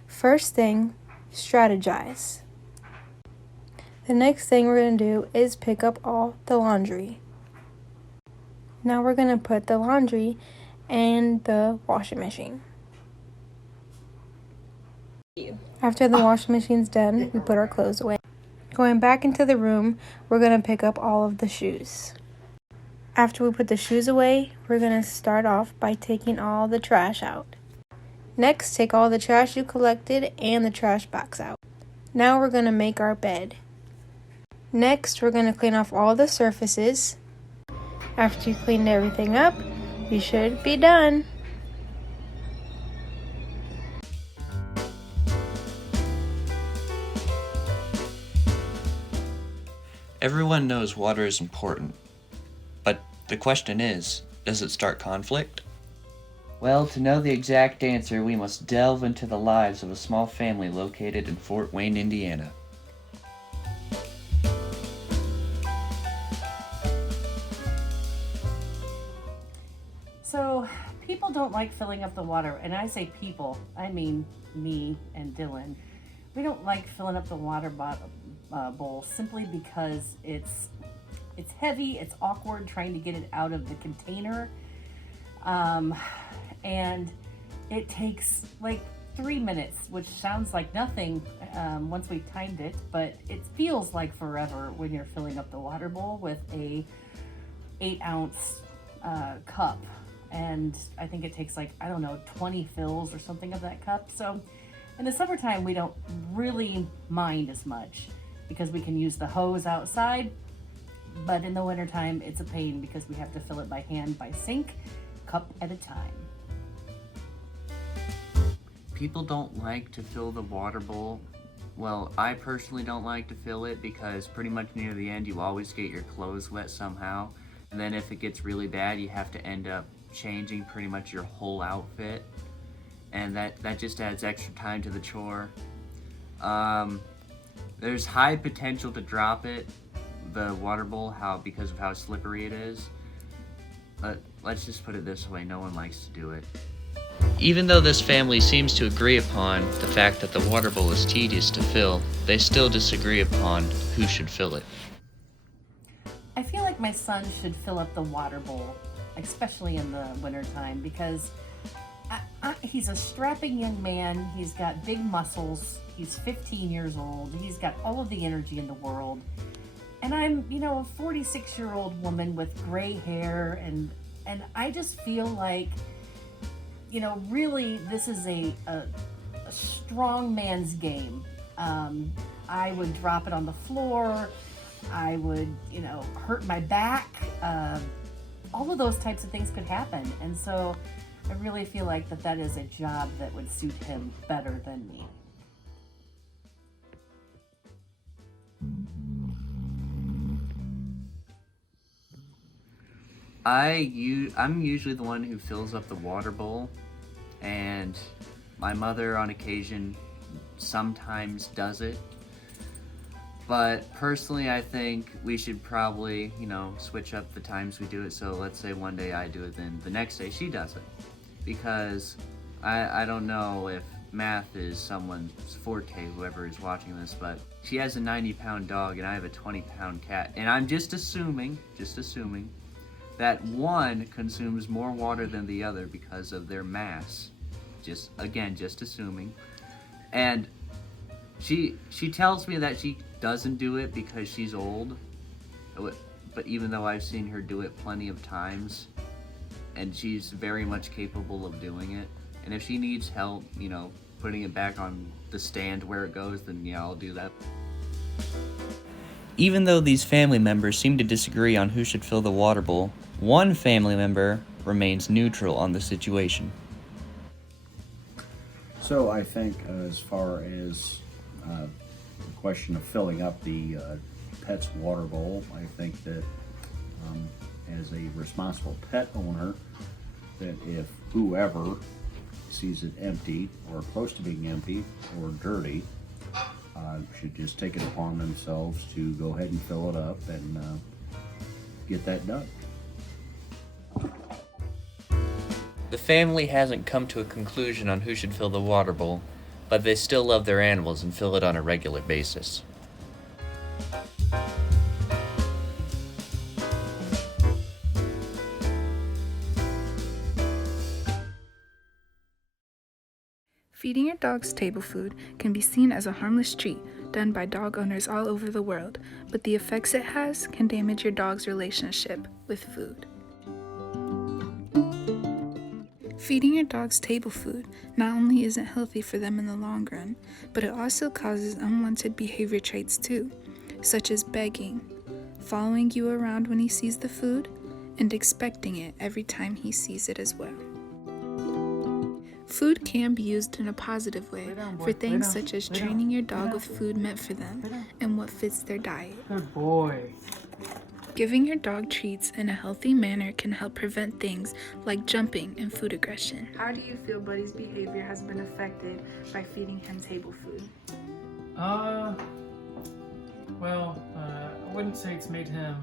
First thing, strategize. The next thing we're going to do is pick up all the laundry. Now we're going to put the laundry in the washing machine. After the washing machine's done, we put our clothes away. Going back into the room, we're going to pick up all of the shoes. After we put the shoes away, we're going to start off by taking all the trash out. Next, take all the trash you collected and the trash box out. Now we're going to make our bed. Next, we're going to clean off all the surfaces. After you cleaned everything up, you should be done. Everyone knows water is important, but the question is, does it start conflict? Well, to know the exact answer, we must delve into the lives of a small family located in Fort Wayne, Indiana. So, people don't like filling up the water, and I say people, I mean me and Dylan. We don't like filling up the water bowl simply because it's heavy, it's awkward trying to get it out of the container, and it takes like 3 minutes, which sounds like nothing once we timed it, but it feels like forever when you're filling up the water bowl with a 8-ounce cup, and I think it takes like, I don't know, 20 fills or something of that cup. So in the summertime, we don't really mind as much because we can use the hose outside, but in the wintertime, it's a pain because we have to fill it by hand, by sink, cup at a time. People don't like to fill the water bowl. Well, I personally don't like to fill it because pretty much near the end you always get your clothes wet somehow. And then if it gets really bad, you have to end up changing pretty much your whole outfit. And that just adds extra time to the chore. There's high potential to drop it, the water bowl, because of how slippery it is. But let's just put it this way, no one likes to do it. Even though this family seems to agree upon the fact that the water bowl is tedious to fill, they still disagree upon who should fill it. I feel like my son should fill up the water bowl, especially in the wintertime, because he's a strapping young man. He's got big muscles. He's 15 years old. He's got all of the energy in the world. And I'm, a 46-year-old woman with gray hair, and I just feel like, really this is a strong man's game. I would drop it on the floor. I would, hurt my back. All of those types of things could happen. And so I really feel like that is a job that would suit him better than me. I'm usually the one who fills up the water bowl, and my mother on occasion sometimes does it. But personally, I think we should probably, switch up the times we do it. So let's say one day I do it, then the next day she does it. Because I don't know if math is someone's forte, whoever is watching this, but she has a 90-pound dog and I have a 20-pound cat. And I'm just assuming that one consumes more water than the other because of their mass. Just assuming. And she tells me that she doesn't do it because she's old, but even though I've seen her do it plenty of times, and she's very much capable of doing it, and if she needs help, putting it back on the stand where it goes, then yeah, I'll do that. Even though these family members seem to disagree on who should fill the water bowl, one family member remains neutral on the situation. So I think as far as the question of filling up the pet's water bowl, I think that as a responsible pet owner, that if whoever sees it empty or close to being empty or dirty, should just take it upon themselves to go ahead and fill it up and get that done. The family hasn't come to a conclusion on who should fill the water bowl, but they still love their animals and fill it on a regular basis. Feeding your dog's table food can be seen as a harmless treat done by dog owners all over the world, but the effects it has can damage your dog's relationship with food. Feeding your dog's table food not only isn't healthy for them in the long run, but it also causes unwanted behavior traits too, such as begging, following you around when he sees the food, and expecting it every time he sees it as well. Food can be used in a positive way for things such as training your dog with food meant for them and what fits their diet. Good boy. Giving your dog treats in a healthy manner can help prevent things like jumping and food aggression. How do you feel Buddy's behavior has been affected by feeding him table food? Well, I wouldn't say it's made him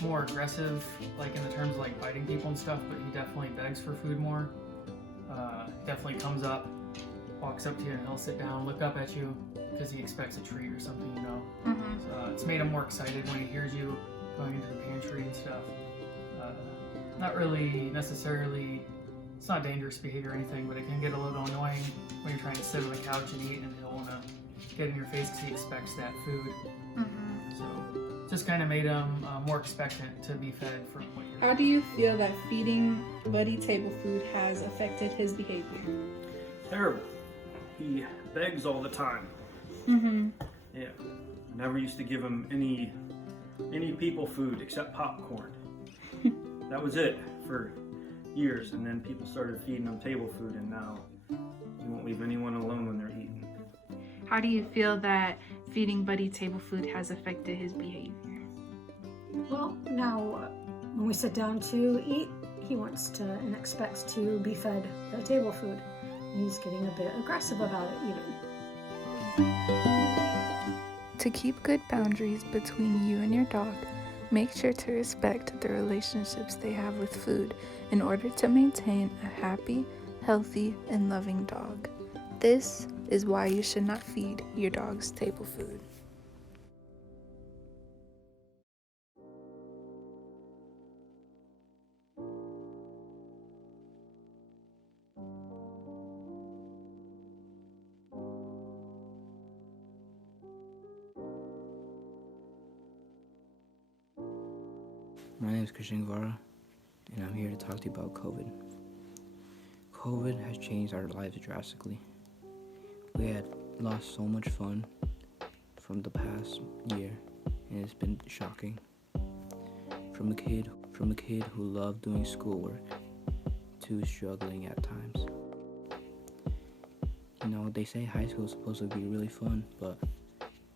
more aggressive, in the terms of biting people and stuff, but he definitely begs for food more. Definitely comes up, walks up to you, and he'll sit down, look up at you, because he expects a treat or something, So it's made him more excited when he hears you going into the pantry and stuff. Not really necessarily, it's not dangerous behavior or anything, but it can get a little annoying when you're trying to sit on the couch and eat, and he'll want to get in your face because he expects that food. So just kind of made him more expectant to be fed from what you're. How do you feel that feeding Buddy table food has affected his behavior? Terrible. He begs all the time. Mm-hmm. Yeah. I never used to give him any people food except popcorn. That was it for years, and then people started feeding him table food, and now he won't leave anyone alone when they're eating. How do you feel that feeding Buddy table food has affected his behavior? Well, now when we sit down to eat, he wants to and expects to be fed the table food. He's getting a bit aggressive about it even. To keep good boundaries between you and your dog, make sure to respect the relationships they have with food in order to maintain a happy, healthy, and loving dog. This is why you should not feed your dog's table food. My name is Christian Guevara, and I'm here to talk to you about COVID. COVID has changed our lives drastically. We had lost so much fun from the past year, and it's been shocking. From a kid who loved doing schoolwork to struggling at times. You know, they say high school is supposed to be really fun, but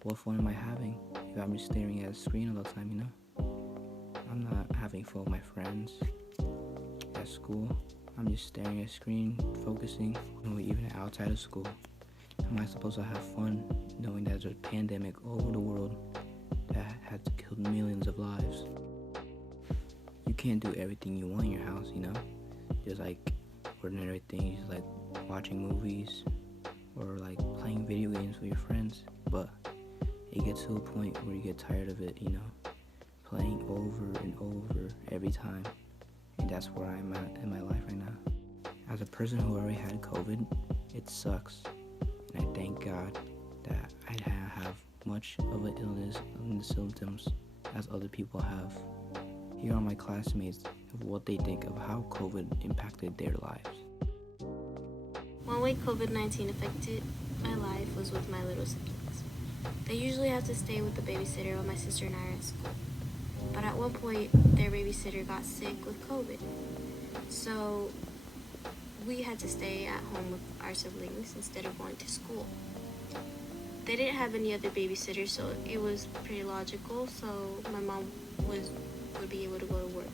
what fun am I having if I'm just staring at a screen all the time, you know? I'm not having fun with my friends at school. I'm just staring at a screen, focusing. Even outside of school, how am I supposed to have fun knowing that there's a pandemic all over the world that has killed millions of lives? You can't do everything you want in your house, you know? There's like ordinary things like watching movies or like playing video games with your friends, but it gets to a point where you get tired of it, you know? Playing over and over every time, and that's where I'm at in my life right now. As a person who already had COVID, it sucks, and I thank God that I don't have much of an illness and the symptoms as other people have. Here are my classmates of what they think of how COVID impacted their lives. One way COVID-19 affected my life was with my little siblings. They usually have to stay with the babysitter while my sister and I are at school. But at one point, their babysitter got sick with COVID. So we had to stay at home with our siblings instead of going to school. They didn't have any other babysitters, so it was pretty logical. So my mom would be able to go to work.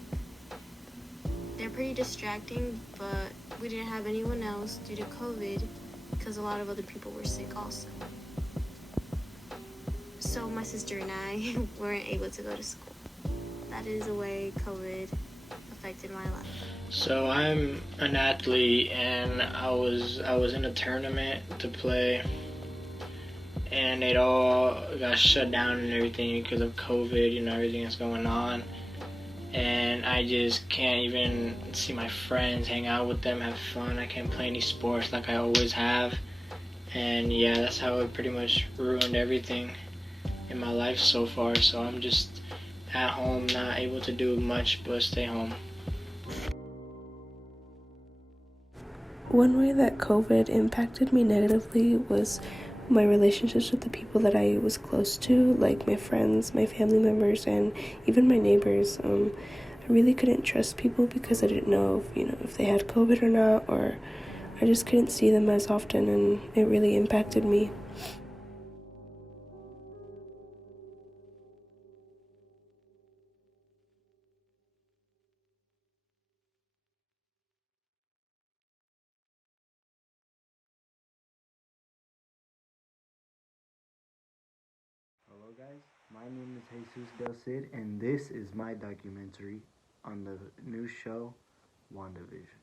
They're pretty distracting, but we didn't have anyone else due to COVID because a lot of other people were sick also. So my sister and I weren't able to go to school. That is the way COVID affected my life. So I'm an athlete, and I was in a tournament to play, and it all got shut down and everything because of COVID, you know, everything that's going on. And I just can't even see my friends, hang out with them, have fun. I can't play any sports like I always have. And yeah, that's how it pretty much ruined everything in my life so far. So I'm just at home, not able to do much but stay home. One way that COVID impacted me negatively was my relationships with the people that I was close to, like my friends, my family members, and even my neighbors. I really couldn't trust people because I didn't know if they had COVID or not, or I just couldn't see them as often, and it really impacted me. Hello guys, my name is Jesus Del Cid, and this is my documentary on the new show, WandaVision.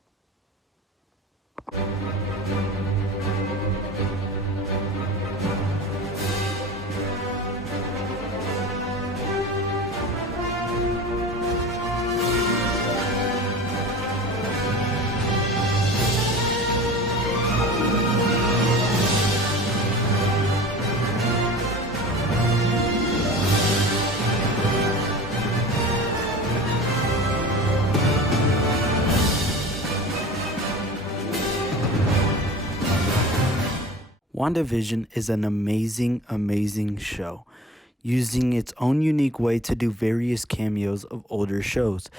WandaVision is an amazing, amazing show, using its own unique way to do various cameos of older shows.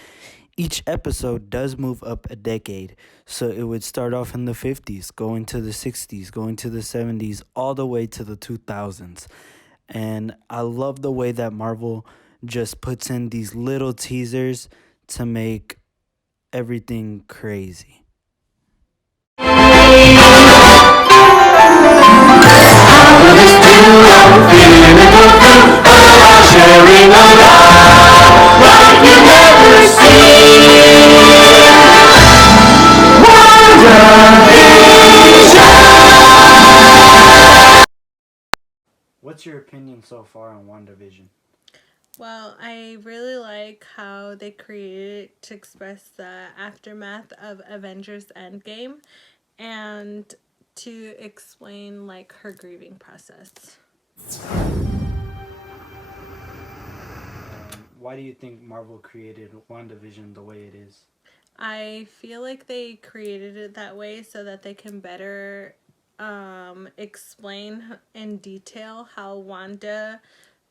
Each episode does move up a decade, so it would start off in the 50s, go into the 60s, go into the 70s, all the way to the 2000s. And I love the way that Marvel just puts in these little teasers to make everything crazy. What's your opinion so far on WandaVision? Well, I really like how they created it to express the aftermath of Avengers Endgame and to explain like her grieving process. Why do you think Marvel created WandaVision the way it is? I feel like they created it that way so that they can better explain in detail how Wanda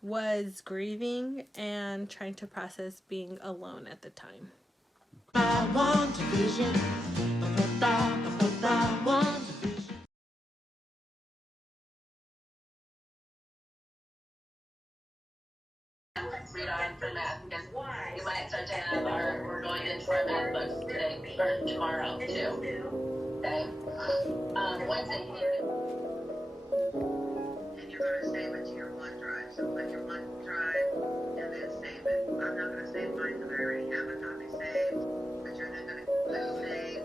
was grieving and trying to process being alone at the time. Read on for math because we might start to have we're going into our math books today or tomorrow too. Okay. Wednesday. And you're going to save it to your OneDrive. So click your OneDrive and then save it. I'm not going to save mine because I already have a copy saved. But you're then going to click save.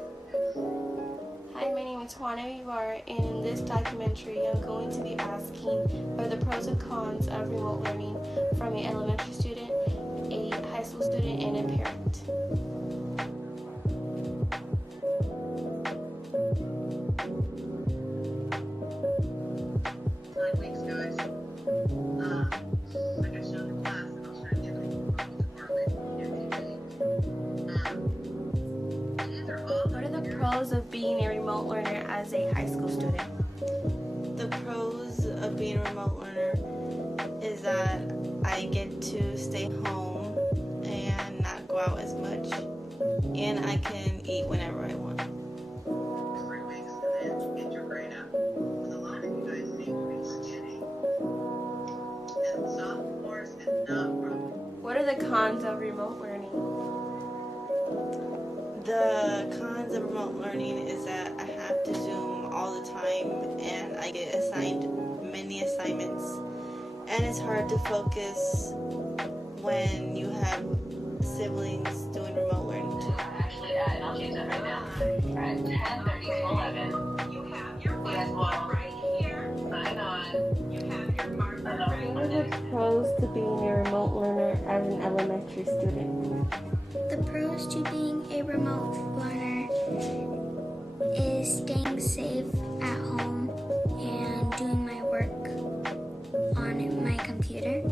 Hi, my name is Juana Vivar, and in this documentary, I'm going to be asking for the pros and cons of remote learning from an elementary student, a high school student, and a parent. Of being a remote learner as a high school student. The pros of being a remote learner is that I get to stay home and not go out as much, and I can eat whenever I want. 3 weeks and then get your grade up. Because a lot of you guys seem to be forgetting. And sophomores and not from. What are the cons of remote learning? The cons of remote learning is that I have to Zoom all the time and I get assigned many assignments, and it's hard to focus when you have siblings doing remote learning. Actually, and I'll change that right now. At 10:30 to 11. You have your mark right here. Sign on. You have your mark right here. What are the pros to being a remote learner as an elementary student? The pros to being a remote learner is staying safe at home and doing my work on my computer.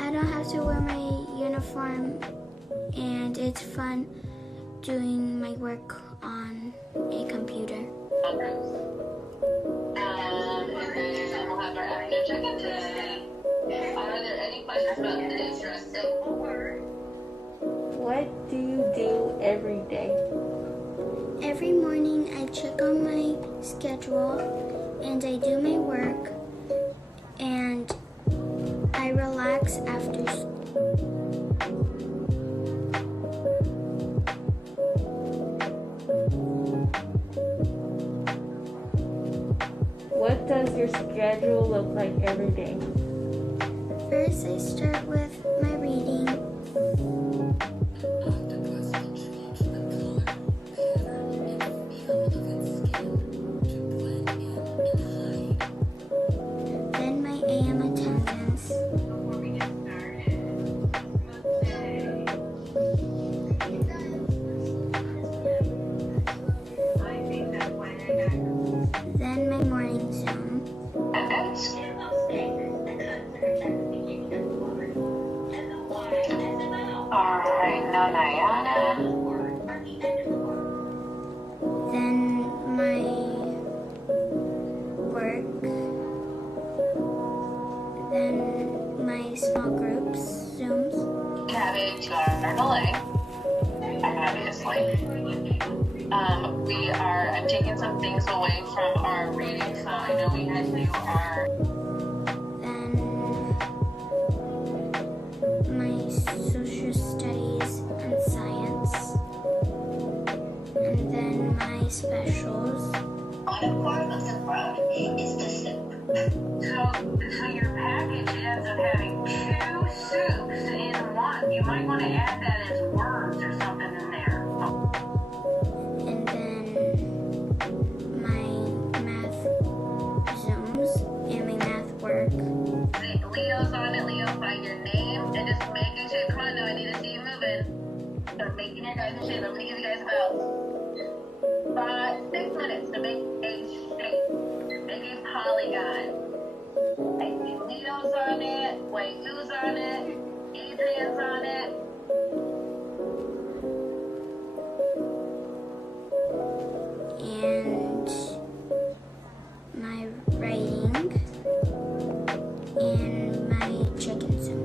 I don't have to wear my uniform, and it's fun doing my work on a computer. And then we'll have our after check-in today. Are there any questions about today's Trysten? What do you do every day? Every morning I check on my schedule and I do my work and I relax after school. What does your schedule look like every day? First, I start with my reading. Then my AM attendance. Then my morning Zoom. I'm taking some things away from our reading, so I know we had to do our... Then my social studies and science. And then my specials. One part of the brownie is the soup. So your package ends up having 2 soups in one. You might want to add that as words or something in there. And then my math Zooms and my math work. Leo's on it. Leo, find your name and just making shape. Come on now, I need to see you moving. Start making your guys' shape. I'm going to give you guys about 6 minutes to make a shape. Make a polygon. I see Leo's on it. Wait, who's on it? Adrian's on it. And my writing and my chicken soup.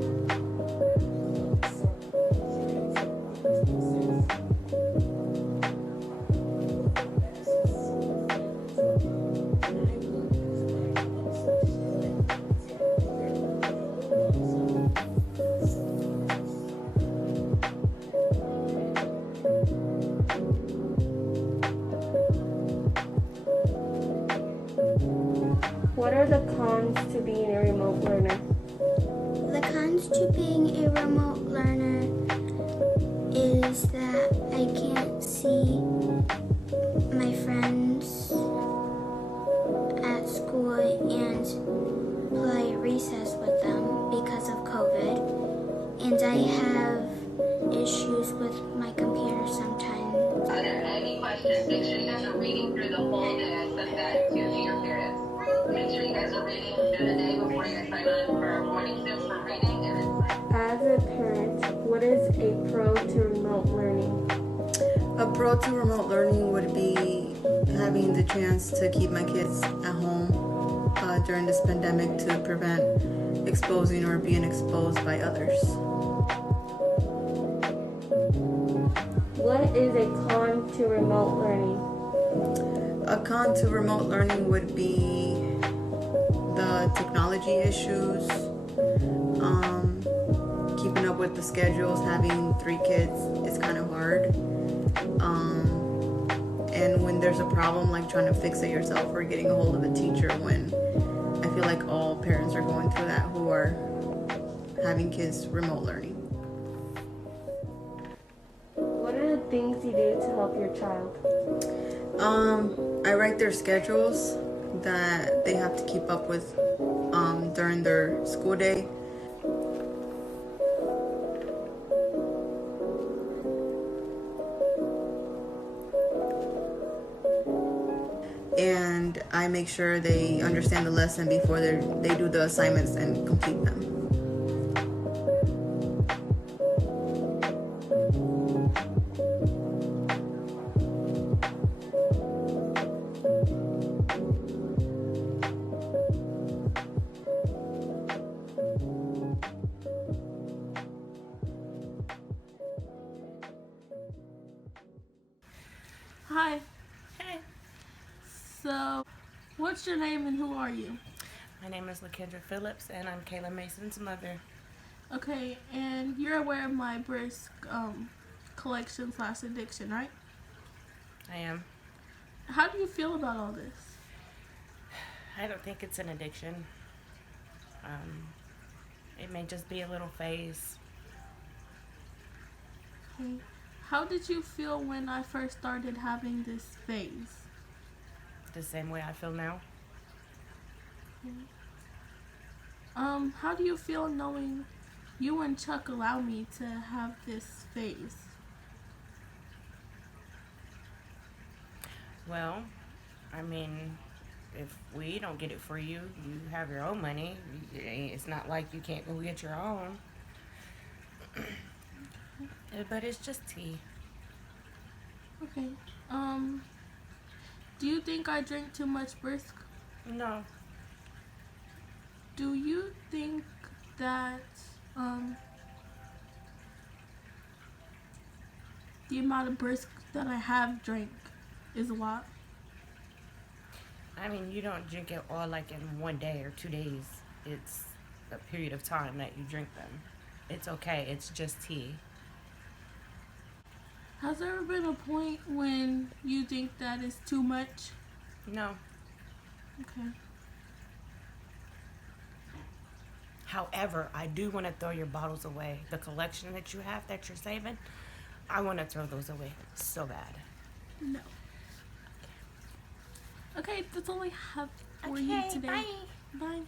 What are the cons to being a remote learner? The cons to being a remote learner is that I can't see my friends at school and play recess with them because of COVID. And I have issues with my computer sometimes. Are there any questions? Make sure you guys are reading through the whole day. I sent that to your parents. Make sure you guys are reading through the day before you guys sign on for morning shift for reading. As a parent, what is a pro to remote learning? A pro to remote learning would be having the chance to keep my kids at home during this pandemic to prevent exposing or being exposed by others. What is a con to remote learning? A con to remote learning would be the technology issues, keeping up with the schedules. Having 3 kids is kind of hard. And when there's a problem, like trying to fix it yourself or getting a hold of a teacher, when I feel like all parents are going through that who are having kids remote learning. What are the things you do to help your child? I write their schedules that they have to keep up with during their school day. And I make sure they understand the lesson before they do the assignments and complete them. Hi. Hey. So, what's your name and who are you? My name is LaKendra Phillips, and I'm Kayla Mason's mother. Okay, and you're aware of my brisk collection/addiction, right? I am. How do you feel about all this? I don't think it's an addiction. It may just be a little phase. Okay. How did you feel when I first started having this phase? The same way I feel now. Okay. How do you feel knowing you and Chuck allow me to have this phase? Well, I mean, if we don't get it for you, you have your own money. It's not like you can't go get your own. But it's just tea. Okay. Do you think I drink too much brisk? No. Do you think that the amount of brisk that I have drank is a lot. I mean, you don't drink it all like in 1 day or 2 days. It's a period of time that you drink them. It's okay. It's just tea. Has there ever been a point when you think that is too much? No. Okay. However, I do want to throw your bottles away. The collection that you have that you're saving, I want to throw those away so bad. No. Okay, that's all I have for you today. Bye.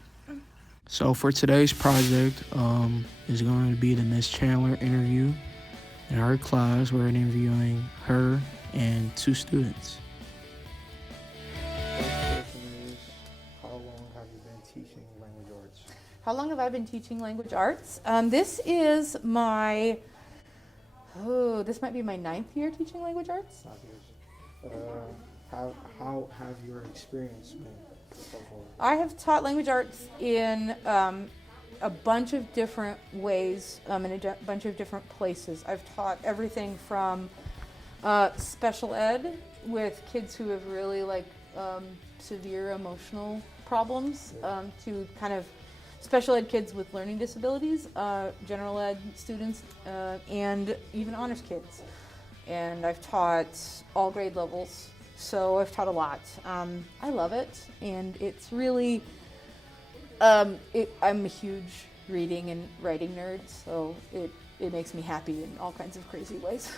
So for today's project is going to be the Miss Chandler interview. In our class, we're interviewing her and 2 students. How long have you been teaching language arts? How long have I been teaching language arts? This is my, this might be my 9th year teaching language arts. 5 years. How have your experience been so far? I have taught language arts in a bunch of different ways, in a bunch of different places. I've taught everything from special ed with kids who have really severe emotional problems to kind of special ed kids with learning disabilities, general ed students, and even honors kids. And I've taught all grade levels, so I've taught a lot. I love it, and it's really, I'm a huge reading and writing nerd, so it makes me happy in all kinds of crazy ways.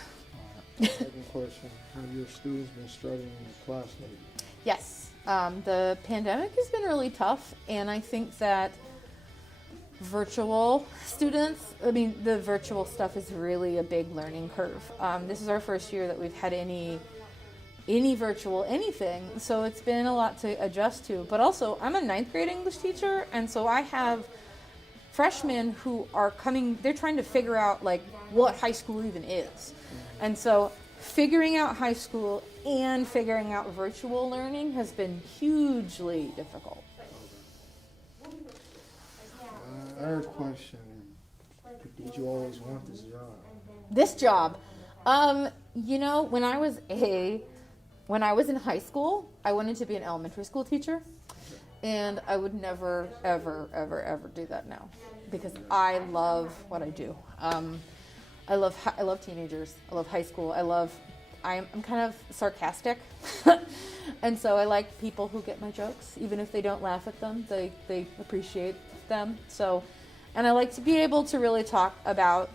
Second question, have your students been struggling in class lately? Yes, the pandemic has been really tough, and I think that virtual students, the virtual stuff is really a big learning curve. This is our first year that we've had any virtual anything, so it's been a lot to adjust to. But also, I'm a 9th grade English teacher, and so I have freshmen who are coming, they're trying to figure out what high school even is. And so figuring out high school and figuring out virtual learning has been hugely difficult. Third question, did you always want this job? This job? When I was in high school, I wanted to be an elementary school teacher, and I would never, ever, ever, ever do that now, because I love what I do. I love teenagers. I love high school. I'm kind of sarcastic, and so I like people who get my jokes, even if they don't laugh at them. They appreciate them. So, and I like to be able to really talk about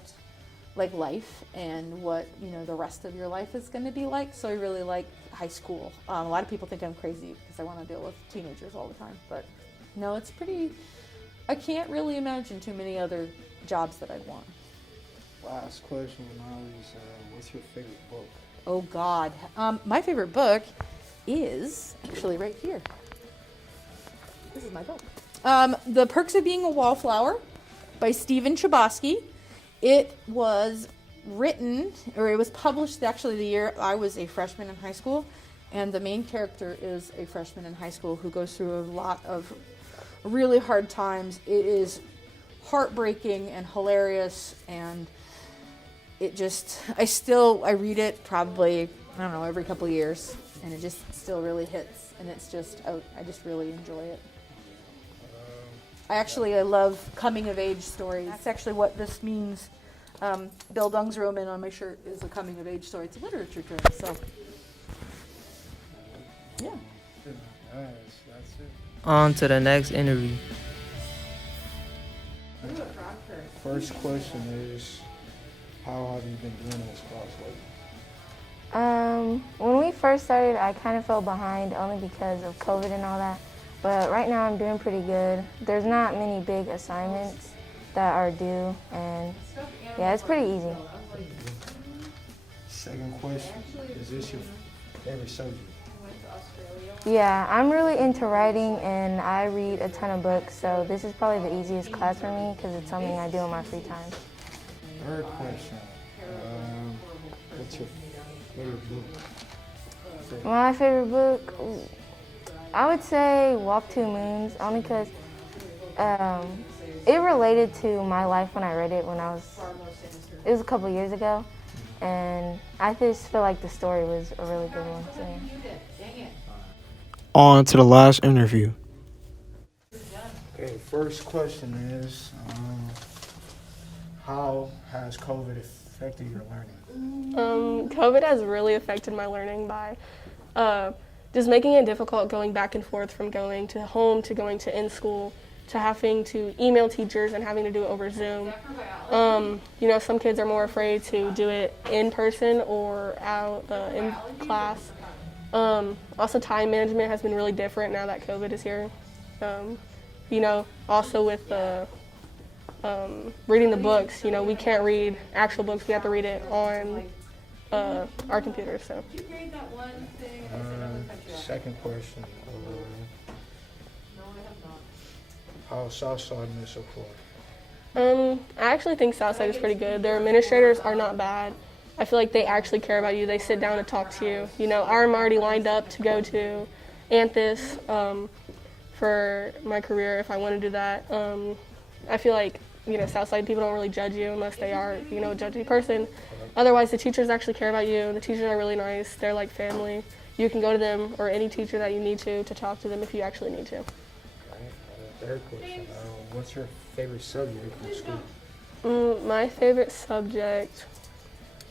life and what the rest of your life is going to be like. So I really like high school. A lot of people think I'm crazy because I want to deal with teenagers all the time, but no, it's pretty. I can't really imagine too many other jobs that I'd want. Last question, Molly's, what's your favorite book? Oh God, my favorite book is actually right here. This is my book. The Perks of Being a Wallflower by Stephen Chbosky. It was written, or it was published actually the year I was a freshman in high school, and the main character is a freshman in high school who goes through a lot of really hard times. It is heartbreaking and hilarious, and I read it probably, every couple of years, and it just still really hits, and I just really enjoy it. I love coming-of-age stories. That's actually what this means. Bildungsroman on my shirt is a coming-of-age story. It's a literature term, so yeah. That's it. On to the next interview. First question is, how have you been doing this class lately? When we first started, I kind of fell behind only because of COVID and all that. But right now I'm doing pretty good. There's not many big assignments that are due, and yeah, it's pretty easy. Second question, is this your favorite subject? Yeah, I'm really into writing, and I read a ton of books, so this is probably the easiest class for me because it's something I do in my free time. Third question, what's your favorite book? My favorite book? I would say Walk Two Moons, only because it related to my life when I read it it was a couple years ago. And I just feel like the story was a really good one. So, yeah. On to the last interview. Okay, first question is, how has COVID affected your learning? COVID has really affected my learning by just making it difficult going back and forth from going to home to going to in school to having to email teachers and having to do it over Zoom. You know, some kids are more afraid to do it in person or out in class. Also, time management has been really different now that COVID is here. You know, also with reading the books, you know, we can't read actual books, we have to read it on our computers. So. Second question. How Southside is so far? I actually think Southside is pretty good. Their administrators are not bad. I feel like they actually care about you. They sit down and talk to you. You know, I'm already lined up to go to Anthus for my career if I want to do that. I feel like, you know, Southside people don't really judge you unless they are, you know, a judgy person. Otherwise, the teachers actually care about you. The teachers are really nice. They're like family. You can go to them or any teacher that you need to talk to them if you actually need to. Third question, what's your favorite subject in school? My favorite subject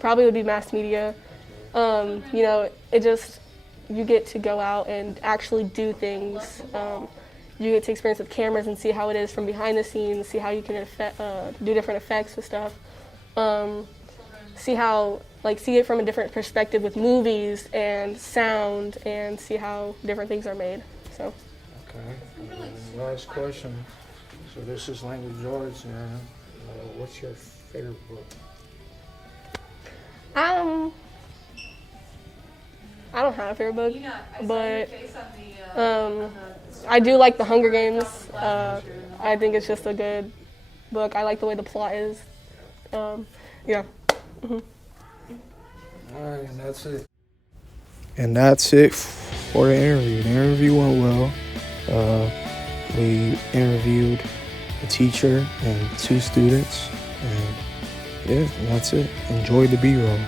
probably would be mass media. You know, you get to go out and actually do things. You get to experience with cameras and see how it is from behind the scenes, see how you can do different effects with stuff. See it from a different perspective with movies and sound and see how different things are made. So. Okay. Last question. So this is language arts, and what's your favorite book? I don't have a favorite book, but I do like The Hunger Games. I think it's just a good book. I like the way the plot is. Yeah. Mm-hmm. All right, and that's it. And that's it for the interview. The interview went well. We interviewed a teacher and 2 students, and yeah, that's it. Enjoy the B-roll.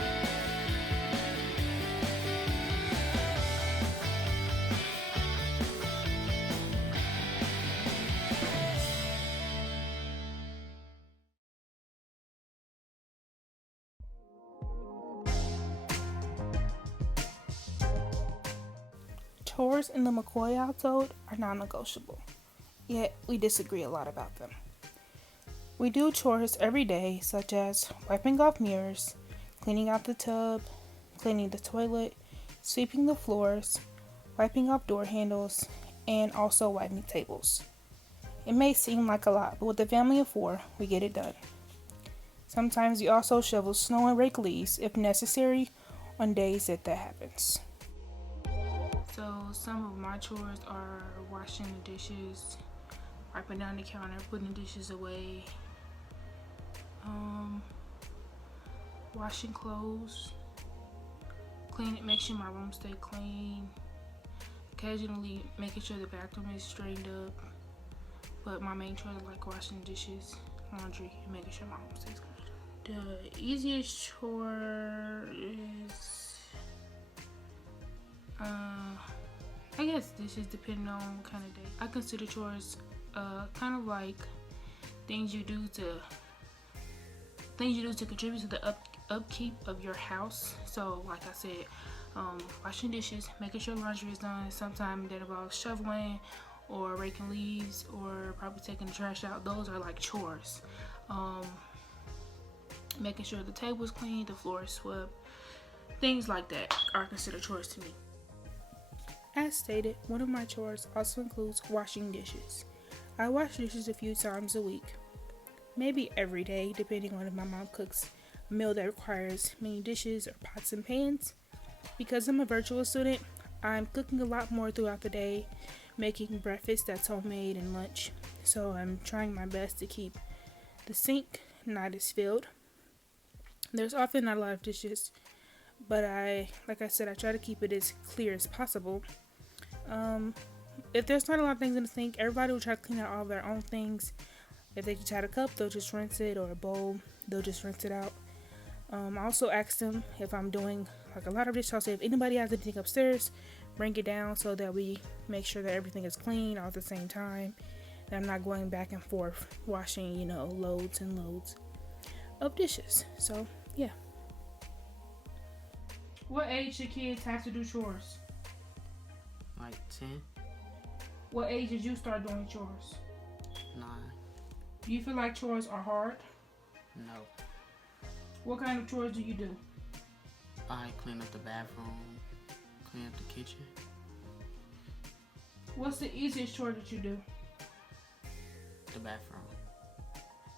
Chores in the McCoy household are non-negotiable, yet we disagree a lot about them. We do chores every day, such as wiping off mirrors, cleaning out the tub, cleaning the toilet, sweeping the floors, wiping off door handles, and also wiping tables. It may seem like a lot, but with a family of 4, we get it done. Sometimes we also shovel snow and rake leaves if necessary on days that happens. So some of my chores are washing the dishes, wiping down the counter, putting the dishes away, washing clothes, cleaning, making sure my room stay clean, occasionally making sure the bathroom is straightened up. But my main chores are like washing dishes, laundry, and making sure my room stays clean. The easiest chore is I guess dishes, depending on what kind of day. I consider chores kind of like things you do to contribute to the upkeep of your house. So like I said, washing dishes, making sure laundry is done. Sometimes that involves shoveling or raking leaves or probably taking the trash out. Those are like chores. Making sure the table is clean, the floor is swept, things like that are considered chores to me. As stated, one of my chores also includes washing dishes. I wash dishes a few times a week, maybe every day, depending on if my mom cooks a meal that requires many dishes or pots and pans. Because I'm a virtual student, I'm cooking a lot more throughout the day, making breakfast that's homemade and lunch. So I'm trying my best to keep the sink not as filled. There's often not a lot of dishes, but like I said, I try to keep it as clear as possible. If there's not a lot of things in the sink, everybody will try to clean out all of their own things. If they just had a cup, they'll just rinse it, or a bowl, they'll just rinse it out. I also asked them if I'm doing like a lot of dishes. I'll say if anybody has anything upstairs, bring it down so that we make sure that everything is clean all at the same time. And I'm not going back and forth washing, loads and loads of dishes. So, yeah. What age should kids have to do chores? Like 10, What age did you start doing chores? 9, Do you feel like chores are hard? no. What kind of chores do you do? I clean up the bathroom, clean up the kitchen. What's the easiest chore that you do? The bathroom.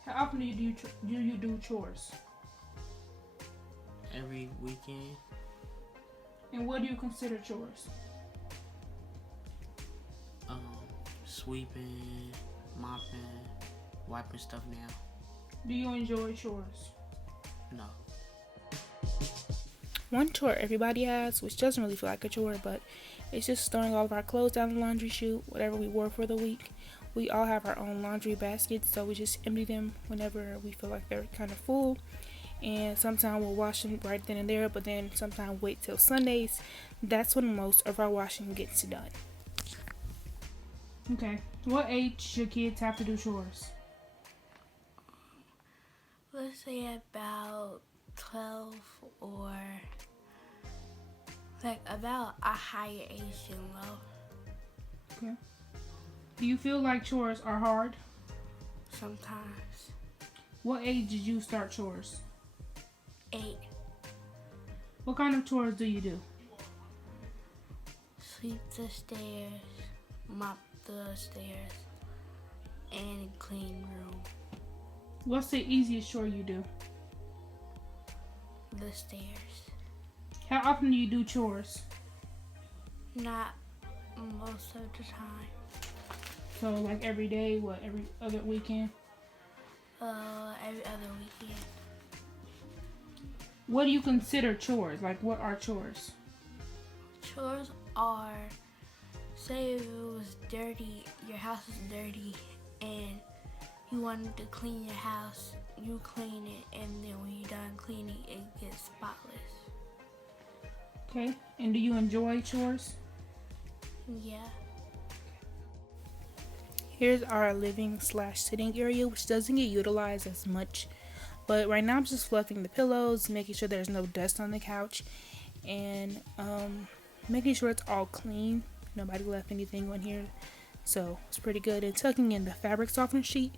How often do you do chores? Every weekend. And what do you consider chores? Sweeping, mopping, wiping stuff down. Do you enjoy chores? No. One chore everybody has, which doesn't really feel like a chore, but it's just throwing all of our clothes down the laundry chute, whatever we wore for the week. We all have our own laundry baskets, so we just empty them whenever we feel like they're kind of full. And sometimes we'll wash them right then and there, but then sometimes wait till Sundays. That's when most of our washing gets done. Okay, what age should kids have to do chores? Let's say about 12 or like about a higher age than low. Okay. Do you feel like chores are hard? Sometimes. What age did you start chores? 8. What kind of chores do you do? Sweep the stairs, mop the stairs, and clean room. What's the easiest chore you do? The stairs. How often do you do chores? Not most of the time. So like every day, every other weekend? Every other weekend. What do you consider chores? Like what are chores? Chores are, say if it was dirty, your house is dirty, and you wanted to clean your house, you clean it, and then when you're done cleaning, it gets spotless. Okay, and do you enjoy chores? Yeah. Here's our living/sitting area, which doesn't get utilized as much. But right now I'm just fluffing the pillows, making sure there's no dust on the couch, and making sure it's all clean. Nobody left anything on here. So it's pretty good. And tucking in the fabric softener sheet,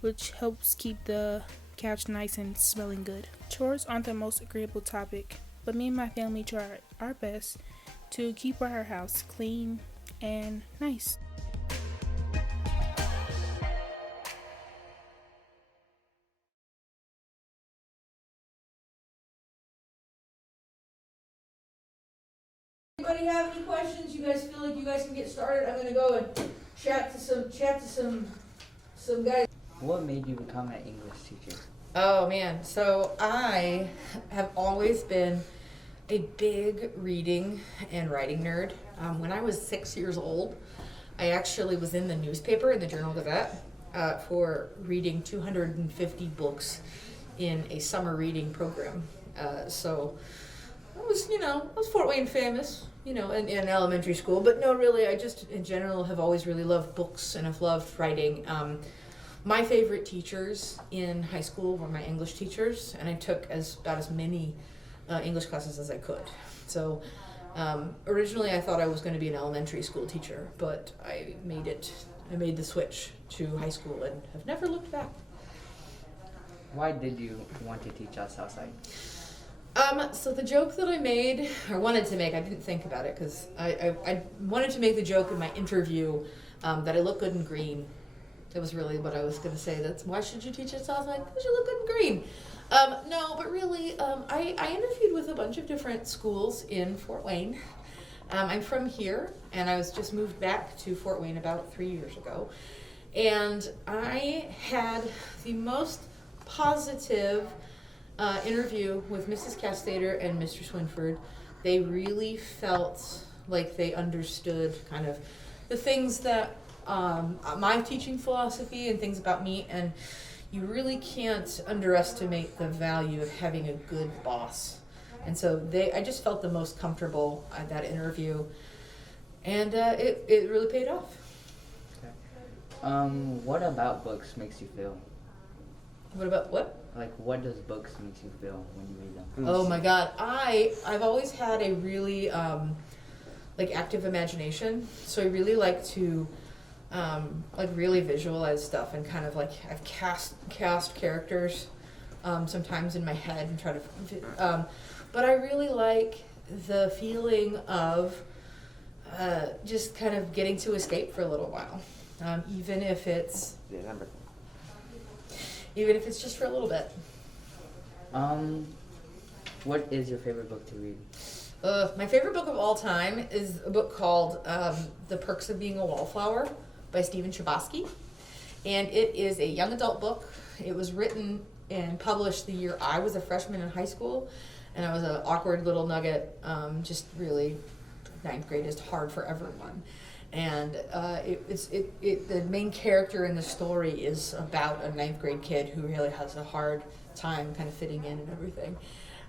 which helps keep the couch nice and smelling good. Chores aren't the most agreeable topic, but me and my family try our best to keep our house clean and nice. Anybody have any questions? You guys feel like you guys can get started? I'm gonna go and chat to some guys. What made you become an English teacher? Oh man, so I have always been a big reading and writing nerd. When I was 6 years old, I actually was in the newspaper, in the Journal Gazette, for reading 250 books in a summer reading program. So I was Fort Wayne famous, in elementary school, but no, really, I just in general have always really loved books and have loved writing. My favorite teachers in high school were my English teachers, and I took about as many English classes as I could. So originally I thought I was going to be an elementary school teacher, but I made the switch to high school and have never looked back. Why did you want to teach us outside? So the joke that I made, or wanted to make, I didn't think about it because I wanted to make the joke in my interview that I look good in green. That was really what I was going to say. That's why should you teach us outside? Because you look good in green. No, but really, I interviewed with a bunch of different schools in Fort Wayne. I'm from here, and I was just moved back to Fort Wayne about 3 years ago. And I had the most positive interview with Mrs. Castater and Mr. Swinford. They really felt like they understood kind of the things that my teaching philosophy and things about me. And you really can't underestimate the value of having a good boss. And so I just felt the most comfortable at that interview, and it really paid off. What about books makes you feel? What about what? Like, what does books makes you feel when you read them? Oh my God, I've always had a really like active imagination, so I really like to like really visualize stuff and kind of like I've cast characters sometimes in my head and try to but I really like the feeling of just kind of getting to escape for a little while, even if it's just for a little bit. What is your favorite book to read? My favorite book of all time is a book called The Perks of Being a Wallflower by Stephen Chbosky. And it is a young adult book. It was written and published the year I was a freshman in high school. And I was an awkward little nugget, just really, ninth grade is hard for everyone. And the main character in the story is about a ninth grade kid who really has a hard time kind of fitting in and everything.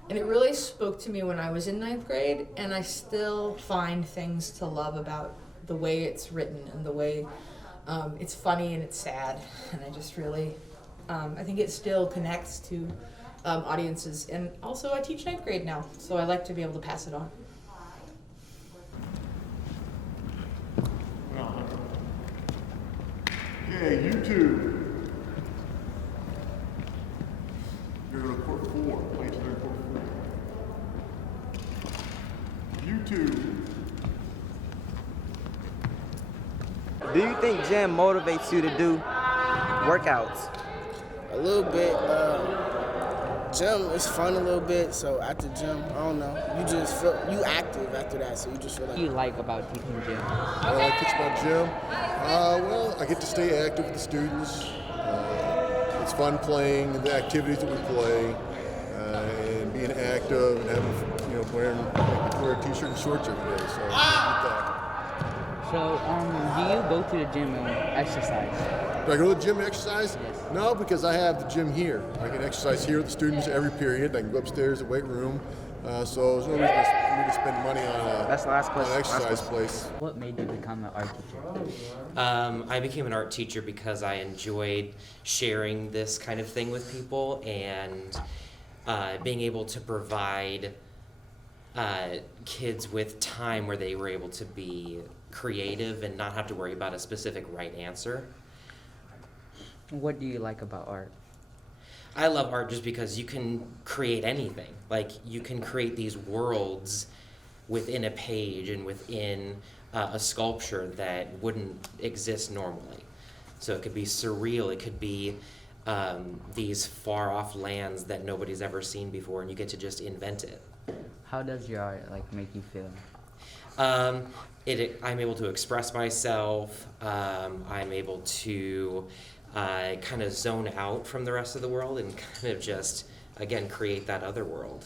And it really spoke to me when I was in ninth grade, and I still find things to love about the way it's written and the way it's funny and it's sad. And I just really, I think it still connects to audiences. And also I teach ninth grade now, so I like to be able to pass it on. Yeah, you two. You're going to court 4. Place there, court 4. You two. Do you think gym motivates you to do workouts? A little bit. Gym is fun a little bit, so after gym, I don't know. You just feel you active after that, so you just feel like. What do you like about teaching gym? I teach about gym. Well, I get to stay active with the students. It's fun playing the activities that we play, and being active and having, wearing a t-shirt and shorts every day. So I get that. So, do you go to the gym and exercise? Do I go to the gym and exercise? Yes. No, because I have the gym here. I can exercise here with the students every period. I can go upstairs to the weight room. So there's no reason for me to spend money on an exercise place. What made you become an art teacher? I became an art teacher because I enjoyed sharing this kind of thing with people and being able to provide kids with time where they were able to be creative and not have to worry about a specific right answer. What do you like about art? I love art just because you can create anything. Like, you can create these worlds within a page and within a sculpture that wouldn't exist normally. So it could be surreal, it could be these far-off lands that nobody's ever seen before, and you get to just invent it. How does your art make you feel? I'm able to express myself. I'm able to kind of zone out from the rest of the world and kind of just, again, create that other world.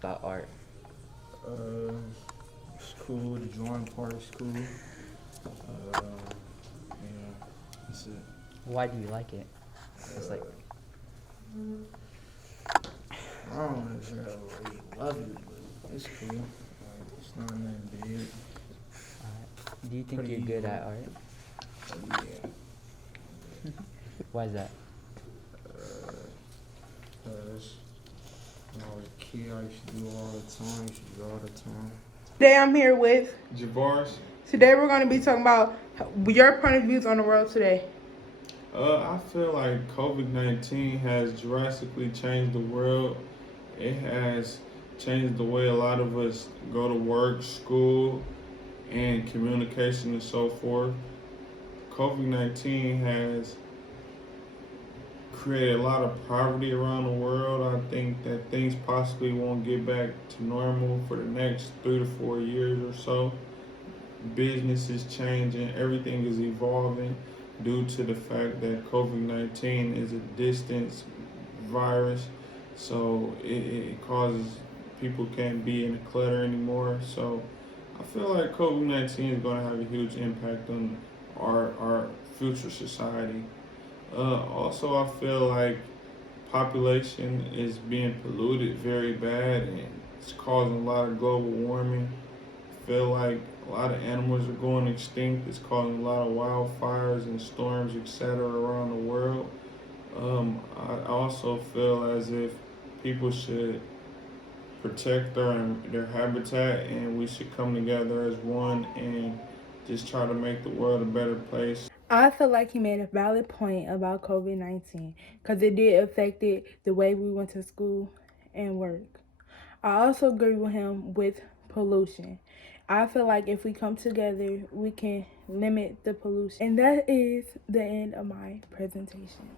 About art? It's cool. The drawing part is cool. Yeah, that's it. Why do you like it? It's like... I don't necessarily love it, but it's cool. It's not that big. Do you think you're good at art? Yeah. Why is that? Because when I was a kid, I used to do it all the time. I used to draw all the time. Today I'm here with Javaris. Today we're going to be talking about your point of views on the world today. I feel like COVID-19 has drastically changed the world. It has changed the way a lot of us go to work, school, and communication and so forth. COVID-19 has created a lot of poverty around the world. I think that things possibly won't get back to normal for the next 3 to 4 years or so. Business is changing, everything is evolving due to the fact that COVID-19 is a distance virus, so it causes people can't be in a clutter anymore. So I feel like COVID-19 is going to have a huge impact on our future society. Also, I feel like population is being polluted very bad and it's causing a lot of global warming. I feel like a lot of animals are going extinct. It's causing a lot of wildfires and storms, etc. around the world. I also feel as if people should protect their habitat, and we should come together as one and just try to make the world a better place. I feel like he made a valid point about COVID-19 because it did affect the way we went to school and work. I also agree with him with pollution. I feel like if we come together, we can limit the pollution. And that is the end of my presentation.